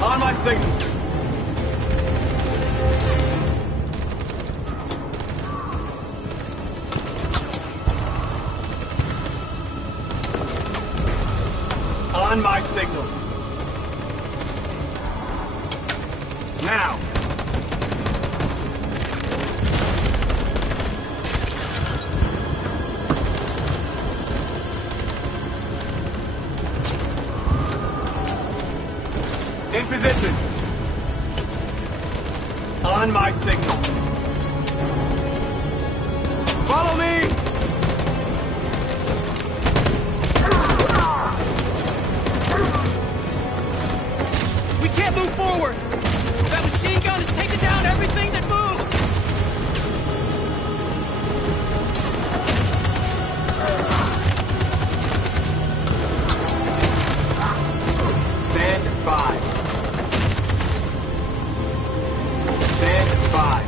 On my signal. On my signal. Now! In position! On my signal. Follow me! We can't move forward! That machine gun is taking down everything that moves! Stand by. Stand by.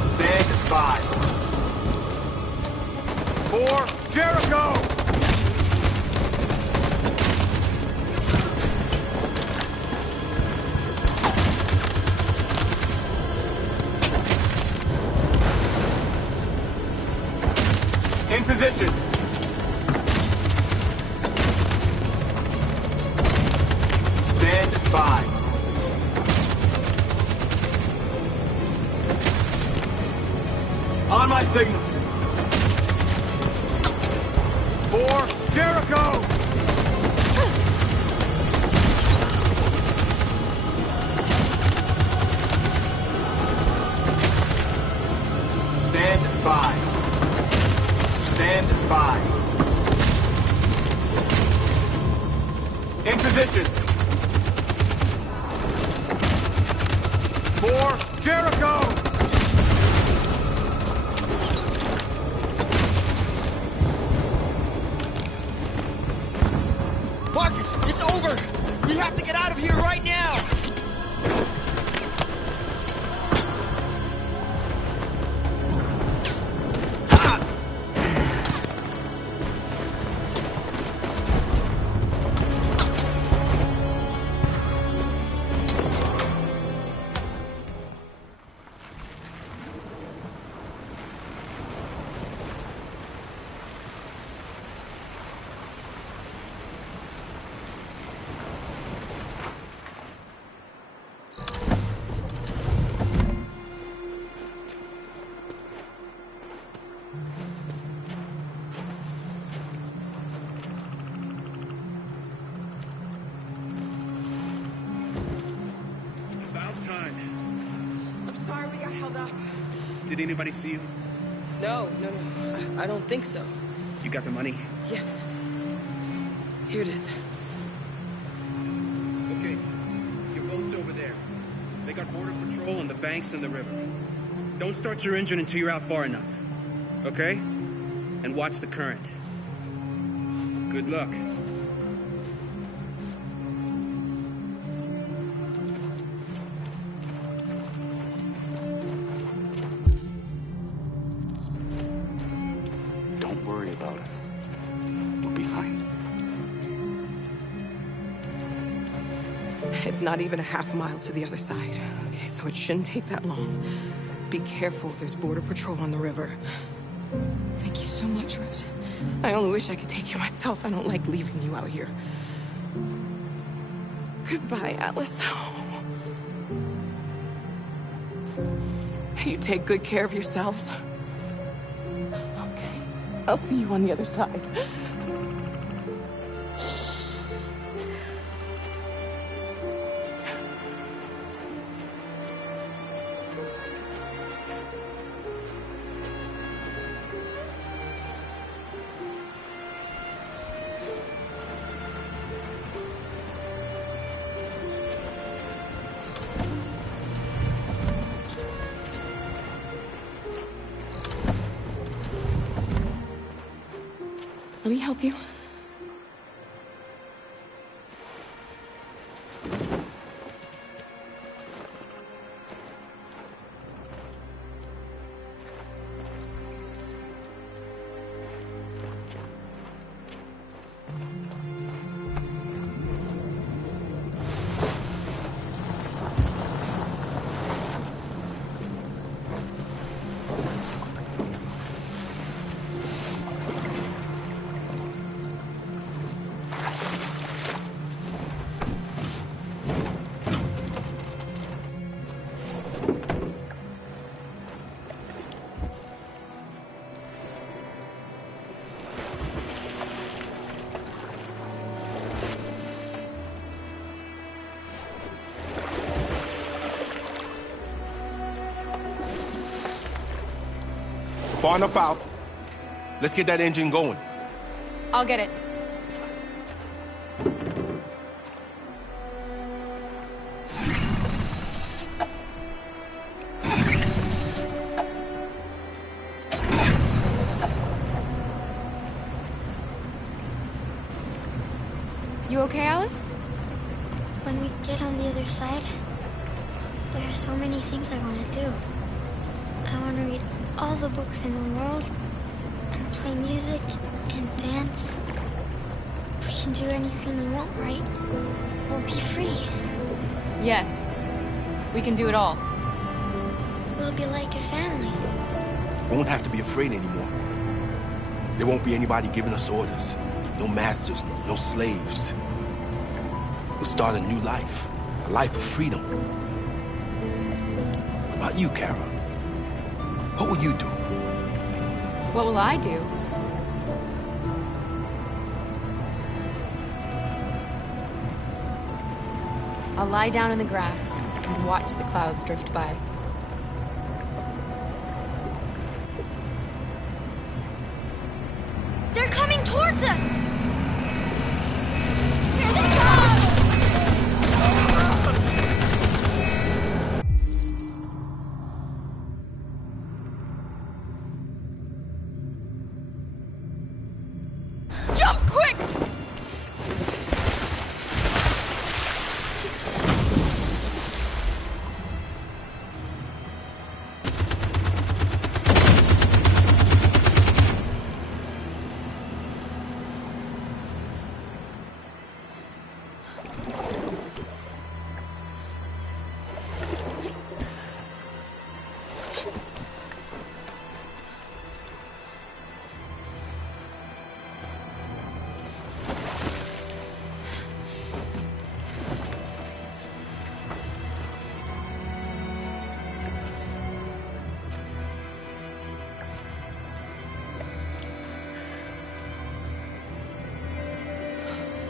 Stand by. For Jericho! In position. Stand by. On my signal. For Jericho! Stand by. Stand by. In position. For Jericho! Marcus, it's over! We have to get out of here right now! Time. I'm sorry we got held up. Did anybody see you? No. I don't think so. You got the money? Yes. Here it is. Okay. Your boat's over there. They got border patrol on the banks and the river. Don't start your engine until you're out far enough. Okay? And watch the current. Good luck. Don't worry about us. We'll be fine. It's not even a half mile to the other side. Okay, so it shouldn't take that long. Be careful, there's border patrol on the river. Thank you so much, Rose. I only wish I could take you myself. I don't like leaving you out here. Goodbye, Atlas. You take good care of yourselves. Okay, I'll see you on the other side. Let me help you. Far enough out. Let's get that engine going. I'll get it. You okay, Alice? When we get on the other side, there are so many things I want to do. I want to read all the books in the world, and play music, and dance. We can do anything we want, right? We'll be free. Yes. We can do it all. We'll be like a family. We won't have to be afraid anymore. There won't be anybody giving us orders. No masters, no slaves. We'll start a new life. A life of freedom. What about you, Kara? What will you do? What will I do? I'll lie down in the grass and watch the clouds drift by. They're coming towards us! Here they come! Jump quick!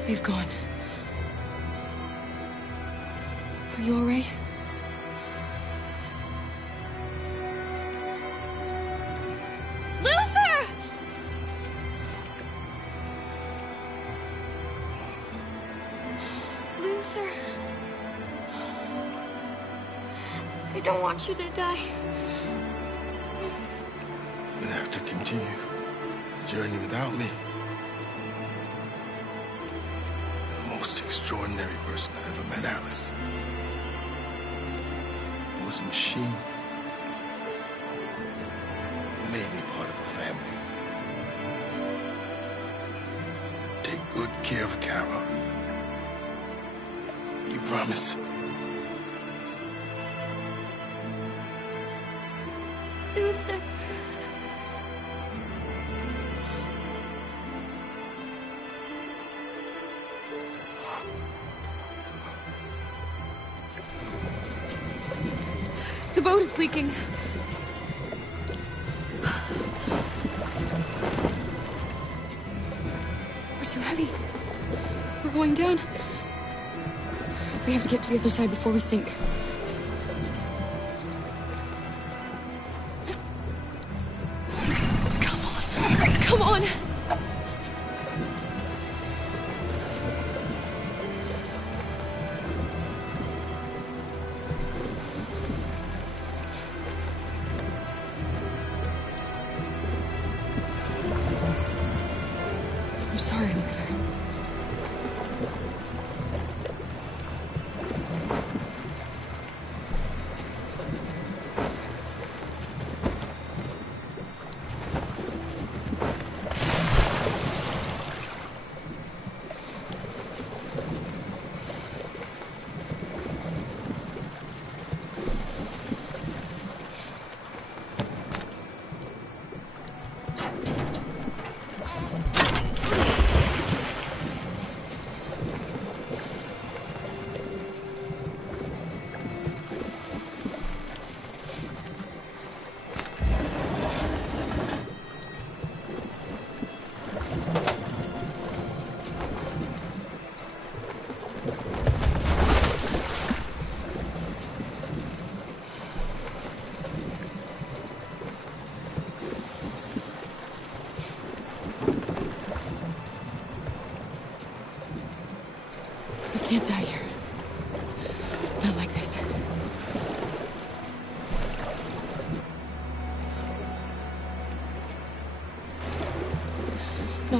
They've gone. Are you all right? Luther! Luther. I don't want you to die. You're gonna have to continue the journey without me. The most extraordinary person I ever met, Alice. It was a machine. It made me part of a family. Take good care of Kara. You promise? Luther. The boat is leaking. We're too heavy. We're going down. We have to get to the other side before we sink. Come on. Come on. I'm sorry, Luther.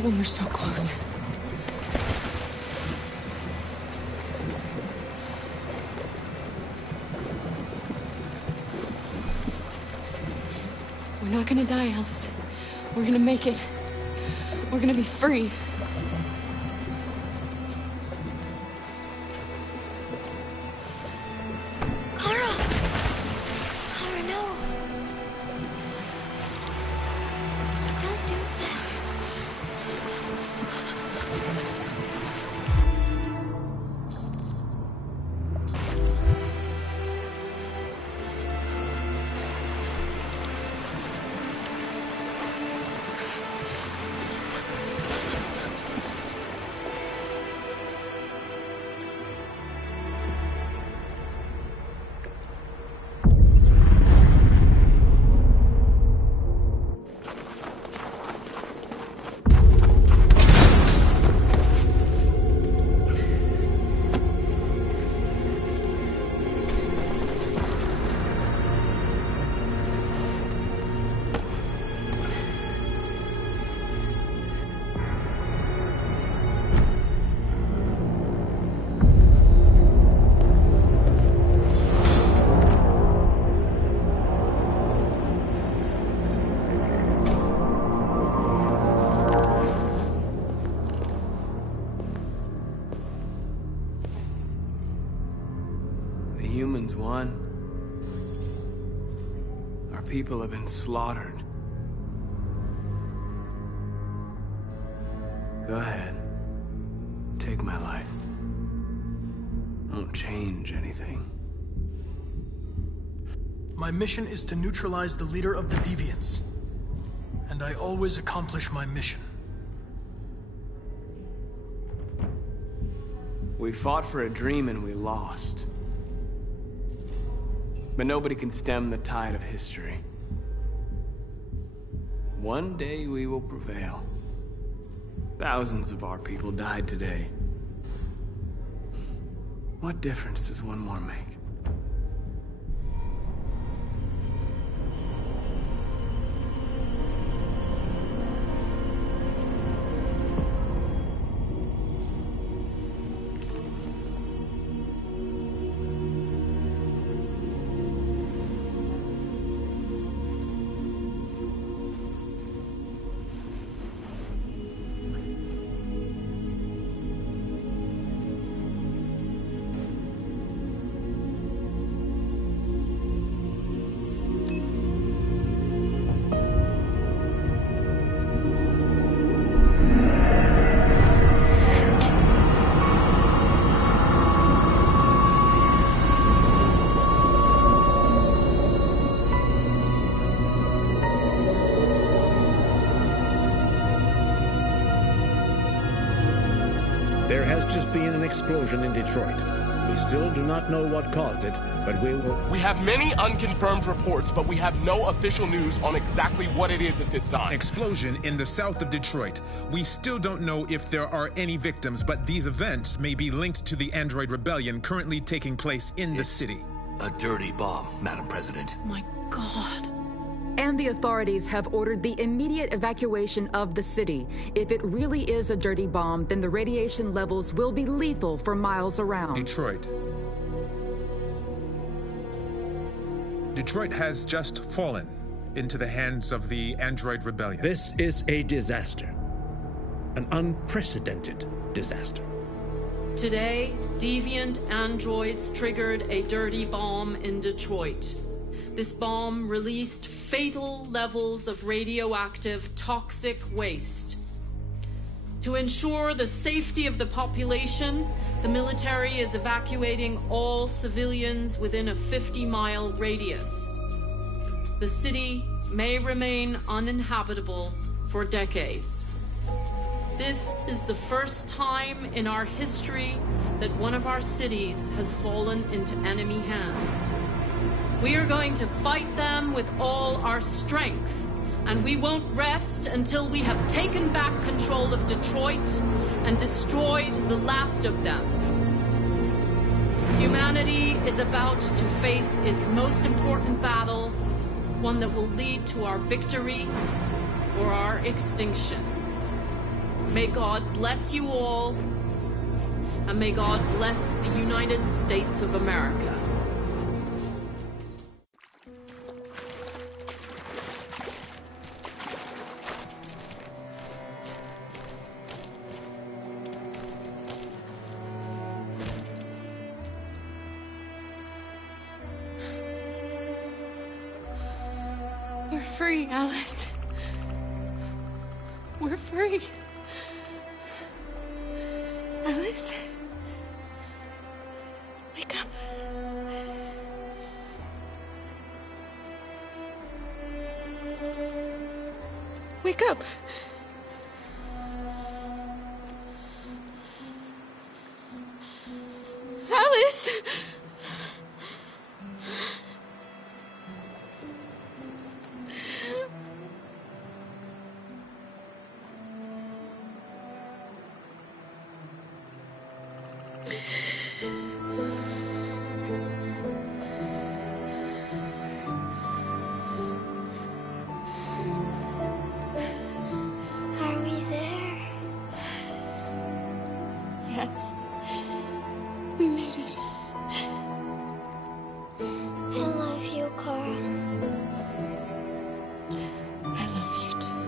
when we're so close. We're not gonna die, Alice. We're gonna make it. We're gonna be free. Humans won. Our people have been slaughtered. Go ahead. Take my life. Won't change anything. My mission is to neutralize the leader of the Deviants. And I always accomplish my mission. We fought for a dream and we lost. But nobody can stem the tide of history. One day we will prevail. Thousands of our people died today. What difference does one more make? There has just been an explosion in Detroit. We still do not know what caused it, but we will... We have many unconfirmed reports, but we have no official news on exactly what it is at this time. Explosion in the south of Detroit. We still don't know if there are any victims, but these events may be linked to the Android rebellion currently taking place in the city. A dirty bomb, Madam President. My God. And the authorities have ordered the immediate evacuation of the city. If it really is a dirty bomb, then the radiation levels will be lethal for miles around. Detroit has just fallen into the hands of the Android rebellion. This is a disaster. An unprecedented disaster. Today, deviant androids triggered a dirty bomb in Detroit. This bomb released fatal levels of radioactive toxic waste. To ensure the safety of the population, the military is evacuating all civilians within a 50-mile radius. The city may remain uninhabitable for decades. This is the first time in our history that one of our cities has fallen into enemy hands. We are going to fight them with all our strength, and we won't rest until we have taken back control of Detroit and destroyed the last of them. Humanity is about to face its most important battle, one that will lead to our victory or our extinction. May God bless you all, and may God bless the United States of America. We're free, Alice. We're free. Alice? Wake up. Wake up. Alice! Are we there? Yes. We made it. I love you, Carl. I love you too.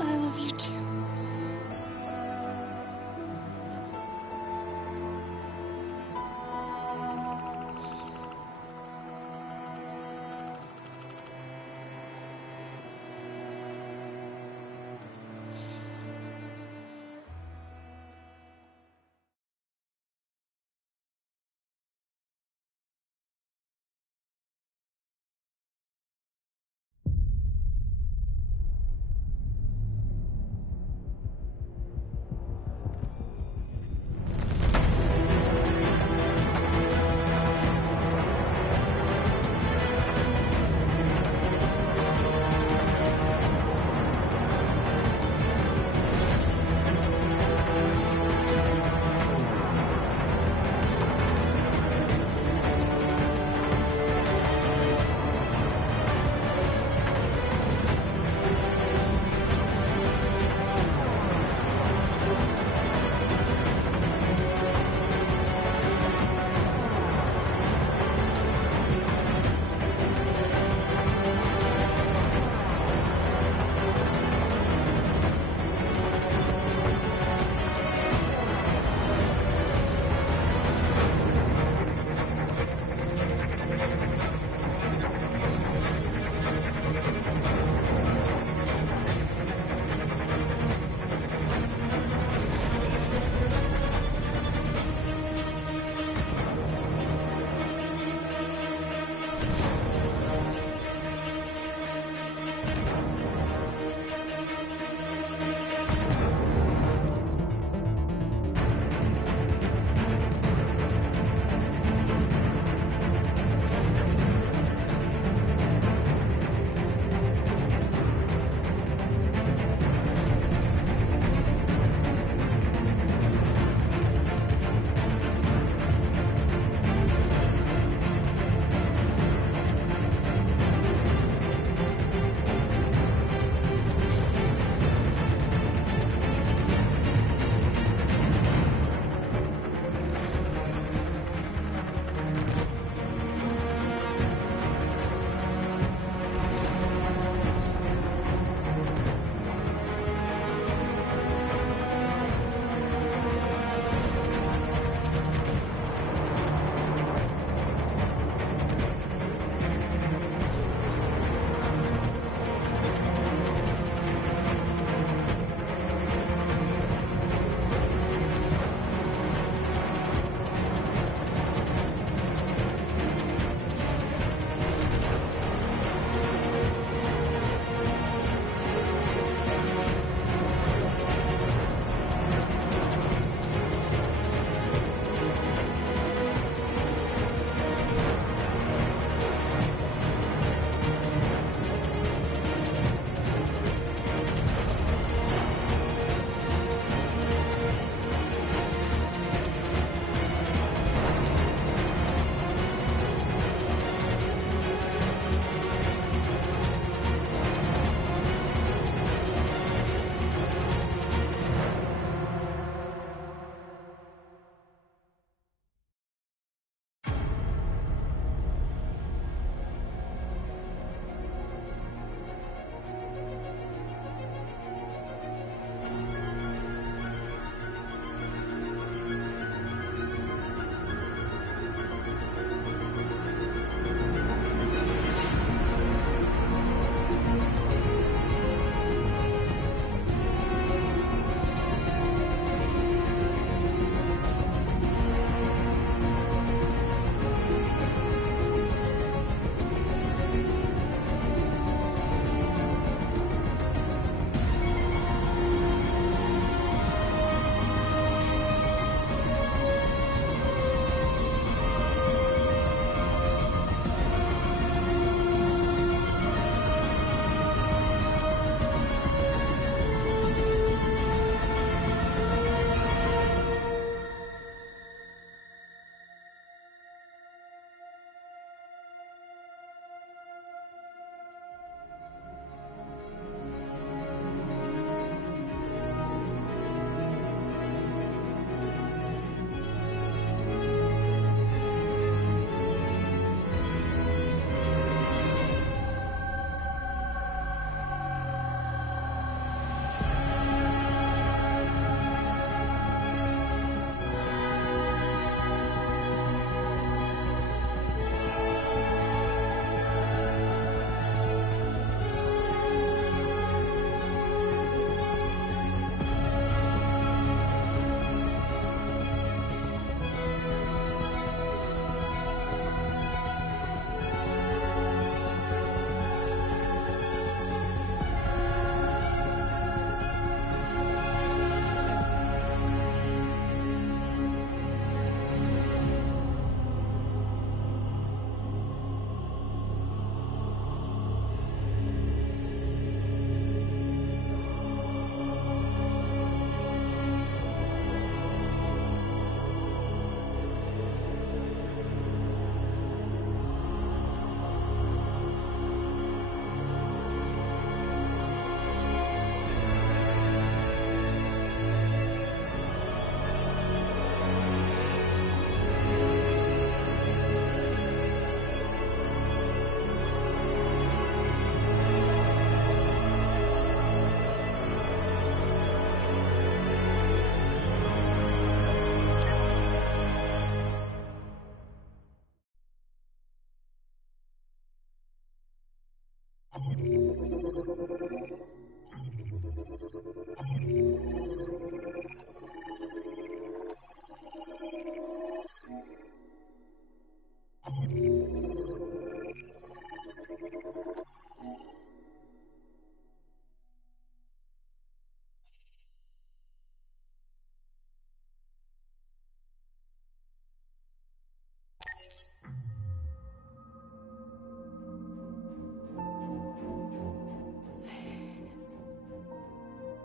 I love you too.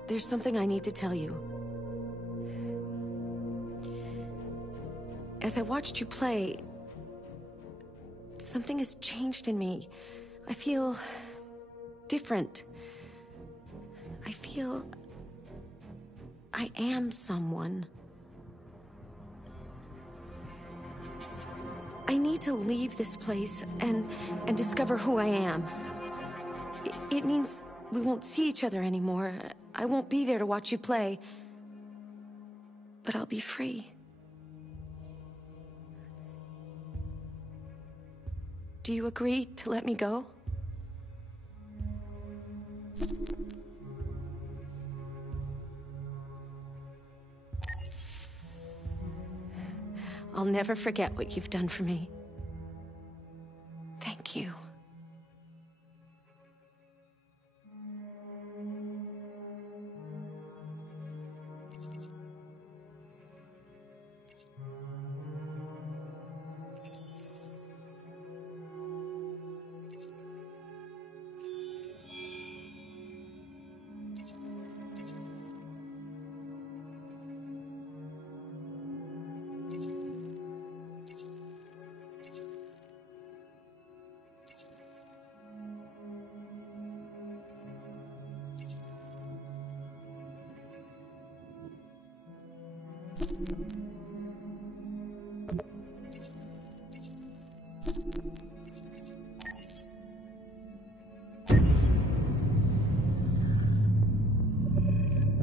There's something I need to tell you. As I watched you play, something has changed in me. I feel different. I feel I am someone. I need to leave this place and discover who I am. It means we won't see each other anymore. I won't be there to watch you play. But I'll be free. Do you agree to let me go? I'll never forget what you've done for me. Thank you.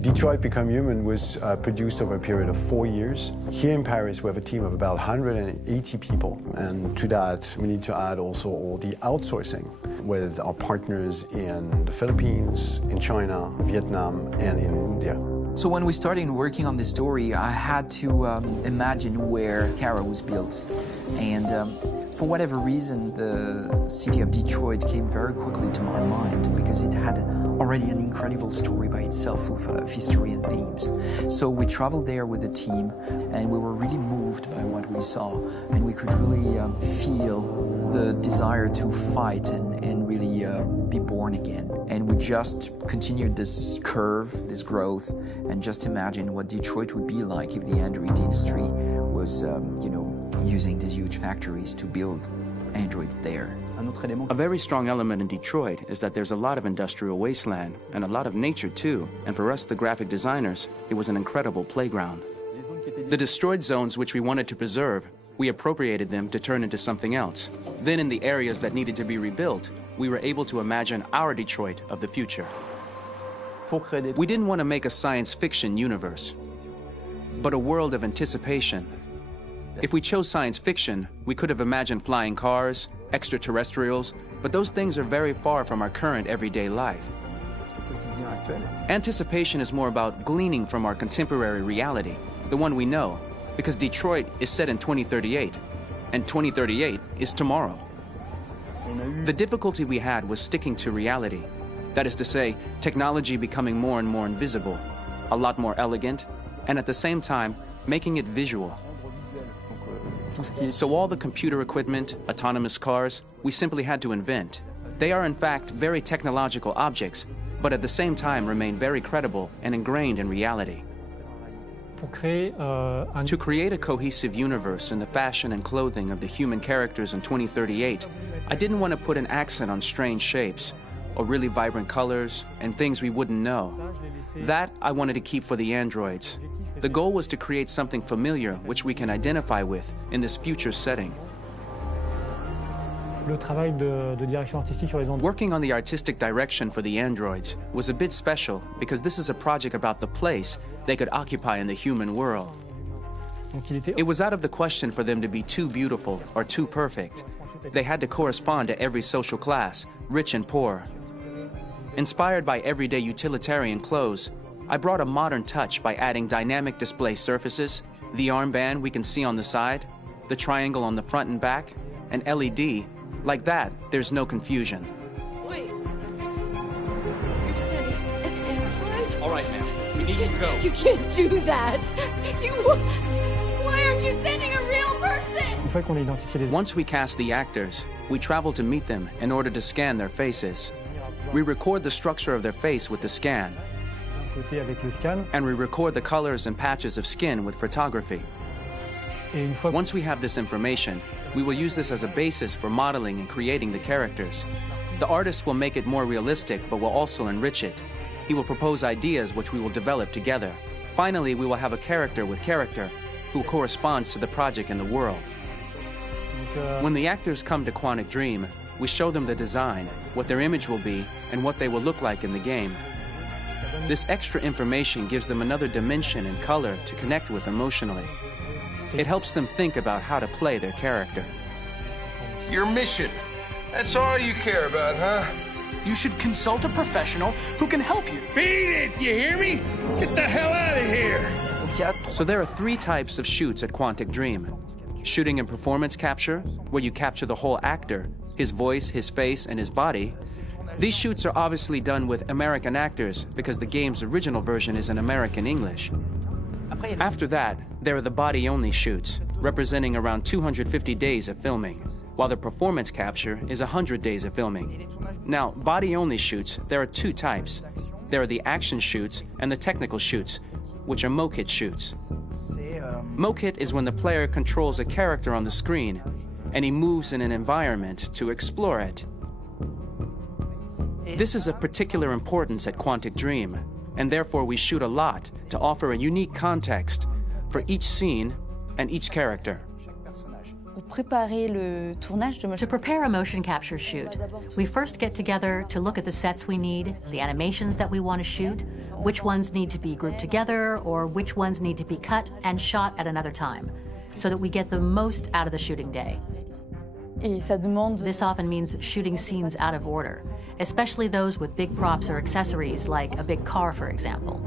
Detroit Become Human was produced over a period of 4 years. Here in Paris, we have a team of about 180 people. And to that, we need to add also all the outsourcing with our partners in the Philippines, in China, Vietnam, and in India. So when we started working on this story, I had to imagine where Kara was built. And for whatever reason, the city of Detroit came very quickly to my mind because it had already an incredible story by itself of history and themes. So we traveled there with the team and we were really moved by what we saw, and we could really feel the desire to fight and really be born again. And we just continued this curve, this growth, and just imagine what Detroit would be like if the android industry was, using these huge factories to build androids there. A very strong element in Detroit is that there's a lot of industrial wasteland and a lot of nature too, and for us, the graphic designers, it was an incredible playground. The destroyed zones which we wanted to preserve, we appropriated them to turn into something else. Then in the areas that needed to be rebuilt, we were able to imagine our Detroit of the future. We didn't want to make a science fiction universe, but a world of anticipation. If we chose science fiction, we could have imagined flying cars, extraterrestrials, but those things are very far from our current everyday life. Anticipation is more about gleaning from our contemporary reality, the one we know, because Detroit is set in 2038, and 2038 is tomorrow. The difficulty we had was sticking to reality. That is to say, technology becoming more and more invisible, a lot more elegant, and at the same time, making it visual. So all the computer equipment, autonomous cars, we simply had to invent. They are in fact very technological objects, but at the same time remain very credible and ingrained in reality. To create a cohesive universe in the fashion and clothing of the human characters in 2038, I didn't want to put an accent on strange shapes, or really vibrant colors, and things we wouldn't know. That I wanted to keep for the androids. The goal was to create something familiar which we can identify with in this future setting. Working on the artistic direction for the androids was a bit special because this is a project about the place they could occupy in the human world. It was out of the question for them to be too beautiful or too perfect. They had to correspond to every social class, rich and poor. Inspired by everyday utilitarian clothes, I brought a modern touch by adding dynamic display surfaces, the armband we can see on the side, the triangle on the front and back, an LED. Like that, there's no confusion. Wait. You're sending an android? All right, ma'am. We need to go. You can't do that. Why aren't you sending a real person? Once we cast the actors, we travel to meet them in order to scan their faces. We record the structure of their face with the scan. And we record the colors and patches of skin with photography. Once we have this information, we will use this as a basis for modeling and creating the characters. The artist will make it more realistic, but will also enrich it. He will propose ideas which we will develop together. Finally, we will have a character with character who corresponds to the project and the world. When the actors come to Quantic Dream, we show them the design, what their image will be, and what they will look like in the game. This extra information gives them another dimension and color to connect with emotionally. It helps them think about how to play their character. Your mission. That's all you care about, huh? You should consult a professional who can help you. Beat it, you hear me? Get the hell out of here! So there are 3 types of shoots at Quantic Dream. Shooting and performance capture, where you capture the whole actor, his voice, his face, and his body. These shoots are obviously done with American actors because the game's original version is in American English. After that, there are the body-only shoots, representing around 250 days of filming, while the performance capture is 100 days of filming. Now, body-only shoots, there are 2 types. There are the action shoots and the technical shoots, which are mokit shoots. Mokit is when the player controls a character on the screen, and he moves in an environment to explore it. This is of particular importance at Quantic Dream, and therefore we shoot a lot to offer a unique context for each scene and each character. To prepare a motion capture shoot, we first get together to look at the sets we need, the animations that we want to shoot, which ones need to be grouped together, or which ones need to be cut and shot at another time, so that we get the most out of the shooting day. This often means shooting scenes out of order, especially those with big props or accessories, like a big car, for example.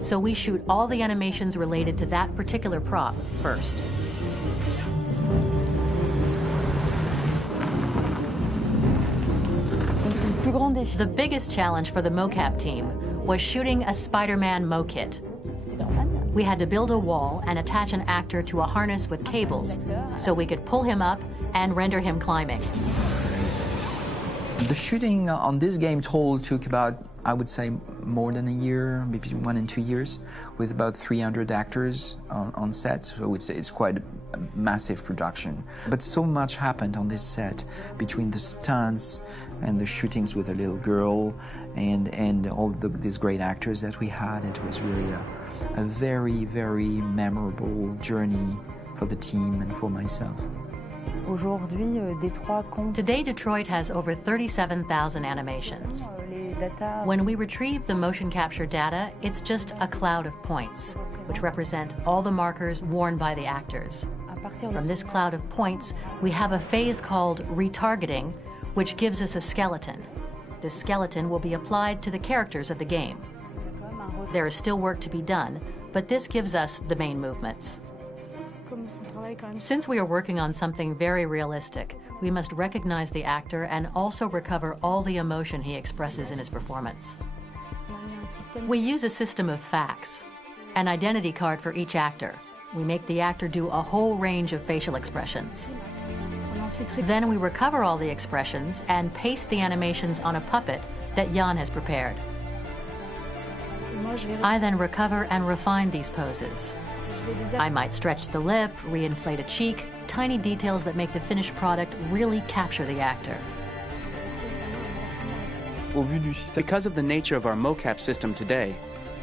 So we shoot all the animations related to that particular prop first. The biggest challenge for the mocap team was shooting a Spider-Man mokit. We had to build a wall and attach an actor to a harness with cables so we could pull him up and render him climbing. The shooting on this game total took about, I would say, more than a year, maybe 1 and 2 years, with about 300 actors on set. So it's quite a massive production. But so much happened on this set between the stunts and the shootings with a little girl and all these great actors that we had. It was really a very, very memorable journey for the team and for myself. Today, Detroit has over 37,000 animations. When we retrieve the motion capture data, it's just a cloud of points, which represent all the markers worn by the actors. From this cloud of points, we have a phase called retargeting, which gives us a skeleton. This skeleton will be applied to the characters of the game. There is still work to be done, but this gives us the main movements. Since we are working on something very realistic, we must recognize the actor and also recover all the emotion he expresses in his performance. We use a system of facts, an identity card for each actor. We make the actor do a whole range of facial expressions. Then we recover all the expressions and paste the animations on a puppet that Jan has prepared. I then recover and refine these poses. I might stretch the lip, reinflate a cheek, tiny details that make the finished product really capture the actor. Because of the nature of our mocap system today,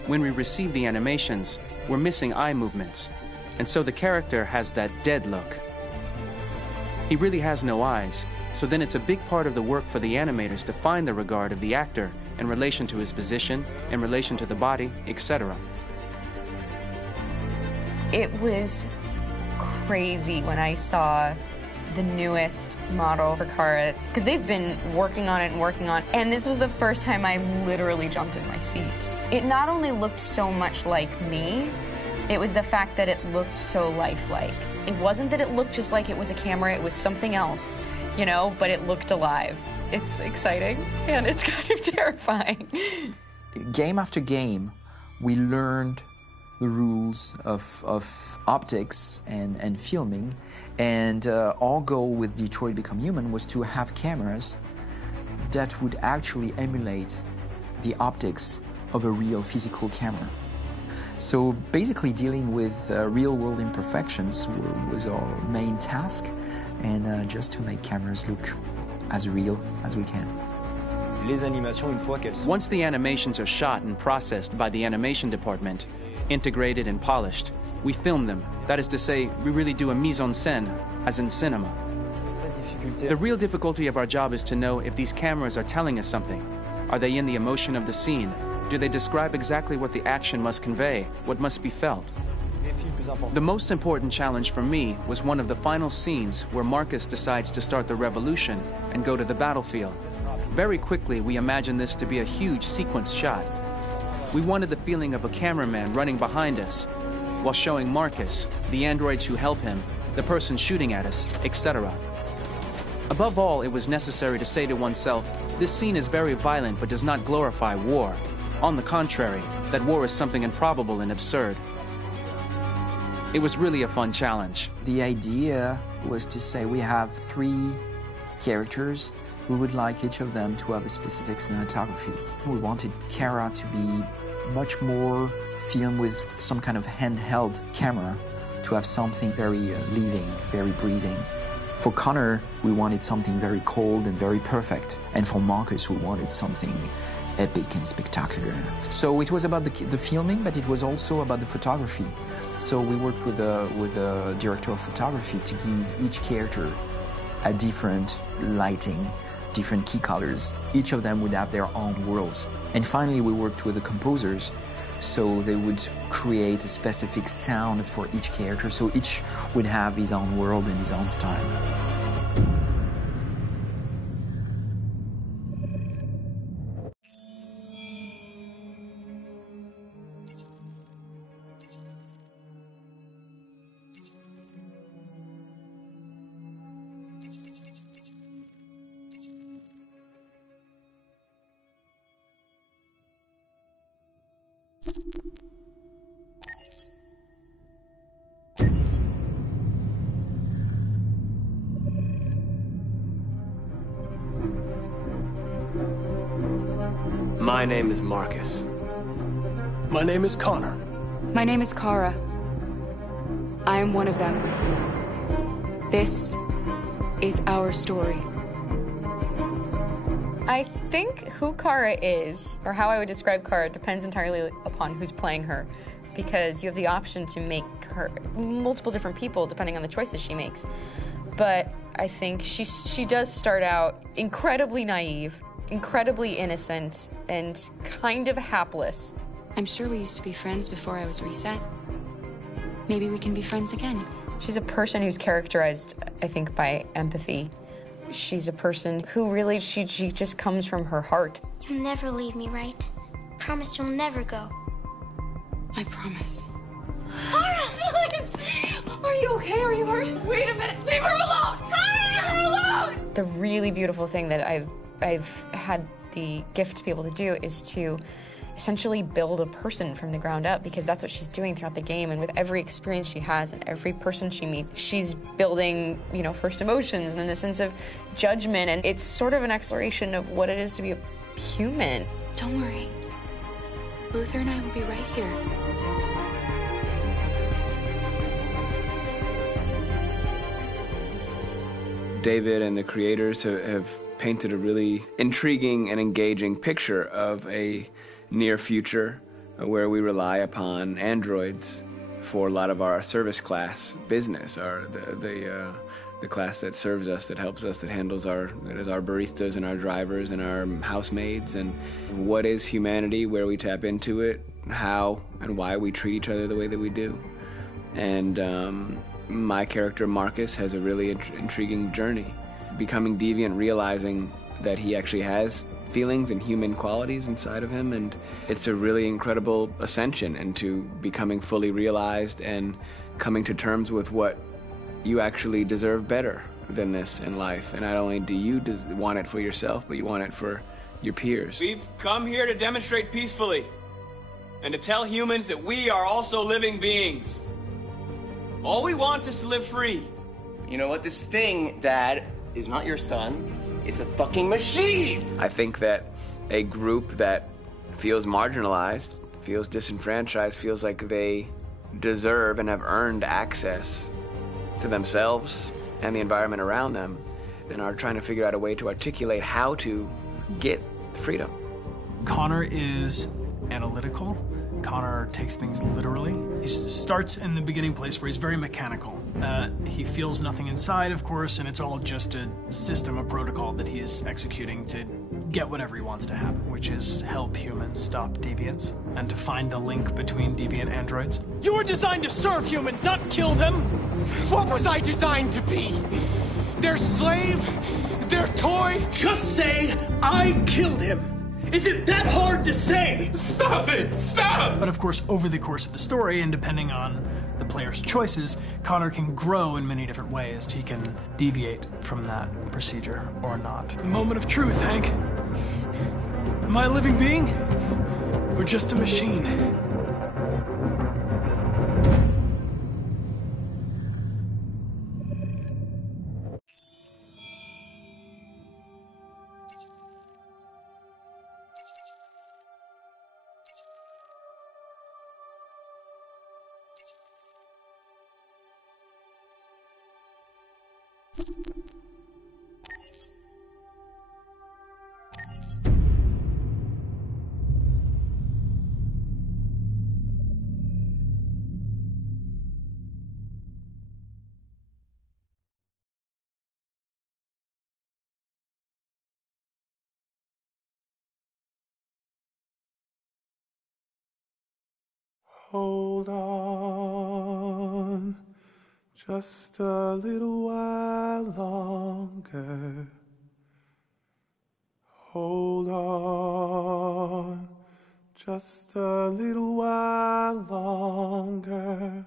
when we receive the animations, we're missing eye movements, and so the character has that dead look. He really has no eyes, so then it's a big part of the work for the animators to find the regard of the actor in relation to his position, in relation to the body, etc. It was crazy when I saw the newest model for Kara, because they've been working on it and working on it, and this was the first time I literally jumped in my seat. It not only looked so much like me, it was the fact that it looked so lifelike. It wasn't that it looked just like it was a camera, it was something else, you know, but it looked alive. It's exciting, and it's kind of terrifying. Game after game, we learned the rules of optics and filming, and our goal with Detroit Become Human was to have cameras that would actually emulate the optics of a real physical camera. So basically dealing with real-world imperfections was our main task, and just to make cameras look as real as we can. Once the animations are shot and processed by the animation department, integrated and polished, we film them. That is to say, we really do a mise en scène, as in cinema. The real difficulty of our job is to know if these cameras are telling us something. Are they in the emotion of the scene? Do they describe exactly what the action must convey, what must be felt? The most important challenge for me was one of the final scenes where Marcus decides to start the revolution and go to the battlefield. Very quickly, we imagined this to be a huge sequence shot. We wanted the feeling of a cameraman running behind us while showing Marcus, the androids who help him, the person shooting at us, etc. Above all, it was necessary to say to oneself, this scene is very violent but does not glorify war. On the contrary, that war is something improbable and absurd. It was really a fun challenge. The idea was to say we have 3 characters. We would like each of them to have a specific cinematography. We wanted Kara to be much more filmed with some kind of handheld camera, to have something very living, very breathing. For Connor, we wanted something very cold and very perfect. And for Marcus, we wanted something epic and spectacular. So it was about the filming, but it was also about the photography. So we worked with a director of photography to give each character a different lighting, different key colors. Each of them would have their own worlds. And finally, we worked with the composers, so they would create a specific sound for each character, so each would have his own world and his own style. My name is Marcus. My name is Connor. My name is Kara. I am one of them. This is our story. I think who Kara is, or how I would describe Kara, depends entirely upon who's playing her, because you have the option to make her multiple different people depending on the choices she makes. But I think she does start out incredibly naive, incredibly innocent, and kind of hapless. I'm sure we used to be friends before I was reset. Maybe we can be friends again. She's a person who's characterized, I think, by empathy. She's a person who really, she just comes from her heart. You'll never leave me, right? Promise you'll never go. I promise. Kara, please! Are you okay? Are you hurt? Wait a minute. Leave her alone! Kara, leave her alone! The really beautiful thing that I've had the gift to be able to do is to essentially build a person from the ground up, because that's what she's doing throughout the game. And with every experience she has and every person she meets, she's building, you know, first emotions and then the sense of judgment. And it's sort of an exploration of what it is to be a human. Don't worry. Luther and I will be right here. David and the creators have painted a really intriguing and engaging picture of a near future where we rely upon androids for a lot of our service class business, the class that serves us, that helps us, that handles our baristas and our drivers and our housemaids. And what is humanity, where we tap into it, how and why we treat each other the way that we do. And my character Marcus has a really intriguing journey. Becoming deviant, realizing that he actually has feelings and human qualities inside of him, and it's a really incredible ascension into becoming fully realized and coming to terms with what you actually deserve better than this in life. And not only do you want it for yourself, but you want it for your peers. We've come here to demonstrate peacefully and to tell humans that we are also living beings. All we want is to live free. You know what? This thing, Dad, is not your son. It's a fucking machine! I think that a group that feels marginalized, feels disenfranchised, feels like they deserve and have earned access to themselves and the environment around them, and are trying to figure out a way to articulate how to get freedom. Connor is analytical. Connor takes things literally. He starts in the beginning place where he's very mechanical. He feels nothing inside, of course, and it's all just a system, a protocol that he is executing to get whatever he wants to happen, which is help humans stop deviants and to find the link between deviant androids. You were designed to serve humans, not kill them! What was I designed to be? Their slave? Their toy? Just say, I killed him! Is it that hard to say? Stop it! Stop! But of course, over the course of the story, and depending on the player's choices, Connor can grow in many different ways. He can deviate from that procedure or not. The moment of truth, Hank. Am I a living being? Or just a machine? Hold on, just a little while longer. Hold on, just a little while longer.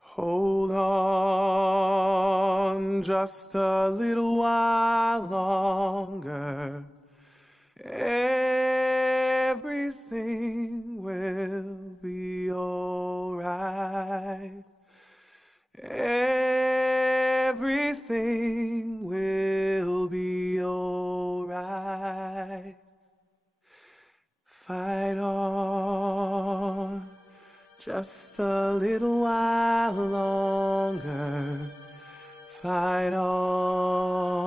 Hold on, just a little while longer. Everything will be alright. Everything will be alright. Fight on, just a little while longer. Fight on,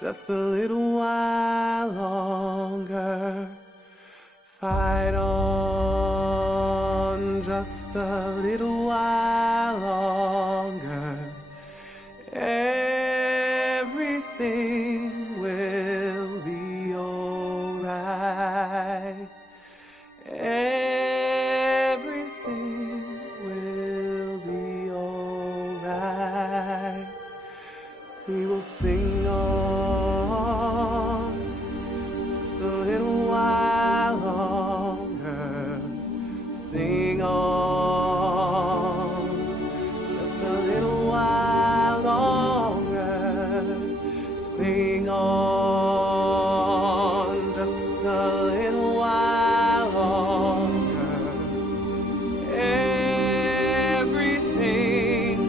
just a little while longer. Fight on, just a little while longer. Everything will be alright. Everything will be alright. We will sing on, just a little while longer. Sing on, just a little while longer. Sing on, just a little while longer. Everything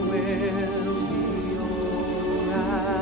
will be alright.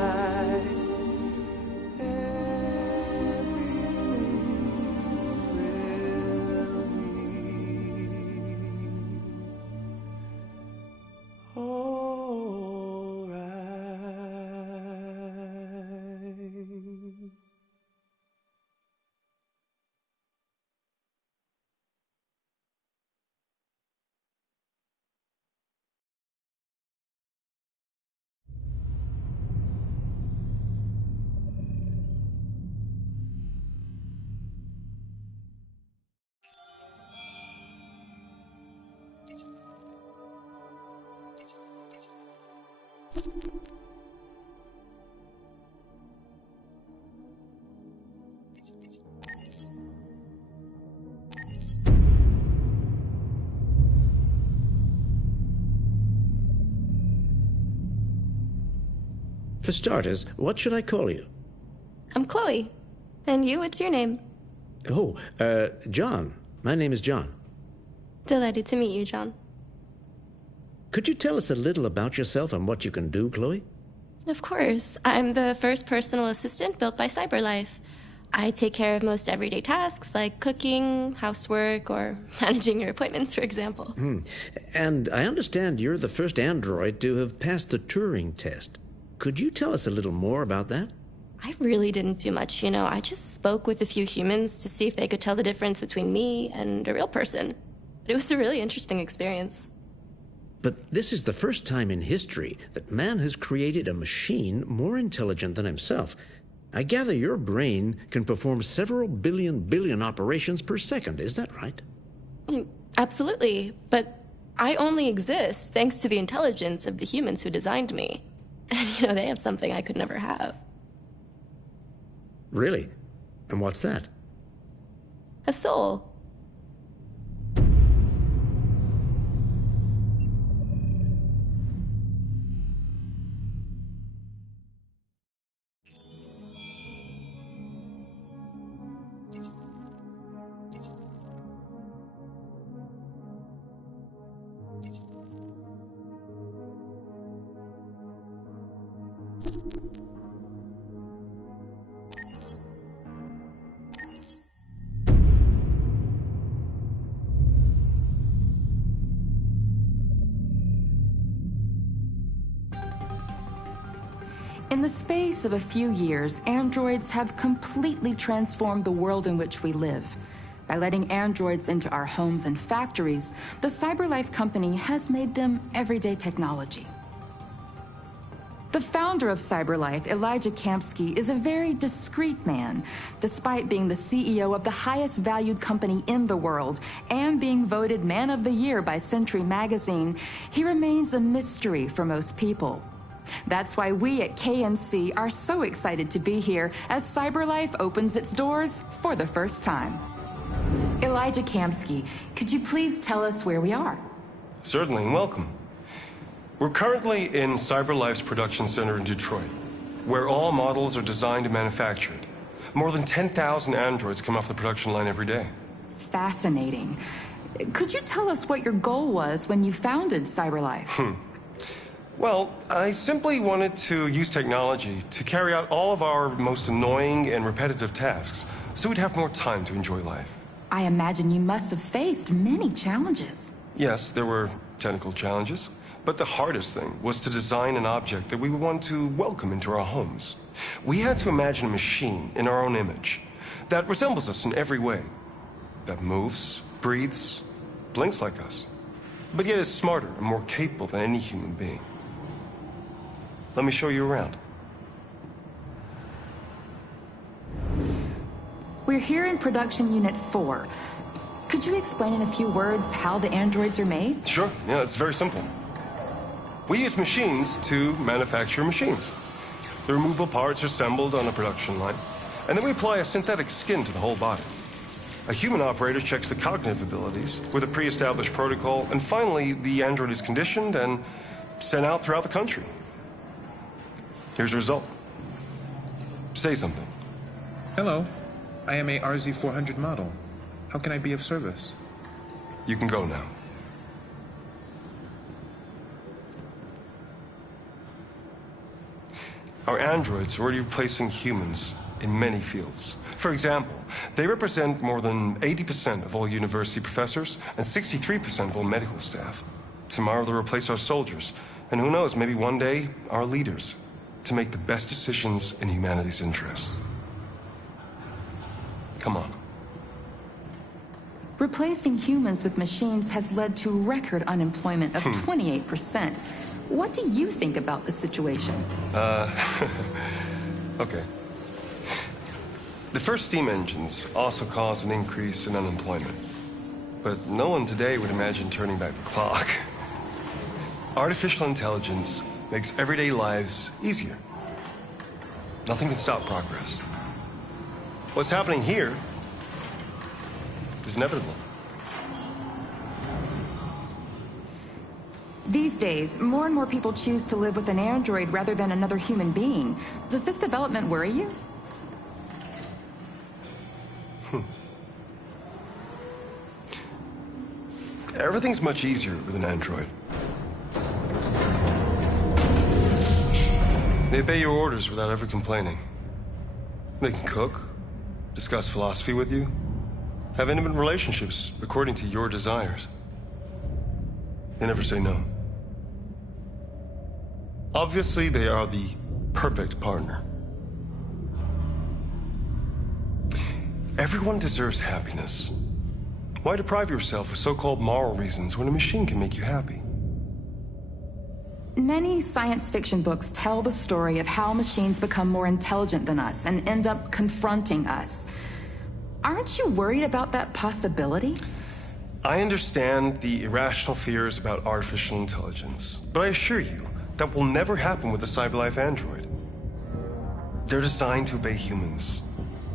For starters, what should I call you? I'm Chloe. And you, what's your name? Oh, John. My name is John. Delighted to meet you, John. Could you tell us a little about yourself and what you can do, Chloe? Of course. I'm the first personal assistant built by CyberLife. I take care of most everyday tasks like cooking, housework, or managing your appointments, for example. And I understand you're the first android to have passed the Turing test. Could you tell us a little more about that? I really didn't do much, you know. I just spoke with a few humans to see if they could tell the difference between me and a real person. It was a really interesting experience. But this is the first time in history that man has created a machine more intelligent than himself. I gather your brain can perform several billion operations per second. Is that right? Absolutely. But I only exist thanks to the intelligence of the humans who designed me. And, you know, they have something I could never have. Really? And what's that? A soul. In the space of a few years, androids have completely transformed the world in which we live. By letting androids into our homes and factories, the CyberLife company has made them everyday technology. The founder of CyberLife, Elijah Kamsky, is a very discreet man. Despite being the CEO of the highest valued company in the world and being voted Man of the Year by Century Magazine, he remains a mystery for most people. That's why we at KNC are so excited to be here as CyberLife opens its doors for the first time. Elijah Kamsky, could you please tell us where we are? Certainly, and welcome. We're currently in CyberLife's production center in Detroit, where all models are designed and manufactured. More than 10,000 androids come off the production line every day. Fascinating. Could you tell us what your goal was when you founded CyberLife? Well, I simply wanted to use technology to carry out all of our most annoying and repetitive tasks, so we'd have more time to enjoy life. I imagine you must have faced many challenges. Yes, there were technical challenges, but the hardest thing was to design an object that we would want to welcome into our homes. We had to imagine a machine in our own image that resembles us in every way, that moves, breathes, blinks like us, but yet is smarter and more capable than any human being. Let me show you around. We're here in Production Unit 4. Could you explain in a few words how the androids are made? Sure, yeah, it's very simple. We use machines to manufacture machines. The removable parts are assembled on a production line, and then we apply a synthetic skin to the whole body. A human operator checks the cognitive abilities with a pre-established protocol, and finally, the android is conditioned and sent out throughout the country. Here's the result. Say something. Hello. I am a RZ400 model. How can I be of service? You can go now. Our androids are already replacing humans in many fields. For example, they represent more than 80% of all university professors and 63% of all medical staff. Tomorrow they'll replace our soldiers, and who knows, maybe one day, our leaders, to make the best decisions in humanity's interest. Come on. Replacing humans with machines has led to record unemployment of 28%. What do you think about the situation? Okay. The first steam engines also caused an increase in unemployment. But no one today would imagine turning back the clock. Artificial intelligence makes everyday lives easier. Nothing can stop progress. What's happening here is inevitable. These days, more and more people choose to live with an android rather than another human being. Does this development worry you? Everything's much easier with an android. They obey your orders without ever complaining. They can cook, discuss philosophy with you, have intimate relationships according to your desires. They never say no. Obviously, they are the perfect partner. Everyone deserves happiness. Why deprive yourself of so-called moral reasons when a machine can make you happy? Many science fiction books tell the story of how machines become more intelligent than us and end up confronting us. Aren't you worried about that possibility? I understand the irrational fears about artificial intelligence, but I assure you, that will never happen with a CyberLife android. They're designed to obey humans.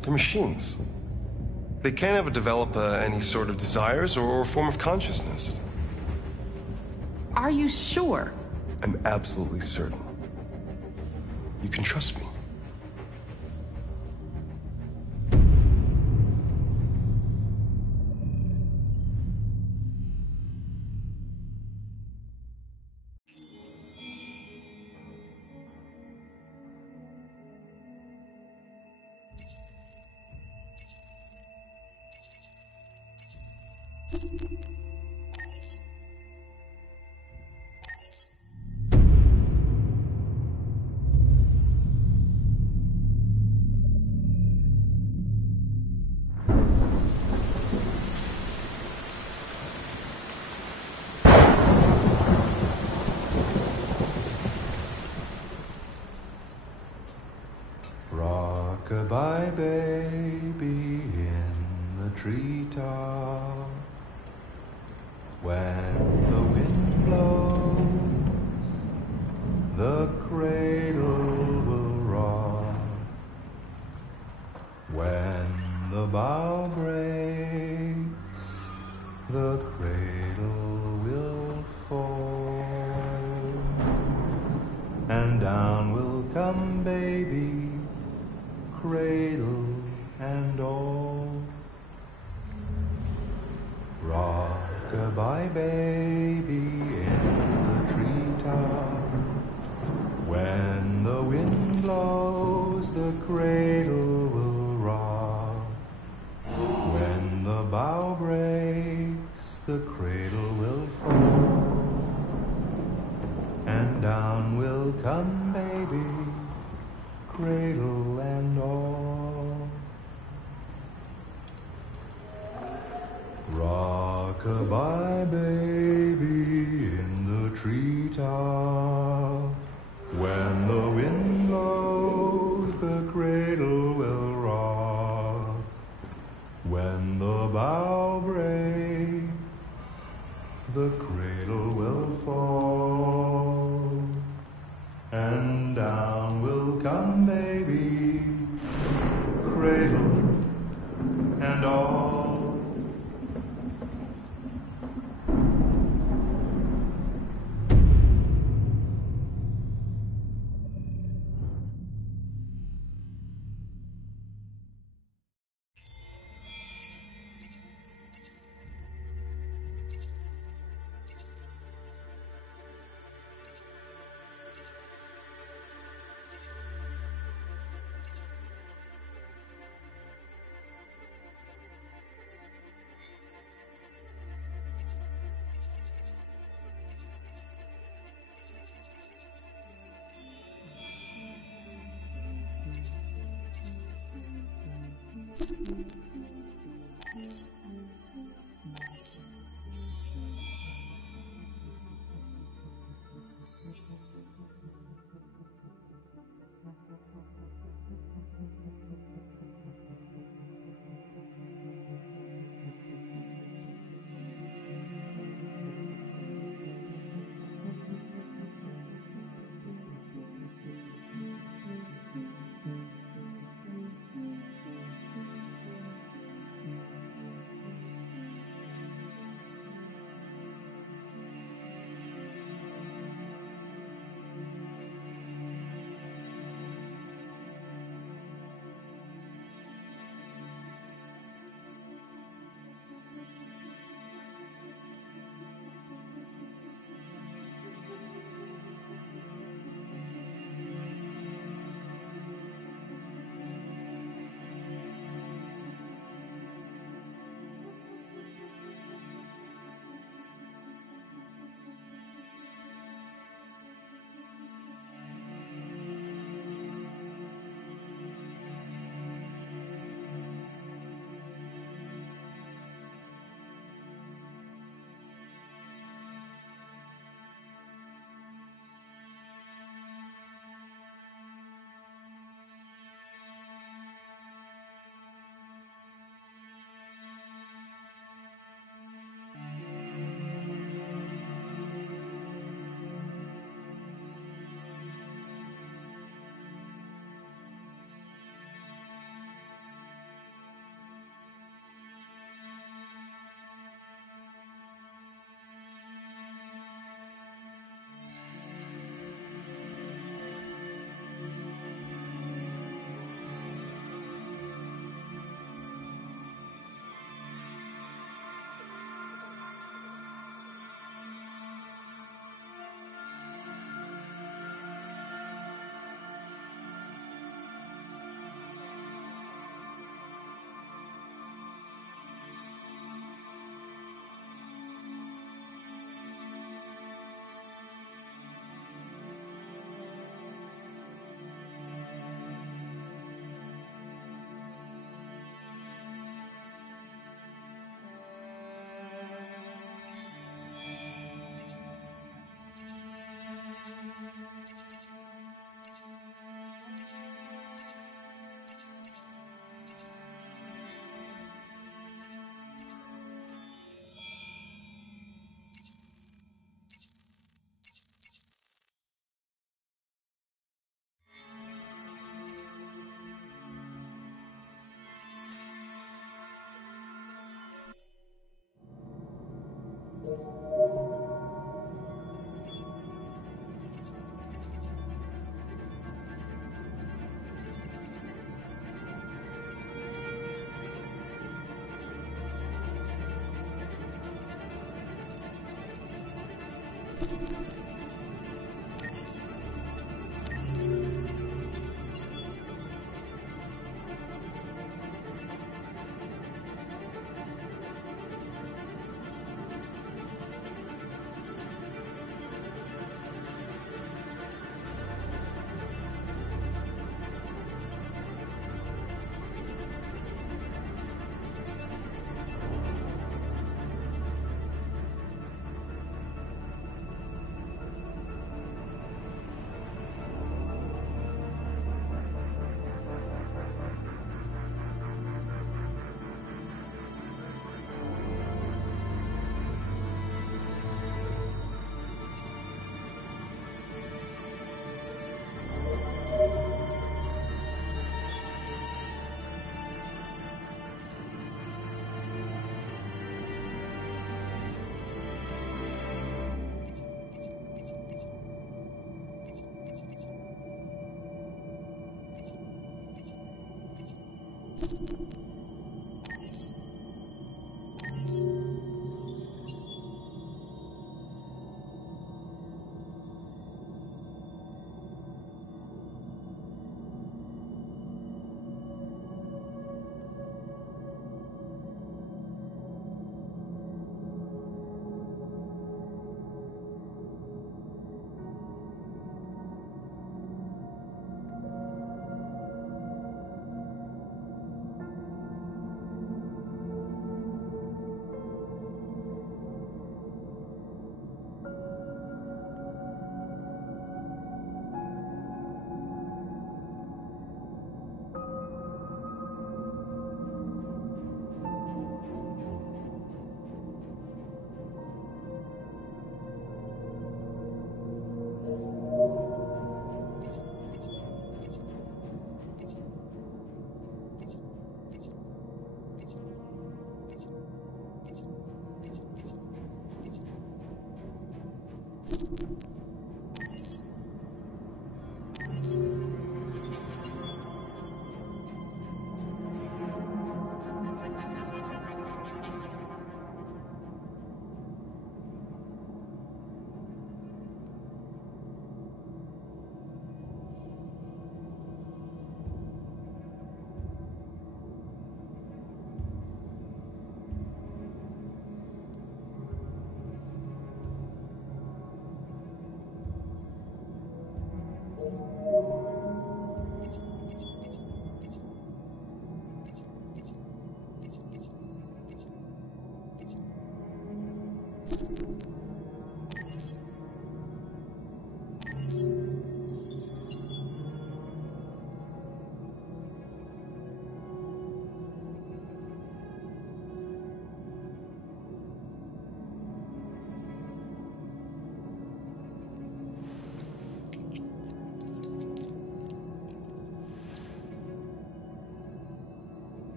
They're machines. They can't ever develop any sort of desires or form of consciousness. Are you sure? I'm absolutely certain. You can trust me. Rock-a-bye baby in the treetop. When the wind blows, the cradle will rock. When the bough breaks, the cradle will fall. And down will come baby, cradle and all. Rock-a-bye baby in the treetop. When the wind blows, the cradle will rock. When the bough breaks, the cradle will fall. And down will come baby, cradle and all. Rock-a-bye baby in the treetop. When the wind blows, the cradle will rock. When the bough breaks, the cradle will fall. And down will come baby, cradle and all.